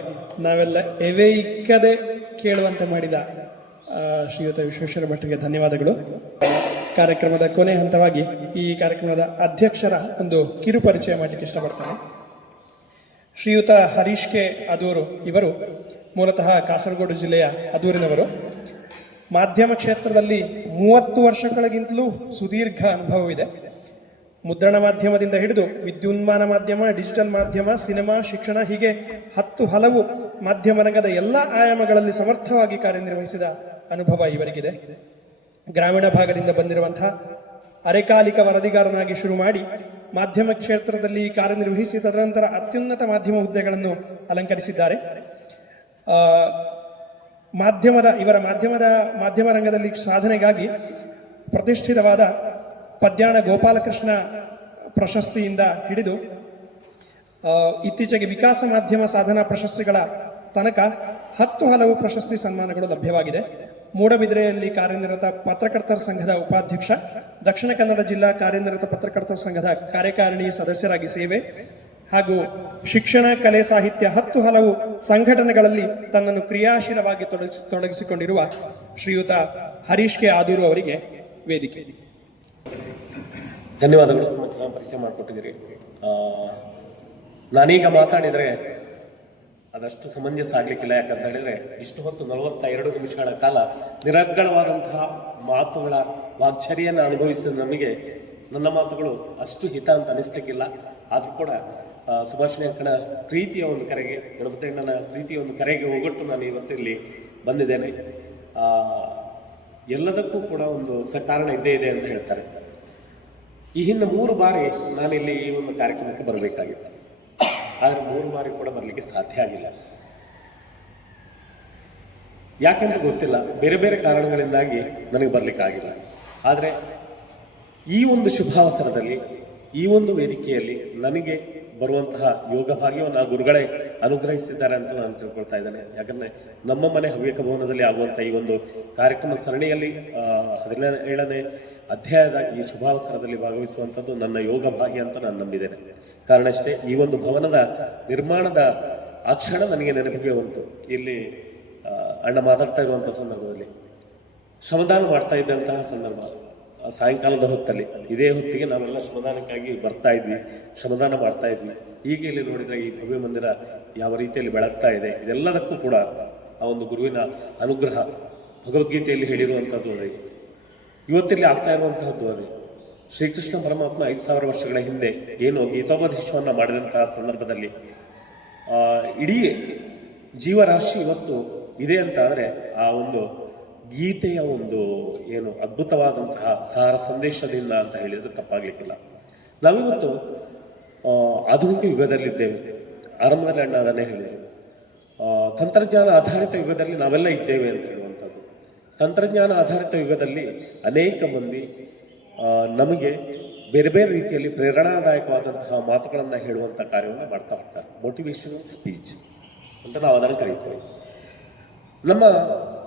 ನಾವೆಲ್ಲ ಎವೆ ಇಕ್ಕದೆ ಕೇಳುವಂತೆ ಮಾಡಿದ ಶ್ರೀಯುತ ವಿಶ್ವೇಶ್ವರ ಭಟ್ರಿಗೆ ಧನ್ಯವಾದಗಳು. ಕಾರ್ಯಕ್ರಮದ ಕೊನೆ ಹಂತವಾಗಿ ಈ ಕಾರ್ಯಕ್ರಮದ ಅಧ್ಯಕ್ಷರ ಒಂದು ಕಿರು ಪರಿಚಯ ಮಾಡಲಿಕ್ಕೆ ಇಷ್ಟಪಡ್ತಾನೆ. ಶ್ರೀಯುತ ಹರೀಶ್ ಕೆ ಅದೂರು ಇವರು ಮೂಲತಃ ಕಾಸರಗೋಡು ಜಿಲ್ಲೆಯ ಅದೂರಿನವರು. ಮಾಧ್ಯಮ ಕ್ಷೇತ್ರದಲ್ಲಿ 30 ವರ್ಷಗಳಿಗಿಂತಲೂ ಸುದೀರ್ಘ ಅನುಭವವಿದೆ. ಮುದ್ರಣ ಮಾಧ್ಯಮದಿಂದ ಹಿಡಿದು ವಿದ್ಯುನ್ಮಾನ ಮಾಧ್ಯಮ, ಡಿಜಿಟಲ್ ಮಾಧ್ಯಮ, ಸಿನಿಮಾ, ಶಿಕ್ಷಣ ಹೀಗೆ 10 ಹಲವು ಮಾಧ್ಯಮ ರಂಗದ ಎಲ್ಲ ಆಯಾಮಗಳಲ್ಲಿ ಸಮರ್ಥವಾಗಿ ಕಾರ್ಯನಿರ್ವಹಿಸಿದ ಅನುಭವ ಇವರಿಗಿದೆ. ಗ್ರಾಮೀಣ ಭಾಗದಿಂದ ಬಂದಿರುವಂತಹ ಅರೆಕಾಲಿಕ ವರದಿಗಾರನಾಗಿ ಶುರು ಮಾಡಿ ಮಾಧ್ಯಮ ಕ್ಷೇತ್ರದಲ್ಲಿ ಕಾರ್ಯನಿರ್ವಹಿಸಿ ತದನಂತರ ಅತ್ಯುನ್ನತ ಮಾಧ್ಯಮ ಹುದ್ದೆಗಳನ್ನು ಅಲಂಕರಿಸಿದ್ದಾರೆ. ಇವರ ಮಾಧ್ಯಮ ರಂಗದಲ್ಲಿ ಸಾಧನೆಗಾಗಿ ಪ್ರತಿಷ್ಠಿತವಾದ ಪದ್ಯಾಣ ಗೋಪಾಲಕೃಷ್ಣ ಪ್ರಶಸ್ತಿಯಿಂದ ಹಿಡಿದು ಇತ್ತೀಚೆಗೆ ವಿಕಾಸ ಮಾಧ್ಯಮ ಸಾಧನಾ ಪ್ರಶಸ್ತಿಗಳ ತನಕ 10 ಹಲವು ಪ್ರಶಸ್ತಿ ಸನ್ಮಾನಗಳು ಲಭ್ಯವಾಗಿದೆ. ಮೂಡಬಿದಿರೆಯಲ್ಲಿ ಕಾರ್ಯನಿರತ ಪತ್ರಕರ್ತರ ಸಂಘದ ಉಪಾಧ್ಯಕ್ಷ, ದಕ್ಷಿಣ ಕನ್ನಡ ಜಿಲ್ಲಾ ಕಾರ್ಯನಿರತ ಪತ್ರಕರ್ತರ ಸಂಘದ ಕಾರ್ಯಕಾರಿಣಿ ಸದಸ್ಯರಾಗಿ ಸೇವೆ ಹಾಗೂ ಶಿಕ್ಷಣ, ಕಲೆ, ಸಾಹಿತ್ಯ 10 ಹಲವು ಸಂಘಟನೆಗಳಲ್ಲಿ ತನ್ನನ್ನು ಕ್ರಿಯಾಶೀಲವಾಗಿ ತೊಡಗಿಸಿಕೊಂಡಿರುವ ಶ್ರೀಯುತ ಹರೀಶ್ ಕೆ ಆದೂರು ಅವರಿಗೆ ವೇದಿಕೆ. ಧನ್ಯವಾದಗಳು. ತುಂಬ ಚೆನ್ನಾಗಿ ಪರಿಚಯ ಮಾಡಿಕೊಟ್ಟಿದ್ದೀರಿ. ನಾನೀಗ ಮಾತಾಡಿದರೆ ಅದಷ್ಟು ಸಮಂಜಸ ಆಗಲಿಕ್ಕಿಲ್ಲ. ಯಾಕಂತ ಹೇಳಿದರೆ ಇಷ್ಟು ಹೊತ್ತು 42 ನಿಮಿಷಗಳ ಕಾಲ ನಿರರ್ಗಳವಾದಂತಹ ಮಾತುಗಳ ವಾಗ್ಚರ್ಯನ್ನು ಅನುಭವಿಸಿದ ನಮಗೆ ನನ್ನ ಮಾತುಗಳು ಅಷ್ಟು ಹಿತ ಅಂತ ಅನಿಸ್ಲಿಕ್ಕಿಲ್ಲ. ಆದರೂ ಕೂಡ ಸುಭಾಷಿಣಿ ಅಕ್ಕನ ಪ್ರೀತಿಯ ಒಂದು ಕರೆಗೆ, ಗಣಪತಿ ಅಣ್ಣನ ಪ್ರೀತಿಯ ಒಂದು ಕರೆಗೆ ಹೋಗೊಟ್ಟು ನಾನು ಇವತ್ತು ಇಲ್ಲಿ ಬಂದಿದ್ದೇನೆ. ಎಲ್ಲದಕ್ಕೂ ಕೂಡ ಒಂದು ಸಕಾರಣ ಇದ್ದೇ ಇದೆ ಅಂತ ಹೇಳ್ತಾರೆ. ಈ ಹಿಂದೆ 3 ಬಾರಿ ನಾನಿಲ್ಲಿ ಈ ಒಂದು ಕಾರ್ಯಕ್ರಮಕ್ಕೆ ಬರಬೇಕಾಗಿತ್ತು, ಆದರೆ 3 ಬಾರಿ ಕೂಡ ಬರಲಿಕ್ಕೆ ಸಾಧ್ಯ ಆಗಿಲ್ಲ. ಯಾಕೆಂತ ಗೊತ್ತಿಲ್ಲ, ಬೇರೆ ಬೇರೆ ಕಾರಣಗಳಿಂದಾಗಿ ನನಗೆ ಬರಲಿಕ್ಕಾಗಿಲ್ಲ. ಆದರೆ ಈ ಒಂದು ಶುಭಾವಸರದಲ್ಲಿ, ಈ ಒಂದು ವೇದಿಕೆಯಲ್ಲಿ ನನಗೆ ಬರುವಂತಹ ಯೋಗ ಭಾಗ್ಯವನ್ನು ಆ ಗುರುಗಳೇ ಅನುಗ್ರಹಿಸಿದ್ದಾರೆ ಅಂತ ನಾನು ತಿಳ್ಕೊಳ್ತಾ ಇದ್ದೇನೆ. ಯಾಕಂದರೆ ನಮ್ಮ ಮನೆ ಹವ್ಯಕ ಭವನದಲ್ಲಿ ಆಗುವಂಥ ಈ ಒಂದು ಕಾರ್ಯಕ್ರಮ ಸರಣಿಯಲ್ಲಿ 17ನೇ ಅಧ್ಯಾಯದ ಈ ಶುಭಾವಸರದಲ್ಲಿ ಭಾಗವಹಿಸುವಂಥದ್ದು ನನ್ನ ಯೋಗ ಭಾಗ್ಯ ಅಂತ ನಾನು ನಂಬಿದ್ದೇನೆ. ಕಾರಣ ಅಷ್ಟೇ, ಈ ಒಂದು ಭವನದ ನಿರ್ಮಾಣದ ಆ ಕ್ಷಣ ನನಗೆ ನೆನಪಿಗೆ ಬಂತು. ಇಲ್ಲಿ ಅಣ್ಣ ಮಾತಾಡ್ತಾ ಇರುವಂಥ ಸಂದರ್ಭದಲ್ಲಿ ಶ್ರಮದಾನ ಮಾಡ್ತಾ ಇದ್ದಂತಹ ಸಂದರ್ಭ, ಸಾಯಂಕಾಲದ ಹೊತ್ತಲ್ಲಿ, ಇದೇ ಹೊತ್ತಿಗೆ ನಾವೆಲ್ಲ ಶ್ರಮದಾನಕ್ಕಾಗಿ ಬರ್ತಾ ಇದ್ವಿ, ಶ್ರಮದಾನ ಮಾಡ್ತಾ ಇದ್ವಿ. ಈಗ ಇಲ್ಲಿ ನೋಡಿದರೆ ಈ ಭವ್ಯ ಮಂದಿರ ಯಾವ ರೀತಿಯಲ್ಲಿ ಬೆಳಗ್ತಾ ಇದೆ, ಇದೆಲ್ಲದಕ್ಕೂ ಕೂಡ ಆ ಒಂದು ಗುರುವಿನ ಅನುಗ್ರಹ. ಭಗವದ್ಗೀತೆಯಲ್ಲಿ ಹೇಳಿರುವಂಥದ್ದು ಅದೇ, ಇವತ್ತಿಲ್ಲಿ ಆಗ್ತಾ ಇರುವಂತಹದ್ದು ಅದೇ. ಶ್ರೀಕೃಷ್ಣ ಪರಮಾತ್ಮ 5000 ವರ್ಷಗಳ ಹಿಂದೆ ಏನು ಗೀತೋಪದೇಶವನ್ನು ಮಾಡಿದಂತಹ ಸಂದರ್ಭದಲ್ಲಿ ಇಡೀ ಜೀವರಾಶಿ ಇವತ್ತು ಇದೆ ಅಂತ ಆದರೆ ಆ ಒಂದು ಗೀತೆಯ ಒಂದು ಏನು ಅದ್ಭುತವಾದಂತಹ ಸಾರ ಸಂದೇಶದಿಂದ ಅಂತ ಹೇಳಿದರೆ ತಪ್ಪಾಗಲಿಕ್ಕಿಲ್ಲ. ನಾವಿವತ್ತು ಆಧುನಿಕ ಯುಗದಲ್ಲಿದ್ದೇವೆ. ಆರಂಭದಲ್ಲಿ ಅಣ್ಣ ಅದನ್ನೇ ಹೇಳಿದರು, ತಂತ್ರಜ್ಞಾನ ಆಧಾರಿತ ಯುಗದಲ್ಲಿ ನಾವೆಲ್ಲ ಇದ್ದೇವೆ ಅಂತ ಹೇಳುವಂಥದ್ದು. ತಂತ್ರಜ್ಞಾನ ಆಧಾರಿತ ಯುಗದಲ್ಲಿ ಅನೇಕ ಮಂದಿ ನಮಗೆ ಬೇರೆ ಬೇರೆ ರೀತಿಯಲ್ಲಿ ಪ್ರೇರಣಾದಾಯಕವಾದಂತಹ ಮಾತುಗಳನ್ನು ಹೇಳುವಂಥ ಕಾರ್ಯವನ್ನು ಮಾಡ್ತಾ ಹೋಗ್ತಾರೆ. ಮೋಟಿವೇಶನಲ್ ಸ್ಪೀಚ್ ಅಂತ ನಾವು ಅದನ್ನು ಕರೀತೇವೆ. ನಮ್ಮ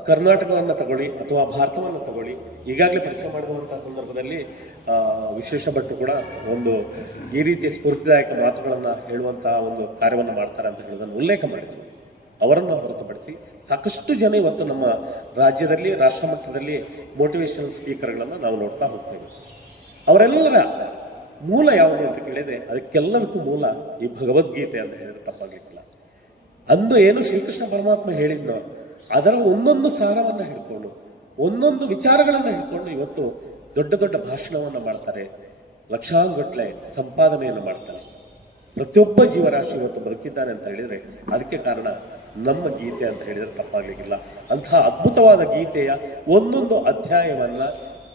ಕರ್ನಾಟಕವನ್ನು ತಗೊಳ್ಳಿ ಅಥವಾ ಭಾರತವನ್ನು ತಗೊಳ್ಳಿ, ಈಗಾಗಲೇ ಪರಿಚಯ ಮಾಡುವಂಥ ಸಂದರ್ಭದಲ್ಲಿ ವಿಶೇಷ ಭಟ್ಟು ಕೂಡ ಒಂದು ಈ ರೀತಿಯ ಸ್ಫೂರ್ತಿದಾಯಕ ಮಾತುಗಳನ್ನು ಹೇಳುವಂತಹ ಒಂದು ಕಾರ್ಯವನ್ನು ಮಾಡ್ತಾರೆ ಅಂತ ಹೇಳೋದನ್ನು ಉಲ್ಲೇಖ ಮಾಡಿದರು. ಅವರನ್ನು ಹೊರತುಪಡಿಸಿ ಸಾಕಷ್ಟು ಜನ ಇವತ್ತು ನಮ್ಮ ರಾಜ್ಯದಲ್ಲಿ, ರಾಷ್ಟ್ರ ಮಟ್ಟದಲ್ಲಿ ಮೋಟಿವೇಶನಲ್ ಸ್ಪೀಕರ್ಗಳನ್ನು ನಾವು ನೋಡ್ತಾ ಹೋಗ್ತೇವೆ. ಅವರೆಲ್ಲರ ಮೂಲ ಯಾವುದು ಅಂತ ಕೇಳಿದರೆ ಅದಕ್ಕೆಲ್ಲದಕ್ಕೂ ಮೂಲ ಈ ಭಗವದ್ಗೀತೆ ಅಂತ ಹೇಳಿದರೆ ತಪ್ಪಾಗಲಿಕ್ಕಿಲ್ಲ. ಅಂದು ಏನು ಶ್ರೀಕೃಷ್ಣ ಪರಮಾತ್ಮ ಹೇಳಿದ್ನೋ ಅದರ ಒಂದೊಂದು ಸಾರವನ್ನು ಹಿಡ್ಕೊಂಡು, ಒಂದೊಂದು ವಿಚಾರಗಳನ್ನು ಹಿಡ್ಕೊಂಡು ಇವತ್ತು ದೊಡ್ಡ ದೊಡ್ಡ ಭಾಷಣವನ್ನು ಮಾಡ್ತಾರೆ, ಲಕ್ಷಾನುಗಟ್ಟಲೆ ಸಂಪಾದನೆಯನ್ನು ಮಾಡ್ತಾರೆ. ಪ್ರತಿಯೊಬ್ಬ ಜೀವರಾಶಿ ಇವತ್ತು ಬದುಕಿದ್ದಾನೆ ಅಂತ ಹೇಳಿದರೆ ಅದಕ್ಕೆ ಕಾರಣ ನಮ್ಮ ಗೀತೆ ಅಂತ ಹೇಳಿದರೆ ತಪ್ಪಾಗಲಿಕ್ಕಿಲ್ಲ. ಅಂತಹ ಅದ್ಭುತವಾದ ಗೀತೆಯ ಒಂದೊಂದು ಅಧ್ಯಾಯವನ್ನು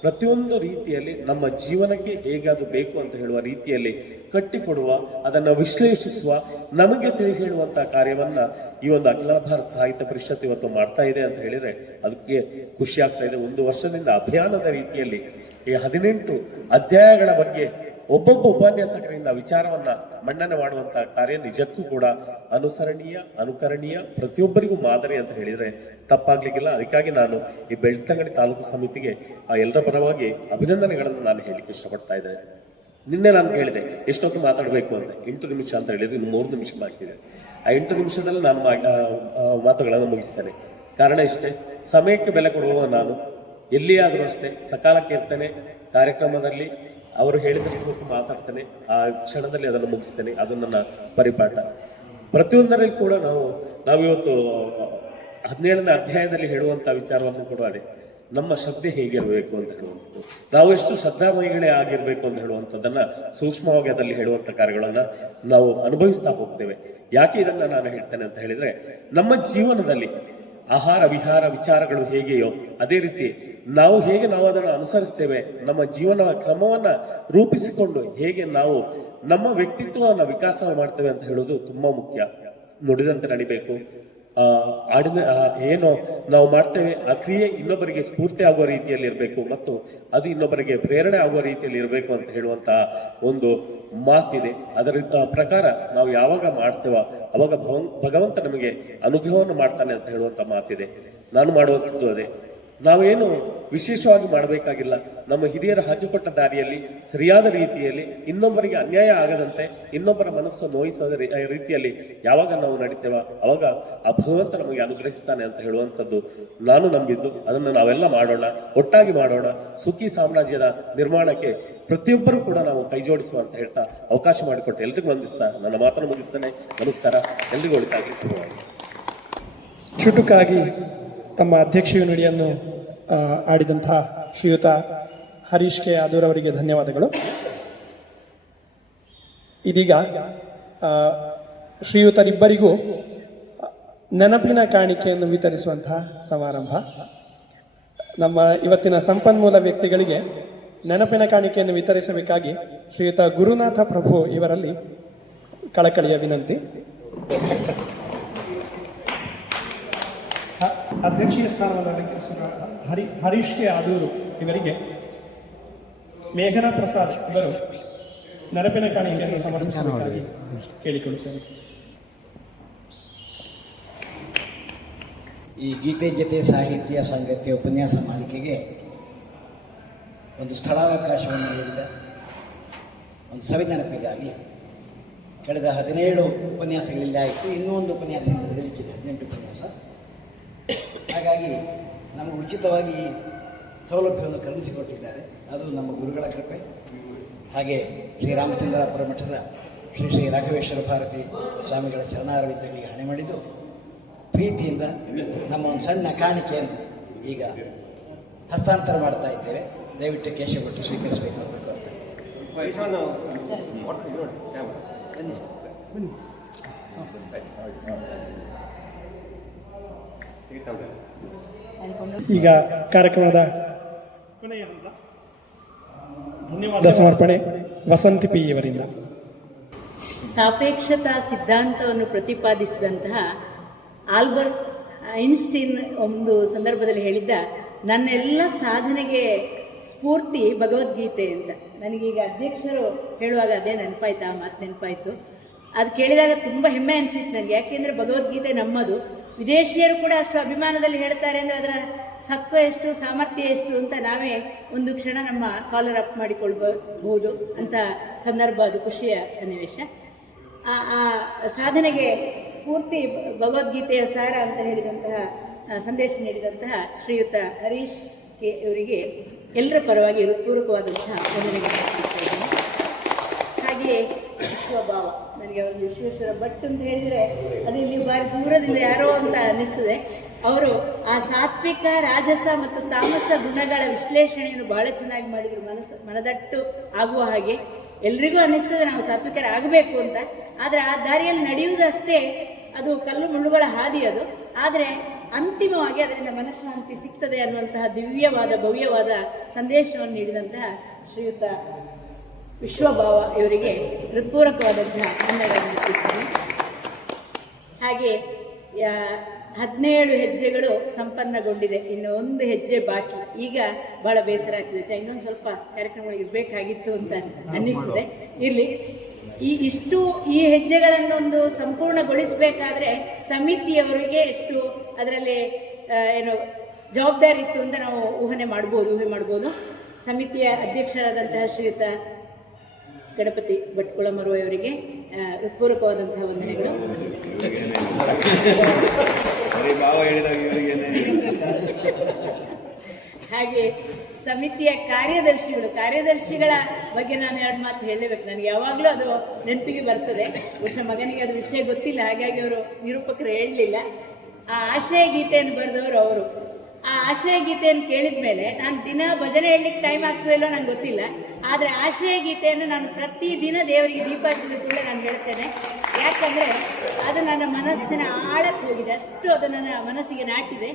ಪ್ರತಿಯೊಂದು ರೀತಿಯಲ್ಲಿ ನಮ್ಮ ಜೀವನಕ್ಕೆ ಹೇಗೆ ಅದು ಬೇಕು ಅಂತ ಹೇಳುವ ರೀತಿಯಲ್ಲಿ ಕಟ್ಟಿಕೊಡುವ, ಅದನ್ನು ವಿಶ್ಲೇಷಿಸುವ, ನಮಗೆ ತಿಳಿ ಹೇಳುವಂಥ ಕಾರ್ಯವನ್ನು ಈ ಒಂದು ಅಖಿಲ ಭಾರತ ಸಾಹಿತ್ಯ ಪರಿಷತ್ ಇವತ್ತು ಮಾಡ್ತಾ ಇದೆ ಅಂತ ಹೇಳಿದರೆ ಅದಕ್ಕೆ ಖುಷಿ ಆಗ್ತಾ ಇದೆ. 1 ವರ್ಷದಿಂದ ಅಭಿಯಾನದ ರೀತಿಯಲ್ಲಿ ಈ 18 ಅಧ್ಯಾಯಗಳ ಬಗ್ಗೆ ಒಬ್ಬೊಬ್ಬ ಉಪನ್ಯಾಸಕರಿಂದ ವಿಚಾರವನ್ನು ಮಂಡನೆ ಮಾಡುವಂಥ ಕಾರ್ಯ ನಿಜಕ್ಕೂ ಕೂಡ ಅನುಸರಣೀಯ, ಅನುಕರಣೀಯ, ಪ್ರತಿಯೊಬ್ಬರಿಗೂ ಮಾದರಿ ಅಂತ ಹೇಳಿದರೆ ತಪ್ಪಾಗಲಿಕ್ಕಿಲ್ಲ. ಅದಕ್ಕಾಗಿ ನಾನು ಈ ಬೆಳ್ತಂಗಡಿ ತಾಲೂಕು ಸಮಿತಿಗೆ ಎಲ್ಲರ ಪರವಾಗಿ ಅಭಿನಂದನೆಗಳನ್ನು ನಾನು ಹೇಳಲಿಕ್ಕೆ ಇಷ್ಟಪಡ್ತಾ ಇದ್ದೇನೆ. ನಿನ್ನೆ ನಾನು ಕೇಳಿದೆ ಎಷ್ಟೊತ್ತು ಮಾತಾಡಬೇಕು ಅಂತ, 8 ನಿಮಿಷ ಅಂತ ಹೇಳಿದರೆ ಇನ್ನು 3 ನಿಮಿಷ ಬಾಕಿದೆ. ಆ 8 ನಿಮಿಷದಲ್ಲಿ ನಾನು ಮಾತುಗಳನ್ನು ಮುಗಿಸ್ತೇನೆ. ಕಾರಣ ಇಷ್ಟೇ, ಸಮಯಕ್ಕೆ ಬೆಲೆ ಕೊಡುವ ನಾನು ಎಲ್ಲಿಯಾದರೂ ಅಷ್ಟೇ ಸಕಾಲಕ್ಕೆ ಇರ್ತೇನೆ. ಕಾರ್ಯಕ್ರಮದಲ್ಲಿ ಅವರು ಹೇಳಿದಷ್ಟು ಹೊತ್ತು ಮಾತಾಡ್ತೇನೆ, ಆ ಕ್ಷಣದಲ್ಲಿ ಅದನ್ನು ಮುಗಿಸ್ತೇನೆ. ಅದು ನನ್ನ ಪರಿಪಾಠ. ಪ್ರತಿಯೊಂದರಲ್ಲಿ ಕೂಡ ನಾವಿವತ್ತು 17ನೇ ಅಧ್ಯಾಯದಲ್ಲಿ ಹೇಳುವಂಥ ವಿಚಾರವನ್ನು ಕೂಡ ಅದೇ, ನಮ್ಮ ಶ್ರದ್ಧೆ ಹೇಗಿರಬೇಕು ಅಂತ ಹೇಳುವಂಥದ್ದು, ನಾವು ಎಷ್ಟು ಶ್ರದ್ಧಾಮಯಿಗಳೇ ಆಗಿರಬೇಕು ಅಂತ ಹೇಳುವಂಥದ್ದನ್ನು ಸೂಕ್ಷ್ಮವಾಗಿ ಅದರಲ್ಲಿ ಹೇಳುವಂಥ ಕಾರ್ಯಗಳನ್ನು ನಾವು ಅನುಭವಿಸ್ತಾ ಹೋಗ್ತೇವೆ. ಯಾಕೆ ಇದನ್ನು ನಾನು ಹೇಳ್ತೇನೆ ಅಂತ ಹೇಳಿದರೆ, ನಮ್ಮ ಜೀವನದಲ್ಲಿ ಆಹಾರ ವಿಹಾರ ವಿಚಾರಗಳು ಹೇಗೆಯೋ ಅದೇ ರೀತಿ ನಾವು ಅದನ್ನು ಅನುಸರಿಸ್ತೇವೆ, ನಮ್ಮ ಜೀವನ ಕ್ರಮವನ್ನು ರೂಪಿಸಿಕೊಂಡು ಹೇಗೆ ನಾವು ನಮ್ಮ ವ್ಯಕ್ತಿತ್ವವನ್ನು ವಿಕಾಸ ಮಾಡ್ತೇವೆ ಅಂತ ಹೇಳೋದು ತುಂಬ ಮುಖ್ಯ. ನುಡಿದಂತೆ ನಡಿಬೇಕು. ಏನೋ ನಾವು ಮಾಡ್ತೇವೆ ಆ ಕ್ರಿಯೆ ಇನ್ನೊಬ್ಬರಿಗೆ ಸ್ಫೂರ್ತಿ ಆಗುವ ರೀತಿಯಲ್ಲಿ ಇರಬೇಕು ಮತ್ತು ಅದು ಇನ್ನೊಬ್ಬರಿಗೆ ಪ್ರೇರಣೆ ಆಗುವ ರೀತಿಯಲ್ಲಿ ಇರಬೇಕು ಅಂತ ಹೇಳುವಂತಹ ಒಂದು ಮಾತಿದೆ. ಅದರ ಪ್ರಕಾರ ನಾವು ಯಾವಾಗ ಮಾಡ್ತೇವೋ ಅವಾಗ ಭಗವಂತ ನಮಗೆ ಅನುಗ್ರಹವನ್ನು ಮಾಡ್ತಾನೆ ಅಂತ ಹೇಳುವಂಥ ಮಾತಿದೆ. ನಾನು ಮಾಡುವಂಥದ್ದು ಅದೇ. ನಾವೇನು ವಿಶೇಷವಾಗಿ ಮಾಡಬೇಕಾಗಿಲ್ಲ. ನಮ್ಮ ಹಿರಿಯರು ಹಾಕಿಕೊಟ್ಟ ದಾರಿಯಲ್ಲಿ ಸರಿಯಾದ ರೀತಿಯಲ್ಲಿ ಇನ್ನೊಬ್ಬರಿಗೆ ಅನ್ಯಾಯ ಆಗದಂತೆ, ಇನ್ನೊಬ್ಬರ ಮನಸ್ಸು ನೋಯಿಸದ ರೀತಿಯಲ್ಲಿ ಯಾವಾಗ ನಾವು ನಡೀತೇವ ಅವಾಗ ಆ ಭಗವಂತ ನಮಗೆ ಅನುಗ್ರಹಿಸ್ತಾನೆ ಅಂತ ಹೇಳುವಂಥದ್ದು ನಾನು ನಂಬಿದ್ದು. ಅದನ್ನು ನಾವೆಲ್ಲ ಮಾಡೋಣ, ಒಟ್ಟಾಗಿ ಮಾಡೋಣ. ಸುಖಿ ಸಾಮ್ರಾಜ್ಯದ ನಿರ್ಮಾಣಕ್ಕೆ ಪ್ರತಿಯೊಬ್ಬರೂ ಕೂಡ ನಾವು ಕೈ ಜೋಡಿಸುವ ಅಂತ ಹೇಳ್ತಾ ಅವಕಾಶ ಮಾಡಿಕೊಟ್ಟು ಎಲ್ರಿಗೂ ವಂದಿಸ್ತಾ ನನ್ನ ಮಾತನ್ನು ಮುಗಿಸ್ತೇನೆ. ನಮಸ್ಕಾರ. ಎಲ್ರಿಗೂ ಒಳಿತಾಗಿ ಶುರುವಾಗಿ. ಚುಟುಕಾಗಿ ತಮ್ಮ ಅಧ್ಯಕ್ಷೀಯ ನುಡಿಯನ್ನು ಆಡಿದಂತಹ ಶ್ರೀಯುತ ಹರೀಶ್ ಕೆ ಆದೂರ್ ಅವರಿಗೆ ಧನ್ಯವಾದಗಳು. ಇದೀಗ ಶ್ರೀಯುತರಿಬ್ಬರಿಗೂ ನೆನಪಿನ ಕಾಣಿಕೆಯನ್ನು ವಿತರಿಸುವಂತಹ ಸಮಾರಂಭ. ನಮ್ಮ ಇವತ್ತಿನ ಸಂಪನ್ಮೂಲ ವ್ಯಕ್ತಿಗಳಿಗೆ ನೆನಪಿನ ಕಾಣಿಕೆಯನ್ನು ವಿತರಿಸಬೇಕಾಗಿ ಶ್ರೀಯುತ ಗುರುನಾಥ ಪ್ರಭು ಇವರಲ್ಲಿ ಕಳಕಳಿಯ ವಿನಂತಿ. ಅಧ್ಯಕ್ಷೀಯ ಸ್ಥಾನವನ್ನು ಕೆಲಸ ಹರೀಶ್ ಕೆ ಆದೂರು ಇವರಿಗೆ ಮೇಘನಾ ಪ್ರಸಾದ್ ಇವರು ನೆನಪಿನ ಕಾಣಿಕೆಯನ್ನು ಸಮರ್ಪಿಸಬೇಕಾಗಿ ಕೇಳಿಕೊಳ್ಳುತ್ತೇನೆ. ಈ ಗೀತೆ ಜೊತೆ ಸಾಹಿತ್ಯ ಸಾಂಗತ್ಯ ಉಪನ್ಯಾಸ ಮಾಲಿಕೆಗೆ ಒಂದು ಸ್ಥಳಾವಕಾಶವನ್ನು ನೀಡಿದ ಒಂದು ಸವಿನೆನಪಿಗಾಗಿ ಕಳೆದ 17 ಉಪನ್ಯಾಸಗಳಲ್ಲಿ ಆಯಿತು. ಇನ್ನೂ ಒಂದು ಉಪನ್ಯಾಸ ನಡೆಯಲಿಕ್ಕಿದೆ, 18 ಉಪನ್ಯಾಸ. ಹಾಗಾಗಿ ನಮಗೆ ಉಚಿತವಾಗಿ ಸೌಲಭ್ಯವನ್ನು ಕಲ್ಪಿಸಿಕೊಟ್ಟಿದ್ದಾರೆ. ಅದು ನಮ್ಮ ಗುರುಗಳ ಕೃಪೆ. ಹಾಗೆ ಶ್ರೀರಾಮಚಂದ್ರಾಪುರ ಮಠದ ಶ್ರೀ ಶ್ರೀ ರಾಘವೇಶ್ವರ ಭಾರತಿ ಸ್ವಾಮಿಗಳ ಚರಣಾರವಿಂದಗಳಿಗೆ ಹಣೆ ಮಾಡಿದ್ದು ಪ್ರೀತಿಯಿಂದ ನಮ್ಮ ಒಂದು ಸಣ್ಣ ಕಾಣಿಕೆಯನ್ನು ಈಗ ಹಸ್ತಾಂತರ ಮಾಡ್ತಾ ಇದ್ದೇವೆ. ದಯವಿಟ್ಟು ಕೇಶಭಟ್ಟು ಸ್ವೀಕರಿಸಬೇಕು ಅಂತ ಕೋರ್ತಾ ಇದ್ದೇವೆ. ಈಗ ಕಾರ್ಯಕ್ರಮದ ಕೊನೆಯ ಹಂತ ಧನ್ಯವಾದ ಸಮರ್ಪಣೆ ವಸಂತಿ ಪಿ ಇವರಿಂದ. ಸಾಪೇಕ್ಷತಾ ಸಿದ್ಧಾಂತವನ್ನು ಪ್ರತಿಪಾದಿಸಿದಂತಹ ಆಲ್ಬರ್ಟ್ ಐನ್ಸ್ಟೀನ್ ಒಂದು ಸಂದರ್ಭದಲ್ಲಿ ಹೇಳಿದ್ದ, ನನ್ನೆಲ್ಲ ಸಾಧನೆಗೆ ಸ್ಫೂರ್ತಿ ಭಗವದ್ಗೀತೆ ಅಂತ. ನನಗೀಗ ಅಧ್ಯಕ್ಷರು ಹೇಳುವಾಗ ಅದೇ ನೆನಪಾಯ್ತು, ಆ ಮಾತು ನೆನಪಾಯಿತು. ಅದು ಕೇಳಿದಾಗ ತುಂಬ ಹೆಮ್ಮೆ ಅನಿಸಿತ್ತು ನನಗೆ. ಯಾಕೆಂದರೆ ಭಗವದ್ಗೀತೆ ನಮ್ಮದು. ವಿದೇಶಿಯರು ಕೂಡ ಅಷ್ಟು ಅಭಿಮಾನದಲ್ಲಿ ಹೇಳ್ತಾರೆ ಅಂದರೆ ಅದರ ಸತ್ವ ಎಷ್ಟು, ಸಾಮರ್ಥ್ಯ ಎಷ್ಟು ಅಂತ ನಾವೇ ಒಂದು ಕ್ಷಣ ನಮ್ಮ ಕಾಲರ್ ಅಪ್ ಮಾಡಿಕೊಳ್ಬಹುದು ಅಂತ ಸಂದರ್ಭ. ಅದು ಖುಷಿಯ ಸನ್ನಿವೇಶ. ಆ ಸಾಧನೆಗೆ ಸ್ಫೂರ್ತಿ ಭಗವದ್ಗೀತೆಯ ಸಾರ ಅಂತ ಹೇಳಿದಂತಹ ಸಂದೇಶ ನೀಡಿದಂತಹ ಶ್ರೀಯುತ ಹರೀಶ್ ಕೆ ಇವರಿಗೆ ಎಲ್ಲರ ಪರವಾಗಿ ಹೃತ್ಪೂರ್ವಕವಾದಂತಹ ವಂದನೆಗಳನ್ನು ಅರ್ಪಿಸ್ತಾ ಇದ್ದೇನೆ. ಹಾಗೆಯೇ ವಿಶ್ವಭಾವ, ನನಗೆ ಅವರು ವಿಶ್ವೇಶ್ವರ ಭಟ್ ಅಂತ ಹೇಳಿದರೆ ಅದು ಇಲ್ಲಿ ಭಾರಿ ದೂರದಿಂದ ಯಾರೋ ಅಂತ ಅನ್ನಿಸ್ತದೆ. ಅವರು ಆ ಸಾತ್ವಿಕ, ರಾಜಸ ಮತ್ತು ತಾಮಸ ಗುಣಗಳ ವಿಶ್ಲೇಷಣೆಯನ್ನು ಬಹಳ ಚೆನ್ನಾಗಿ ಮಾಡಿದರು. ಮನದಟ್ಟು ಆಗುವ ಹಾಗೆ ಎಲ್ರಿಗೂ ಅನ್ನಿಸ್ತದೆ ನಾವು ಸಾತ್ವಿಕರಾಗಬೇಕು ಅಂತ. ಆದರೆ ಆ ದಾರಿಯಲ್ಲಿ ನಡೆಯುವುದಷ್ಟೇ ಅದು ಕಲ್ಲು ಮುಳ್ಳುಗಳ ಹಾದಿ ಅದು. ಆದರೆ ಅಂತಿಮವಾಗಿ ಅದರಿಂದ ಮನಃಶಾಂತಿ ಸಿಗ್ತದೆ ಅನ್ನುವಂತಹ ದಿವ್ಯವಾದ ಭವ್ಯವಾದ ಸಂದೇಶವನ್ನು ನೀಡಿದಂತಹ ಶ್ರೀಯುತ ವಿಶ್ವಭಾವ ಇವರಿಗೆ ಹೃತ್ಪೂರ್ವಕವಾದಂತಹ ವಂದನೆಗಳನ್ನು ಅರ್ಪಿಸ್ತೇನೆ. ಹಾಗೆ 17 ಹೆಜ್ಜೆಗಳು ಸಂಪನ್ನಗೊಂಡಿದೆ, ಇನ್ನು 1 ಹೆಜ್ಜೆ ಬಾಕಿ. ಈಗ ಭಾಳ ಬೇಸರ ಆಗ್ತದೆ, ಇನ್ನೊಂದು ಸ್ವಲ್ಪ ಕಾರ್ಯಕ್ರಮಗಳು ಇರಬೇಕಾಗಿತ್ತು ಅಂತ ಅನ್ನಿಸ್ತದೆ. ಇರಲಿ, ಈ ಹೆಜ್ಜೆಗಳನ್ನೊಂದು ಸಂಪೂರ್ಣಗೊಳಿಸಬೇಕಾದ್ರೆ ಸಮಿತಿಯವರಿಗೆ ಎಷ್ಟು ಅದರಲ್ಲಿ ಏನು ಜವಾಬ್ದಾರಿ ಇತ್ತು ಅಂತ ನಾವು ಊಹೆ ಮಾಡ್ಬೋದು. ಸಮಿತಿಯ ಅಧ್ಯಕ್ಷರಾದಂತಹ ಶ್ರೀಯುತ ಗಣಪತಿ ಭಟ್ ಕುಳಮರು ಅವರಿಗೆ ಹೃತ್ಪೂರ್ವಕವಾದಂತಹ ವಂದನೆಗಳು. ಹಾಗೆ ಸಮಿತಿಯ ಕಾರ್ಯದರ್ಶಿಗಳ ಬಗ್ಗೆ ನಾನು 2 ಮಾತು ಹೇಳಲೇಬೇಕು. ನನಗೆ ಯಾವಾಗಲೂ ಅದು ನೆನಪಿಗೆ ಬರ್ತದೆ. ಬಹುಶಃ ಮಗನಿಗೆ ಅದು ವಿಷಯ ಗೊತ್ತಿಲ್ಲ, ಹಾಗಾಗಿ ಅವರು ನಿರೂಪಕರು ಹೇಳಲಿಲ್ಲ. ಆ ಆಶಯ ಗೀತೆಯನ್ನು ಬರೆದವರು ಅವರು. ಆ ಆಶಯ ಗೀತೆಯನ್ನು ಕೇಳಿದ ಮೇಲೆ ನಾನು ದಿನ ಭಜನೆ ಹೇಳಲಿಕ್ಕೆ ಟೈಮ್ ಆಗ್ತದಿಲ್ಲೋ ನಂಗೆ ಗೊತ್ತಿಲ್ಲ, ಆದರೆ ಆಶಯ ಗೀತೆಯನ್ನು ನಾನು ಪ್ರತಿದಿನ ದೇವರಿಗೆ ದೀಪ ಹಚ್ಚಿದ ಕೂಡ ನಾನು ಹೇಳ್ತೇನೆ. ಯಾಕಂದರೆ ಅದು ನನ್ನ ಮನಸ್ಸಿನ ಆಳಕ್ಕೆ ಹೋಗಿದೆ, ಅಷ್ಟು ಅದು ನನ್ನ ಮನಸ್ಸಿಗೆ ನಾಟಿದೆ.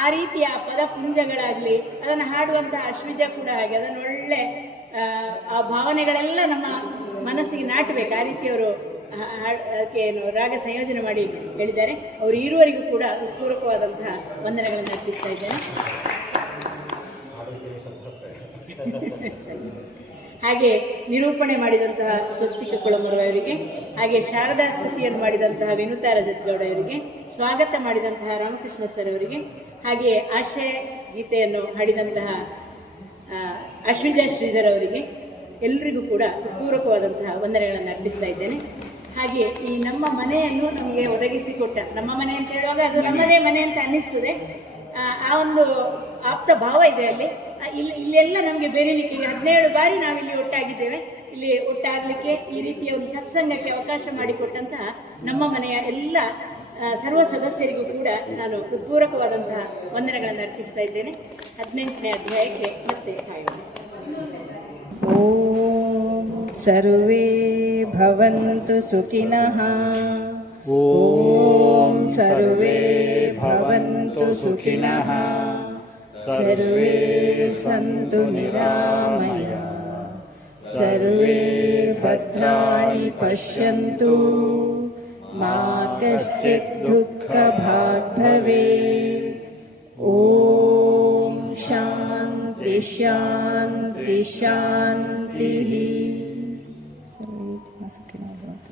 ಆ ರೀತಿಯ ಪದ ಪುಂಜಗಳಾಗಲಿ, ಅದನ್ನು ಹಾಡುವಂಥ ಅಶ್ವಿಜ ಕೂಡ ಹಾಗೆ, ಅದನ್ನು ಒಳ್ಳೆ ಆ ಭಾವನೆಗಳೆಲ್ಲ ನಮ್ಮ ಮನಸ್ಸಿಗೆ ನಾಟಬೇಕು. ಆ ರೀತಿಯವರು ಅದಕ್ಕೆ ರಾಗ ಸಂಯೋಜನೆ ಮಾಡಿ ಹೇಳಿದ್ದಾರೆ. ಅವರು ಇರುವವರೆಗೂ ಕೂಡ ಹೃತ್ಪೂರ್ವಕವಾದಂತಹ ವಂದನೆಗಳನ್ನು ಅರ್ಪಿಸ್ತಾ ಇದ್ದೇನೆ. ಹಾಗೆ ನಿರೂಪಣೆ ಮಾಡಿದಂತಹ ಸ್ವಸ್ತಿಕ ಕುಳಮರು ಅವರಿಗೆ, ಹಾಗೆ ಶಾರದಾ ಸ್ತುತಿಯನ್ನು ಮಾಡಿದಂತಹ ವಿನುತಾ ರಜತ್ಗೌಡ ಅವರಿಗೆ, ಸ್ವಾಗತ ಮಾಡಿದಂತಹ ರಾಮಕೃಷ್ಣ ಸರ್ ಅವರಿಗೆ, ಹಾಗೆ ಆಶಯ ಗೀತೆಯನ್ನು ಹಾಡಿದಂತಹ ಅಶ್ವಿಜಾ ಶ್ರೀಧರ್ ಅವರಿಗೆ ಎಲ್ಲರಿಗೂ ಕೂಡ ಪೂರಕವಾದಂತಹ ವಂದನೆಗಳನ್ನು ಅರ್ಪಿಸ್ತಾ ಇದ್ದೇನೆ. ಹಾಗೆ ಈ ನಮ್ಮ ಮನೆಯನ್ನು ನಮಗೆ ಒದಗಿಸಿಕೊಟ್ಟ, ನಮ್ಮ ಮನೆ ಅಂತ ಹೇಳುವಾಗ ಅದು ನಮ್ಮದೇ ಮನೆ ಅಂತ ಅನ್ನಿಸ್ತದೆ, ಆ ಒಂದು ಆಪ್ತ ಭಾವ ಇದೆ ಅಲ್ಲಿ. ಇಲ್ಲೆಲ್ಲ ನಮಗೆ ಬೆರೀಲಿಕ್ಕೆ ಈಗ 17 ಬಾರಿ ನಾವಿಲ್ಲಿ ಒಟ್ಟಾಗಿದ್ದೇವೆ. ಇಲ್ಲಿ ಒಟ್ಟಾಗಲಿಕ್ಕೆ ಈ ರೀತಿಯ ಒಂದು ಸತ್ಸಂಗಕ್ಕೆ ಅವಕಾಶ ಮಾಡಿಕೊಟ್ಟಂತಹ ನಮ್ಮ ಮನೆಯ ಎಲ್ಲ ಸರ್ವ ಸದಸ್ಯರಿಗೂ ಕೂಡ ನಾನು ಹೃತ್ಪೂರ್ವಕವಾದಂತಹ ವಂದನೆಗಳನ್ನು ಅರ್ಪಿಸ್ತಾ ಇದ್ದೇನೆ. 18ನೇ ಅಧ್ಯಾಯಕ್ಕೆ ಮತ್ತೆ ಕಾಯೋಣ. ಓಂ ಸರ್ವೇ ಭವಂತು ಸುಖಿನಃ. ಓಂ ಸರ್ವೇ ಭವಂತು ಸುಖಿನಃ. सर्वे सन्तु निरामया सर्वे भद्राणि पश्यन्तु मा कश्चित् दुःखभाग् भवेत् ॐ शान्ति शान्ति शान्तिः सर्वे जनाः सुखिनः भवन्तु।